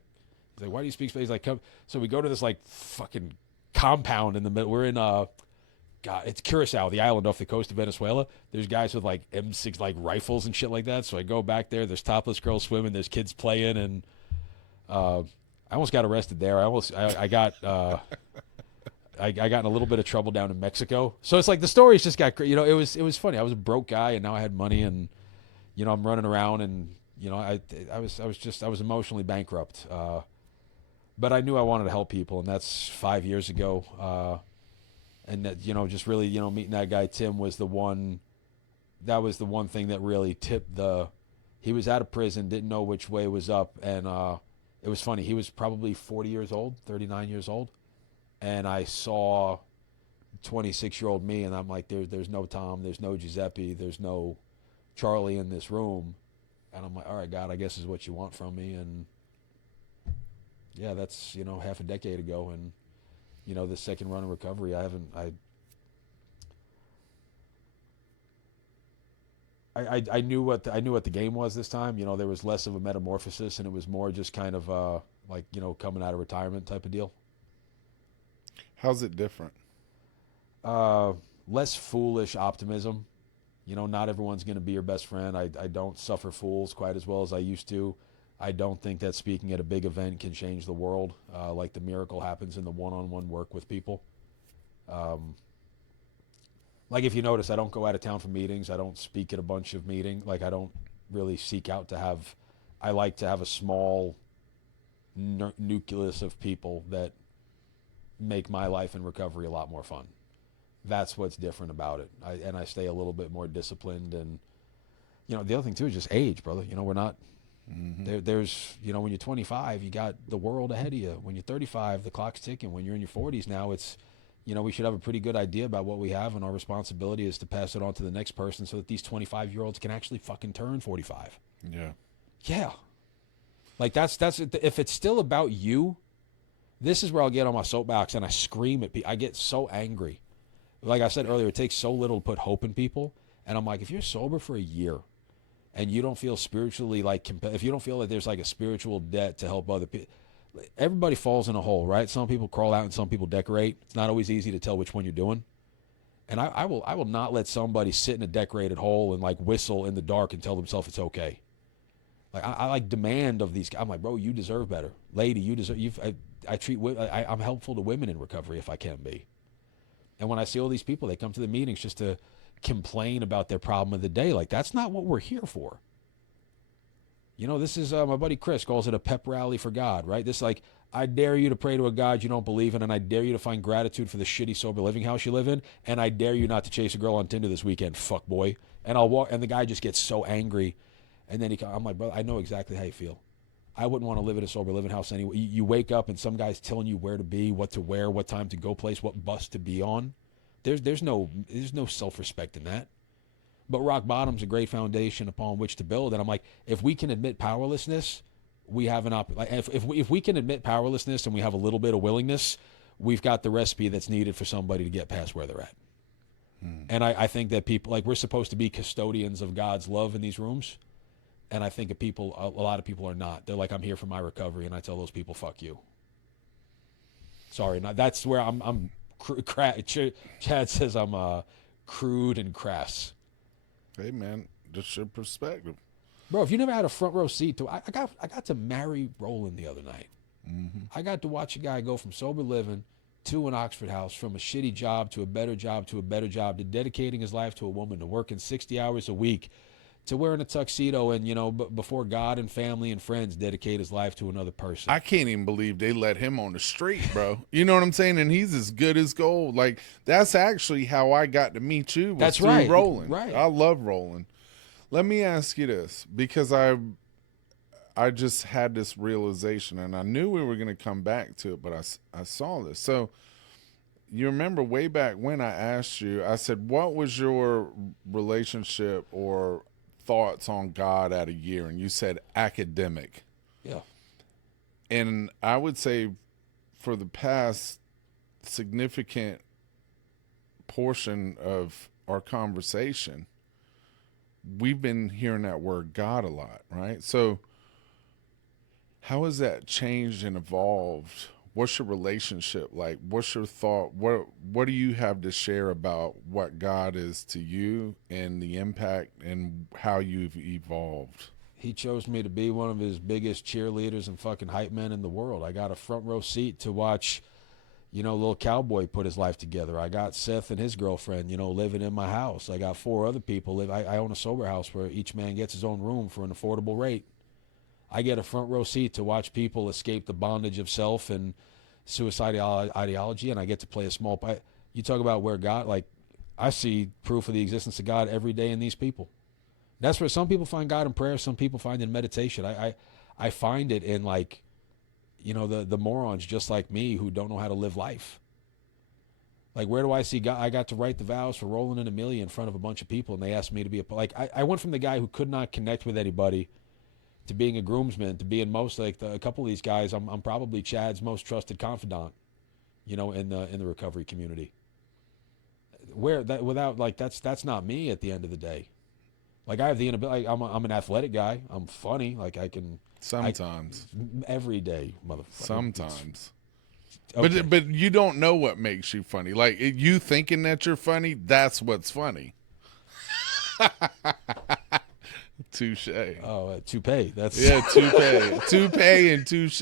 why do you speak Spanish? He's like, come. So we go to this like fucking compound in the middle. We're in God, it's Curacao, the island off the coast of Venezuela. There's guys with like M6 like rifles and shit like that. So I go back there. There's topless girls swimming. There's kids playing, and I almost got arrested there. I got I got in a little bit of trouble down in Mexico. So it's like the stories just got it was funny. I was a broke guy, and now I had money, and I'm running around, and I was emotionally bankrupt. But I knew I wanted to help people, and that's 5 years ago. And that just really meeting that guy Tim was the one. That was the one thing that really tipped the. He was out of prison, didn't know which way was up, and it was funny. He was probably 40 years old, 39 years old, and I saw 26-year-old me, and I'm like, there's no Tom, there's no Giuseppe, there's no Charlie in this room, and I'm like, all right, God, I guess is what you want from me, and yeah, that's half a decade ago, and the second run of recovery, I knew what the game was this time. There was less of a metamorphosis, and it was more just kind of like coming out of retirement type of deal. How's it different? Less foolish optimism. Not everyone's going to be your best friend. I don't suffer fools quite as well as I used to. I don't think that speaking at a big event can change the world. Like the miracle happens in the one-on-one work with people. Like if you notice, I don't go out of town for meetings. I don't speak at a bunch of meetings. Like I don't really seek out to have. I like to have a small nucleus of people that make my life in recovery a lot more fun. That's what's different about it. I stay a little bit more disciplined, and the other thing too is just age, brother. We're not. Mm-hmm. There's when you're 25, you got the world ahead of you. When you're 35, the clock's ticking. When you're in your 40s now, it's we should have a pretty good idea about what we have, and our responsibility is to pass it on to the next person so that these 25-year-olds can actually fucking turn 45. Yeah. Like that's if it's still about you, this is where I'll get on my soapbox and I scream at people. I get so angry. Like I said earlier, it takes so little to put hope in people, and I'm like, if you're sober for a year and you don't feel spiritually if you don't feel like there's like a spiritual debt to help other people, everybody falls in a hole, right? Some people crawl out and some people decorate. It's not always easy to tell which one you're doing. And I will not let somebody sit in a decorated hole and like whistle in the dark and tell themselves it's okay. Like I like demand of these guys. I'm like, bro, you deserve better. Lady, you deserve. I'm helpful to women in recovery if I can be. And when I see all these people, they come to the meetings just to complain about their problem of the day. Like that's not what we're here for. This is my buddy Chris calls it a pep rally for God, right? This like, I dare you to pray to a God you don't believe in, and I dare you to find gratitude for the shitty sober living house you live in, and I dare you not to chase a girl on Tinder this weekend, fuck boy. And I'll walk, and the guy just gets so angry, and then I'm like, brother, I know exactly how you feel. I wouldn't want to live in a sober living house anyway. You wake up and some guy's telling you where to be, what to wear, what time to go place, what bus to be on. There's no self-respect in that. But rock bottom's a great foundation upon which to build. And I'm like, if we can admit powerlessness, we have an if we can admit powerlessness and we have a little bit of willingness, we've got the recipe that's needed for somebody to get past where they're at. And I think that people, like, we're supposed to be custodians of God's love in these rooms. And I think a lot of people are not. They're like, I'm here for my recovery. And I tell those people, fuck you. Sorry. That's where I'm Chad says I'm crude and crass. Hey man, just your perspective, bro. If you never had a front row seat to, I got to marry Roland the other night. Mm-hmm. I got to watch a guy go from sober living to an Oxford house, from a shitty job to a better job to a better job, to dedicating his life to a woman, to working 60 hours a week, to wearing a tuxedo, and before God and family and friends, dedicate his life to another person. I can't even believe they let him on the street, bro. You know what I'm saying? And he's as good as gold. Like, that's actually how I got to meet you. That's right. Roland. Right. I love Roland. Let me ask you this, because I I just had this realization, and I knew we were going to come back to it, but I saw this. So you remember way back when I asked you, I said, what was your relationship or thoughts on God at a year? And you said academic. Yeah. And I would say for the past significant portion of our conversation, we've been hearing that word God a lot, right? So how has that changed and evolved? What's your relationship like? What's your thought? What do you have to share about what God is to you and the impact and how you've evolved? He chose me to be one of his biggest cheerleaders and fucking hype men in the world. I got a front row seat to watch, little cowboy put his life together. I got Seth and his girlfriend, living in my house. I got 4 other people live. I own a sober house where each man gets his own room for an affordable rate. I get a front row seat to watch people escape the bondage of self and suicidal ideology, and I get to play a small part. You talk about where God, like, I see proof of the existence of God every day in these people. That's where some people find God in prayer, some people find in meditation. I find it in, like, the morons just like me who don't know how to live life. Like, where do I see God? I got to write the vows for Roland and Amelia in front of a bunch of people, and they asked me to be I went from the guy who could not connect with anybody to being a groomsman, to being most like a couple of these guys. I'm probably Chad's most trusted confidant, in the recovery community. Where that without like that's not me at the end of the day. Like, I have the inability. I'm an athletic guy. I'm funny. Like, I can Sometimes. every day, motherfucker. Sometimes. Okay. But you don't know what makes you funny. Like, you thinking that you're funny, that's what's funny. Touche. Oh, toupee. That's Yeah, toupee. Toupee and touche.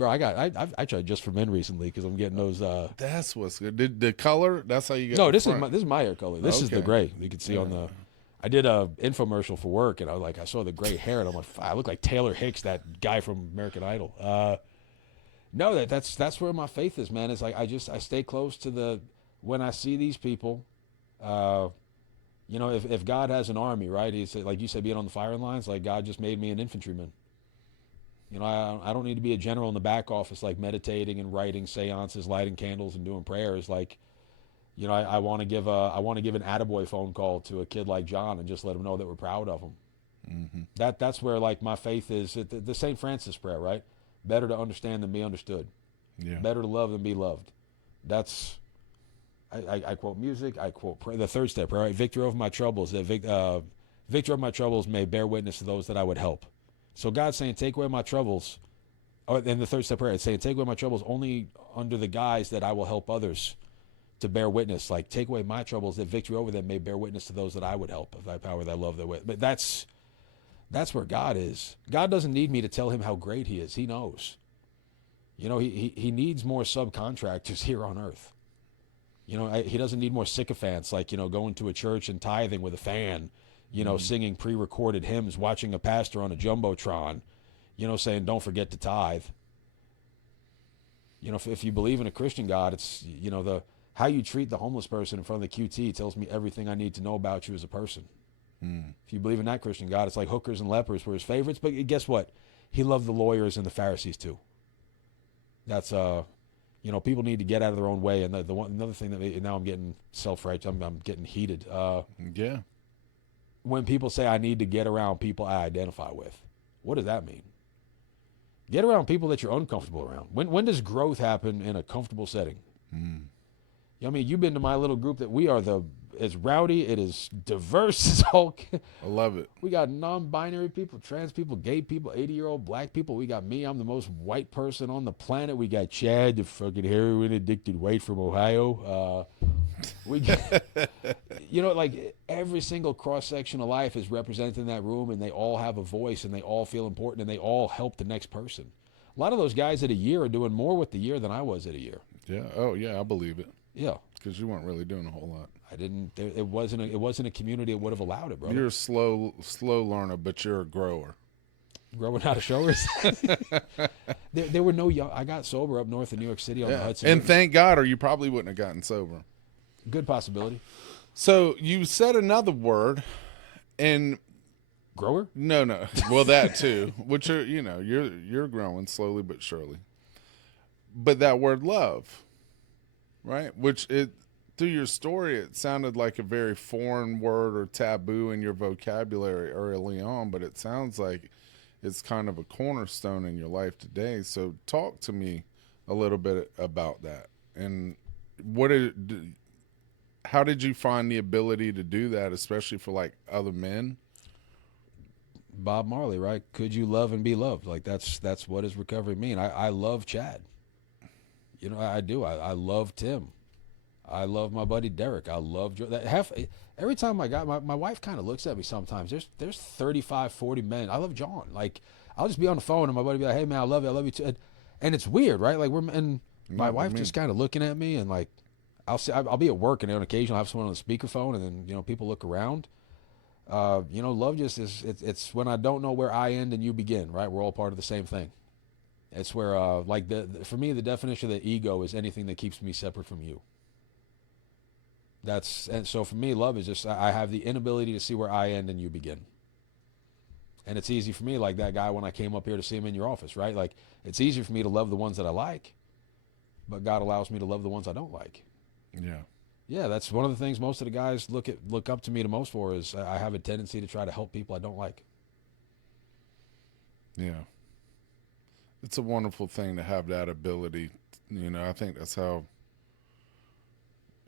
bro. I tried just for men recently because I'm getting those. That's what's good. The color, that's how you get No, the this front. is my hair color. This is the Okay. gray. You can see on the. I did a infomercial for work, and I saw the gray hair, and I'm like, I look like Taylor Hicks, that guy from American Idol. No, that's where my faith is, man. It's like I stay close to when I see these people. If God has an army, right? He's like you said, being on the firing lines. Like, God just made me an infantryman. I don't need to be a general in the back office, like meditating and writing seances, lighting candles, and doing prayers. Like, I want to give an attaboy phone call to a kid like John and just let him know that we're proud of him. Mm-hmm. That's where, like, my faith is. The St. Francis prayer, right? Better to understand than be understood. Yeah. Better to love than be loved. That's. I quote music. I quote the third step, right? Victory over my troubles. Victory over my troubles may bear witness to those that I would help. So God's saying, take away my troubles. And the third step prayer, it's saying, take away my troubles only under the guise that I will help others to bear witness. Like, take away my troubles, that victory over them may bear witness to those that I would help, of thy power, thy love, thy way. But that's where God is. God doesn't need me to tell him how great he is. He knows. He needs more subcontractors here on earth. He doesn't need more sycophants, like, going to a church and tithing with a fan, singing pre-recorded hymns, watching a pastor on a Jumbotron, saying, don't forget to tithe. If you believe in a Christian God, it's, how you treat the homeless person in front of the QT tells me everything I need to know about you as a person. If you believe in that Christian God, it's like hookers and lepers were his favorites, but guess what? He loved the lawyers and the Pharisees too. That's, people need to get out of their own way. And another thing that now I'm getting self-righteous, I'm getting heated. Yeah. When people say I need to get around people I identify with, what does that mean? Get around people that you're uncomfortable around. When does growth happen in a comfortable setting? You've been to my little group that we are it's rowdy, it is diverse as all. I love it. We got non-binary people, trans people, gay people, 80-year-old black people. We got me. I'm the most white person on the planet. We got Chad, the fucking heroin addicted white from Ohio. We got, like, every single cross-section of life is represented in that room, and they all have a voice, and they all feel important, and they all help the next person. A lot of those guys at a year are doing more with the year than I was at a year. Yeah. Oh, yeah, I believe it. Yeah. Because you weren't really doing a whole lot. I didn't. It wasn't a community that would have allowed it, bro. You're a slow learner, but you're a grower. Growing out of showers. there were no young. I got sober up north in New York City on the Hudson. And thank God, or you probably wouldn't have gotten sober. Good possibility. So you said another word, and grower. No, no. Well, that too. Which are, you know, you're growing slowly but surely. But that word love, right? Which it through your story, it sounded like a very foreign word or taboo in your vocabulary early on, but it sounds like it's kind of a cornerstone in your life today. So talk to me a little bit about that. And what did how did you find the ability to do that, especially for like other men? Bob Marley, right? Could you love and be loved? Like that's what does recovery mean? I love Chad. You know, I do. I love Tim. I love my buddy Derek. I love that every time I got my wife kind of looks at me sometimes. There's 35, 40 men. I love John. Like I'll just be on the phone and my buddy be like, "Hey man, I love you. I love you too." And it's weird, right? Like my wife just kind of looking at me and like I'll be at work and on occasion I'll have someone on the speakerphone and then, you know, people look around. You know, love just is it's when I don't know where I end and you begin, right? We're all part of the same thing. It's where like for me the definition of the ego is anything that keeps me separate from you. And so for me, love is just I have the inability to see where I end and you begin. And it's easy for me, like that guy when I came up here to see him in your office, right? Like it's easy for me to love the ones that I like, but God allows me to love the ones I don't like. Yeah. Yeah, that's one of the things most of the guys look up to me the most for is I have a tendency to try to help people I don't like. Yeah. It's a wonderful thing to have that ability. You know, I think that's how,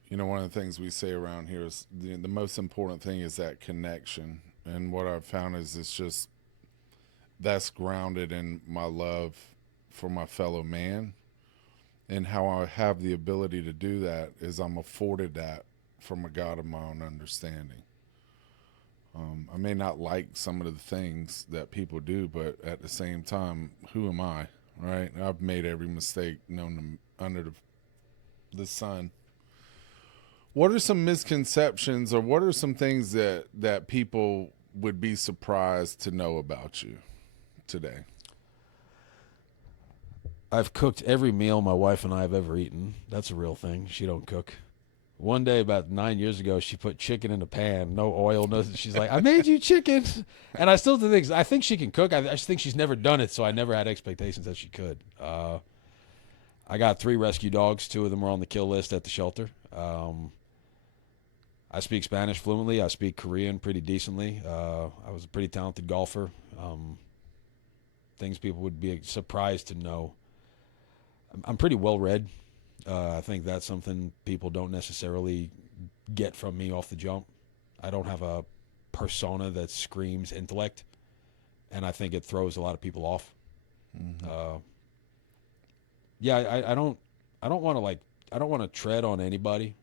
you know, one of the things we say around here is the most important thing is that connection. And what I've found is it's just that's grounded in my love for my fellow man. And how I have the ability to do that is I'm afforded that from a God of my own understanding. I may not like some of the things that people do, but at the same time, who am I, right? I've made every mistake known to, under the sun. What are some misconceptions or what are some things that people would be surprised to know about you today? I've cooked every meal my wife and I have ever eaten. That's a real thing. She don't cook. One day about 9 years ago, she put chicken in a pan, no oil, no. She's like, "I made you chicken," and I still think she can cook. I just think she's never done it, so I never had expectations that she could. I got 3 rescue dogs. 2 of them were on the kill list at the shelter. I speak Spanish fluently. I speak Korean pretty decently. I was a pretty talented golfer. Things people would be surprised to know. I'm pretty well read. I think that's something people don't necessarily get from me off the jump. I don't have a persona that screams intellect, and I think it throws a lot of people off. Mm-hmm. Yeah, I don't want to I don't want to tread on anybody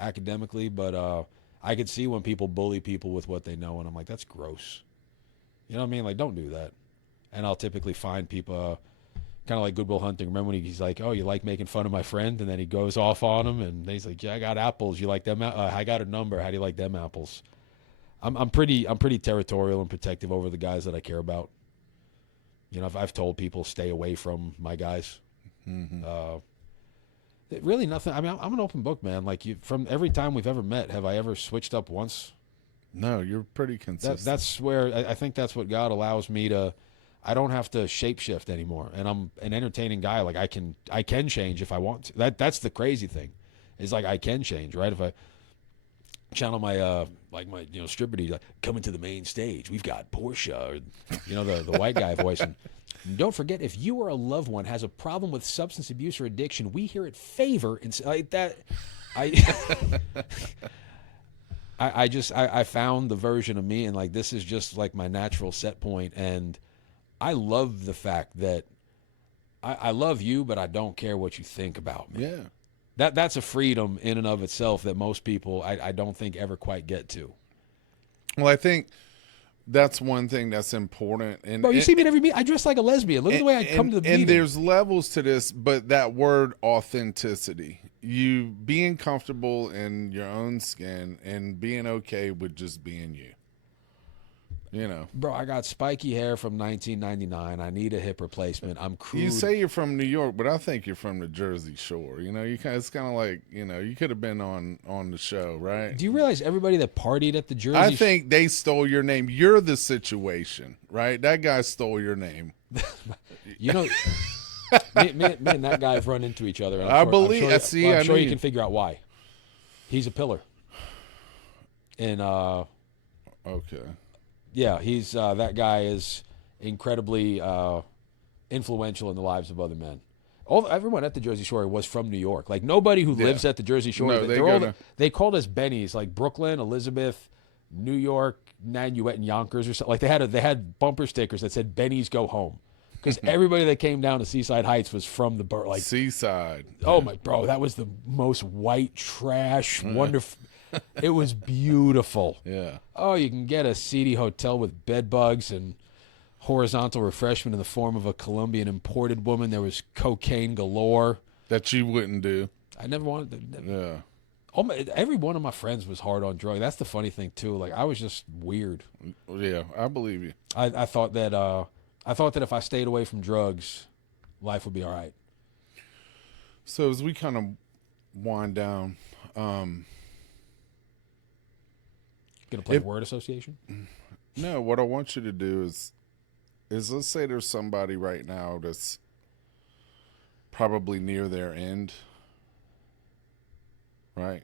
academically, but I could see when people bully people with what they know, and I'm like, that's gross. You know what I mean? Like, don't do that. And I'll typically find people. Kind of like Good Will Hunting. Remember when he's like, "Oh, you like making fun of my friend?" And then he goes off on him, and he's like, "Yeah, I got apples. You like them? I got a number. How do you like them apples?" I'm pretty really and protective over the guys that I care about. You know, I've told people stay away from my guys. Mm-hmm. Really nothing. I mean, I'm an open book, man. Like from every time we've ever met, have I ever switched up once? No, you're pretty consistent. That's where I think that's what God allows me to. I don't have to shapeshift anymore, and I'm an entertaining guy. Like I can change if I want to. That's the crazy thing, is like I can change, right? If I channel my my stripper dude, like coming to the main stage, we've got Portia, or the white guy voice. And don't forget, if you or a loved one has a problem with substance abuse or addiction, we here at Favor and like that. I found the version of me, and like this is just like my natural set point, and I love the fact that I love you, but I don't care what you think about me. Yeah. That's a freedom in and of itself that most people I don't think ever quite get to. Well, I think that's one thing that's important. And bro, you see me at every meeting. I dress like a lesbian. Look at the way I come to the meeting. And there's levels to this, but that word authenticity, you being comfortable in your own skin and being okay with just being you. You know, Bro, I got spiky hair from 1999. I need a hip replacement. I'm crude. you say you're from New York, but I think you're from the Jersey Shore. You know, it's kind of like, you could have been on the show, right? Do you realize everybody that partied at the I Jersey think they stole your name. You're the situation, right? That guy stole your name. You know, me and that guy have run into each other. And I believe. I'm sure you can figure out why. He's a pillar. And Okay. yeah, he's that guy is incredibly influential in the lives of other men. Everyone at the Jersey Shore was from New York. Like nobody who lives at the Jersey Shore. No, they called us Bennies, like Brooklyn, Elizabeth, New York, Nanuet, and Yonkers or something. Like they had bumper stickers that said "Bennies go home," because everybody that came down to Seaside Heights was from the like Seaside. Oh my bro, that was the most white trash, wonderful. It was beautiful. Yeah. Oh, you can get a seedy hotel with bed bugs and horizontal refreshment in the form of a Colombian imported woman. There was cocaine galore. That you wouldn't do. I never wanted to. Yeah. Every one of my friends was hard on drugs. That's the funny thing too. Like I was just weird. Yeah, I believe you. I thought that if I stayed away from drugs, life would be all right. So as we kind of wind down, Gonna play word association? no, what I want you to do is let's say there's somebody right now that's probably near their end, right?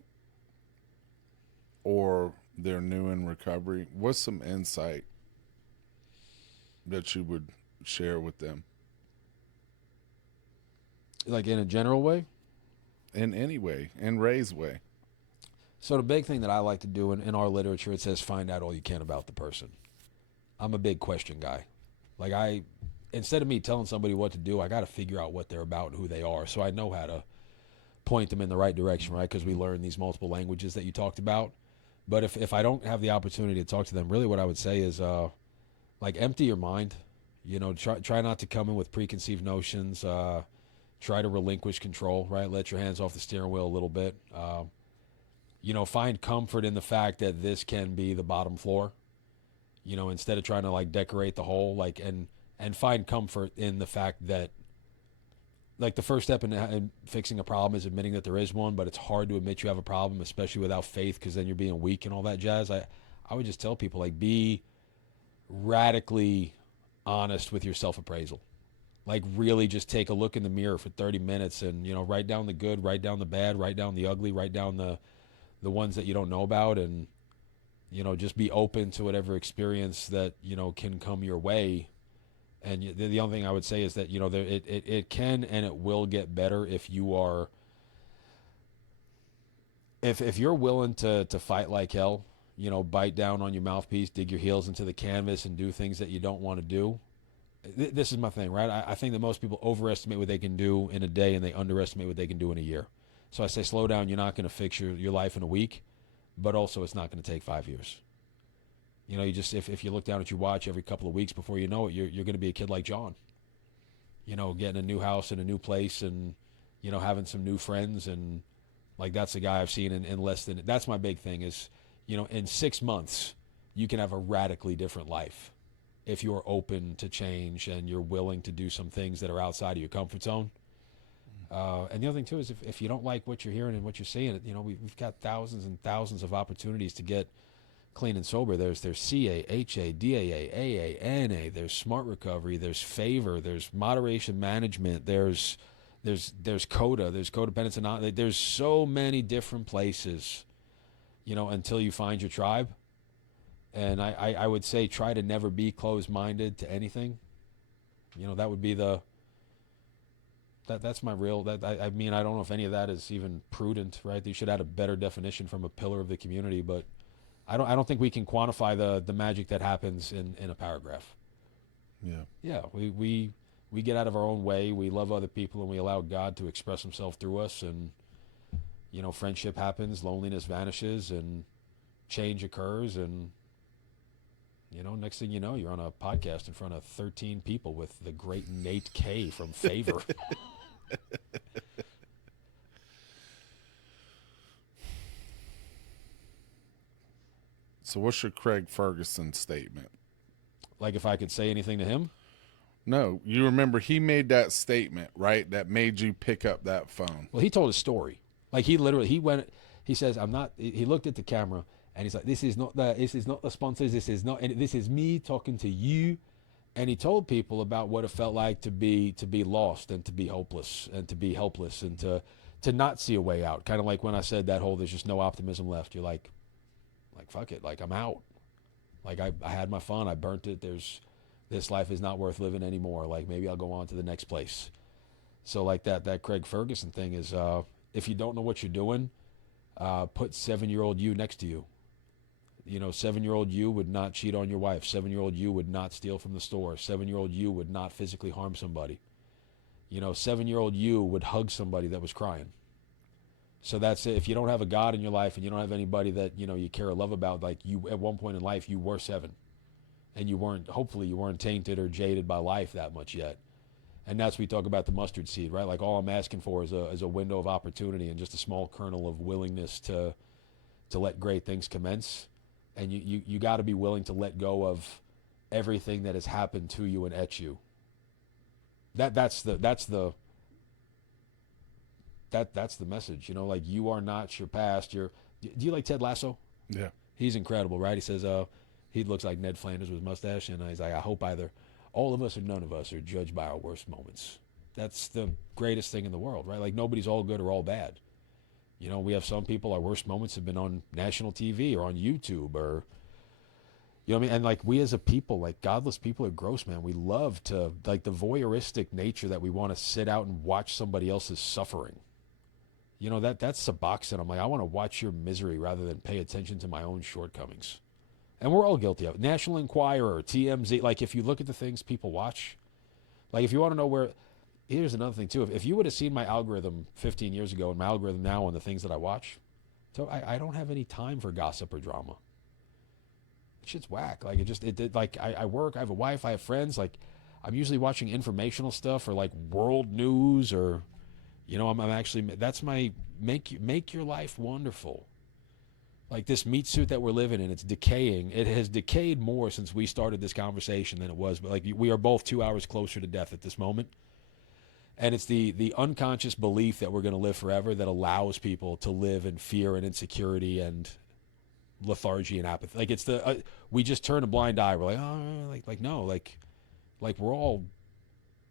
Or they're new in recovery. What's some insight that you would share with them? Like in a general way? In any way, in Ray's way. So the big thing that I like to do in our literature, it says find out all you can about the person. I'm a big question guy. Like instead of me telling somebody what to do, I got to figure out what they're about and who they are, so I know how to point them in the right direction, right? Because we learn these multiple languages that you talked about. But if I don't have the opportunity to talk to them, really what I would say is like empty your mind. You know, try not to come in with preconceived notions. Try to relinquish control, right? Let your hands off the steering wheel a little bit. You know, find comfort in the fact that this can be the bottom floor. You know, instead of trying to like decorate the whole, like and find comfort in the fact that like the first step in fixing a problem is admitting that there is one, but it's hard to admit you have a problem, especially without faith, because then you're being weak and all that jazz. I would just tell people, like, be radically honest with your self-appraisal. Like, really just take a look in the mirror for 30 minutes and, you know, write down the good, write down the bad, write down the ugly, write down the ones that you don't know about, and, you know, just be open to whatever experience that, you know, can come your way. And the only thing I would say is that, you know, it can and it will get better if you are, if you're willing to fight like hell, you know, bite down on your mouthpiece, dig your heels into the canvas and do things that you don't want to do. This is my thing, right? I think that most people overestimate what they can do in a day and they underestimate what they can do in a year. So I say, slow down. You're not going to fix your life in a week, but also it's not going to take 5 years. You know, you just if you look down at your watch every couple of weeks, before you know it, you're going to be a kid like John. You know, getting a new house and a new place, and, you know, having some new friends, and like that's a guy I've seen in less than. That's my big thing is, you know, in 6 months you can have a radically different life if you're open to change and you're willing to do some things that are outside of your comfort zone. And the other thing too is if you don't like what you're hearing and what you're seeing, you know, we've got thousands and thousands of opportunities to get clean and sober. There's CA, HA, DAA, AA, NA. There's smart recovery. There's favor. There's moderation management. There's CODA. There's codependence and there's so many different places, you know, until you find your tribe. And I would say try to never be closed-minded to anything. You know, that would be that's my real, I mean, I don't know if any of that is even prudent, right? You should add a better definition from a pillar of the community, but I don't think we can quantify the magic that happens in a paragraph. Yeah. Yeah, we get out of our own way, we love other people, and we allow God to express himself through us, and, you know, friendship happens, loneliness vanishes, and change occurs, and, you know, next thing you know, you're on a podcast in front of 13 people with the great Nate K from Favor. So what's your Craig Ferguson statement? Like if I could say anything to him. No, you remember he made that statement, right? That made you pick up that phone. Well, he told his story. Like he literally, he went, he says, I'm not, he looked at the camera and he's like, this is not the sponsors. This is not, and this is me talking to you. And he told people about what it felt like to be lost and to be hopeless and to be helpless and to not see a way out. Kind of like when I said that whole, there's just no optimism left. You're like fuck it, like I'm out. Like I had my fun, I burnt it. This life is not worth living anymore. Like maybe I'll go on to the next place. So like that Craig Ferguson thing is, if you don't know what you're doing, put 7-year-old you next to you. 7-year-old you would not cheat on your wife. 7-year-old you would not steal from the store. 7-year-old you would not physically harm somebody. 7-year-old you would hug somebody that was crying. So that's it. If you don't have a God in your life and you don't have anybody that you care or love about, like you at one point in life you were 7, and hopefully you weren't tainted or jaded by life that much yet. And that's we talk about the mustard seed, right? Like all I'm asking for is a window of opportunity and just a small kernel of willingness to let great things commence. And you got to be willing to let go of everything that has happened to you and at you. That's the message. Like you are not your past. Do you like Ted Lasso? Yeah. He's incredible, right? He says he looks like Ned Flanders with his mustache, and he's like, I hope either all of us or none of us are judged by our worst moments. That's the greatest thing in the world, right? Like nobody's all good or all bad. We have some people, our worst moments have been on national TV or on YouTube or, what I mean? And like we as a people, like godless people are gross, man. We love to, like the voyeuristic nature that we want to sit out and watch somebody else's suffering. That's Suboxone. I'm like, I want to watch your misery rather than pay attention to my own shortcomings. And we're all guilty of it. National Enquirer, TMZ. Like if you look at the things people watch, like if you want to know where, here's another thing too. If you would have seen my algorithm 15 years ago and my algorithm now on the things that I watch, so I don't have any time for gossip or drama. Shit's whack. Like I work, I have a wife, I have friends. Like I'm usually watching informational stuff or like world news or, I'm actually, that's my, make your life wonderful. Like this meat suit that we're living in, it's decaying. It has decayed more since we started this conversation than it was. But like we are both 2 hours closer to death at this moment. And it's the unconscious belief that we're going to live forever that allows people to live in fear and insecurity and lethargy and apathy. Like it's we just turn a blind eye. We're like, oh, no, like we're all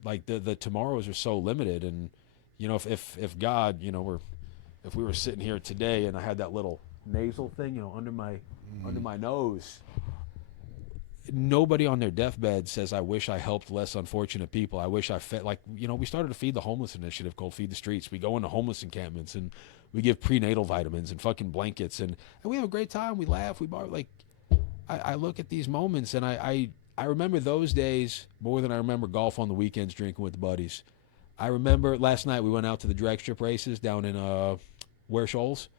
like the tomorrows are so limited. And if God, if we were sitting here today and I had that little nasal thing, under my nose. Nobody on their deathbed says, I wish I helped less unfortunate people. I wish I fed, we started to feed the homeless initiative called Feed the Streets. We go into homeless encampments and we give prenatal vitamins and fucking blankets and we have a great time. We laugh, we bar. Like, I look at these moments and I remember those days more than I remember golf on the weekends drinking with the buddies. I remember last night we went out to the drag strip races down in Ware Shoals.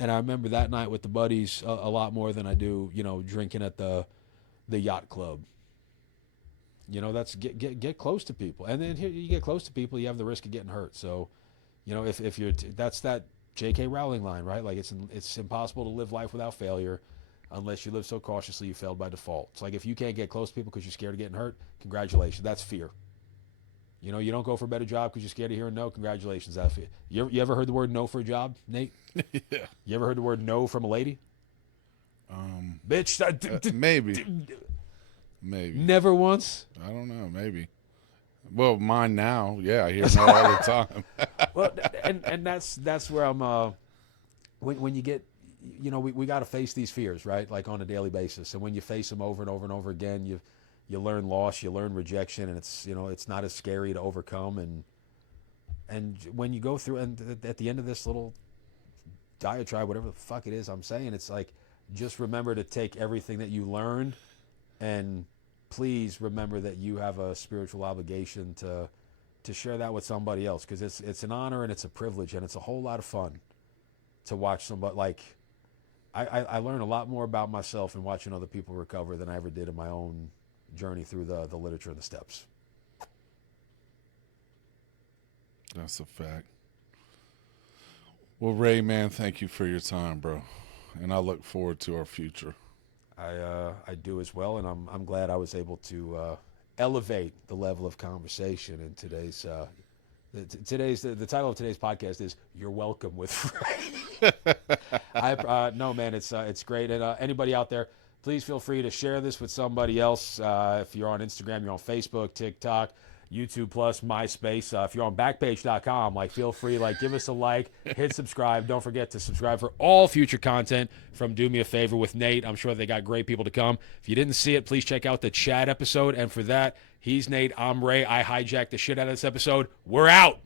And I remember that night with the buddies a lot more than I do, drinking at the yacht club. That's get close to people. And then here you get close to people, you have the risk of getting hurt. So, if you're, that's that J.K. Rowling line, right? Like it's impossible to live life without failure unless you live so cautiously you failed by default. It's like if you can't get close to people because you're scared of getting hurt, congratulations. That's fear. You don't go for a better job because you're scared of hearing no. Congratulations, that's fear. You ever heard the word no for a job, Nate? Yeah. You ever heard the word no from a lady? Bitch. Maybe. Never once? I don't know. Maybe. Well, mine now. Yeah, I hear no all the time. Well, and that's where I'm. When you get, we got to face these fears, right? Like on a daily basis. And when you face them over and over and over again, you learn loss, you learn rejection, and it's not as scary to overcome. And when you go through, and at the end of this little diatribe, whatever the fuck it is I'm saying, it's like, just remember to take everything that you learned and please remember that you have a spiritual obligation to share that with somebody else, because it's an honor and it's a privilege and it's a whole lot of fun to watch somebody. Like I learn a lot more about myself in watching other people recover than I ever did in my own journey through the literature and the steps. That's a fact. Well, Ray, man, thank you for your time, bro. And I look forward to our future. I do as well, and I'm glad I was able to elevate the level of conversation in today's. The title of today's podcast is "You're Welcome with Frey." No, man, it's great, and anybody out there, please feel free to share this with somebody else. If you're on Instagram, you're on Facebook, TikTok, YouTube Plus, MySpace. If you're on Backpage.com, feel free, give us a like, hit subscribe. Don't forget to subscribe for all future content from Do Me a Favor with Nate. I'm sure they got great people to come. If you didn't see it, please check out the chat episode. And for that, he's Nate, I'm Ray. I hijacked the shit out of this episode. We're out.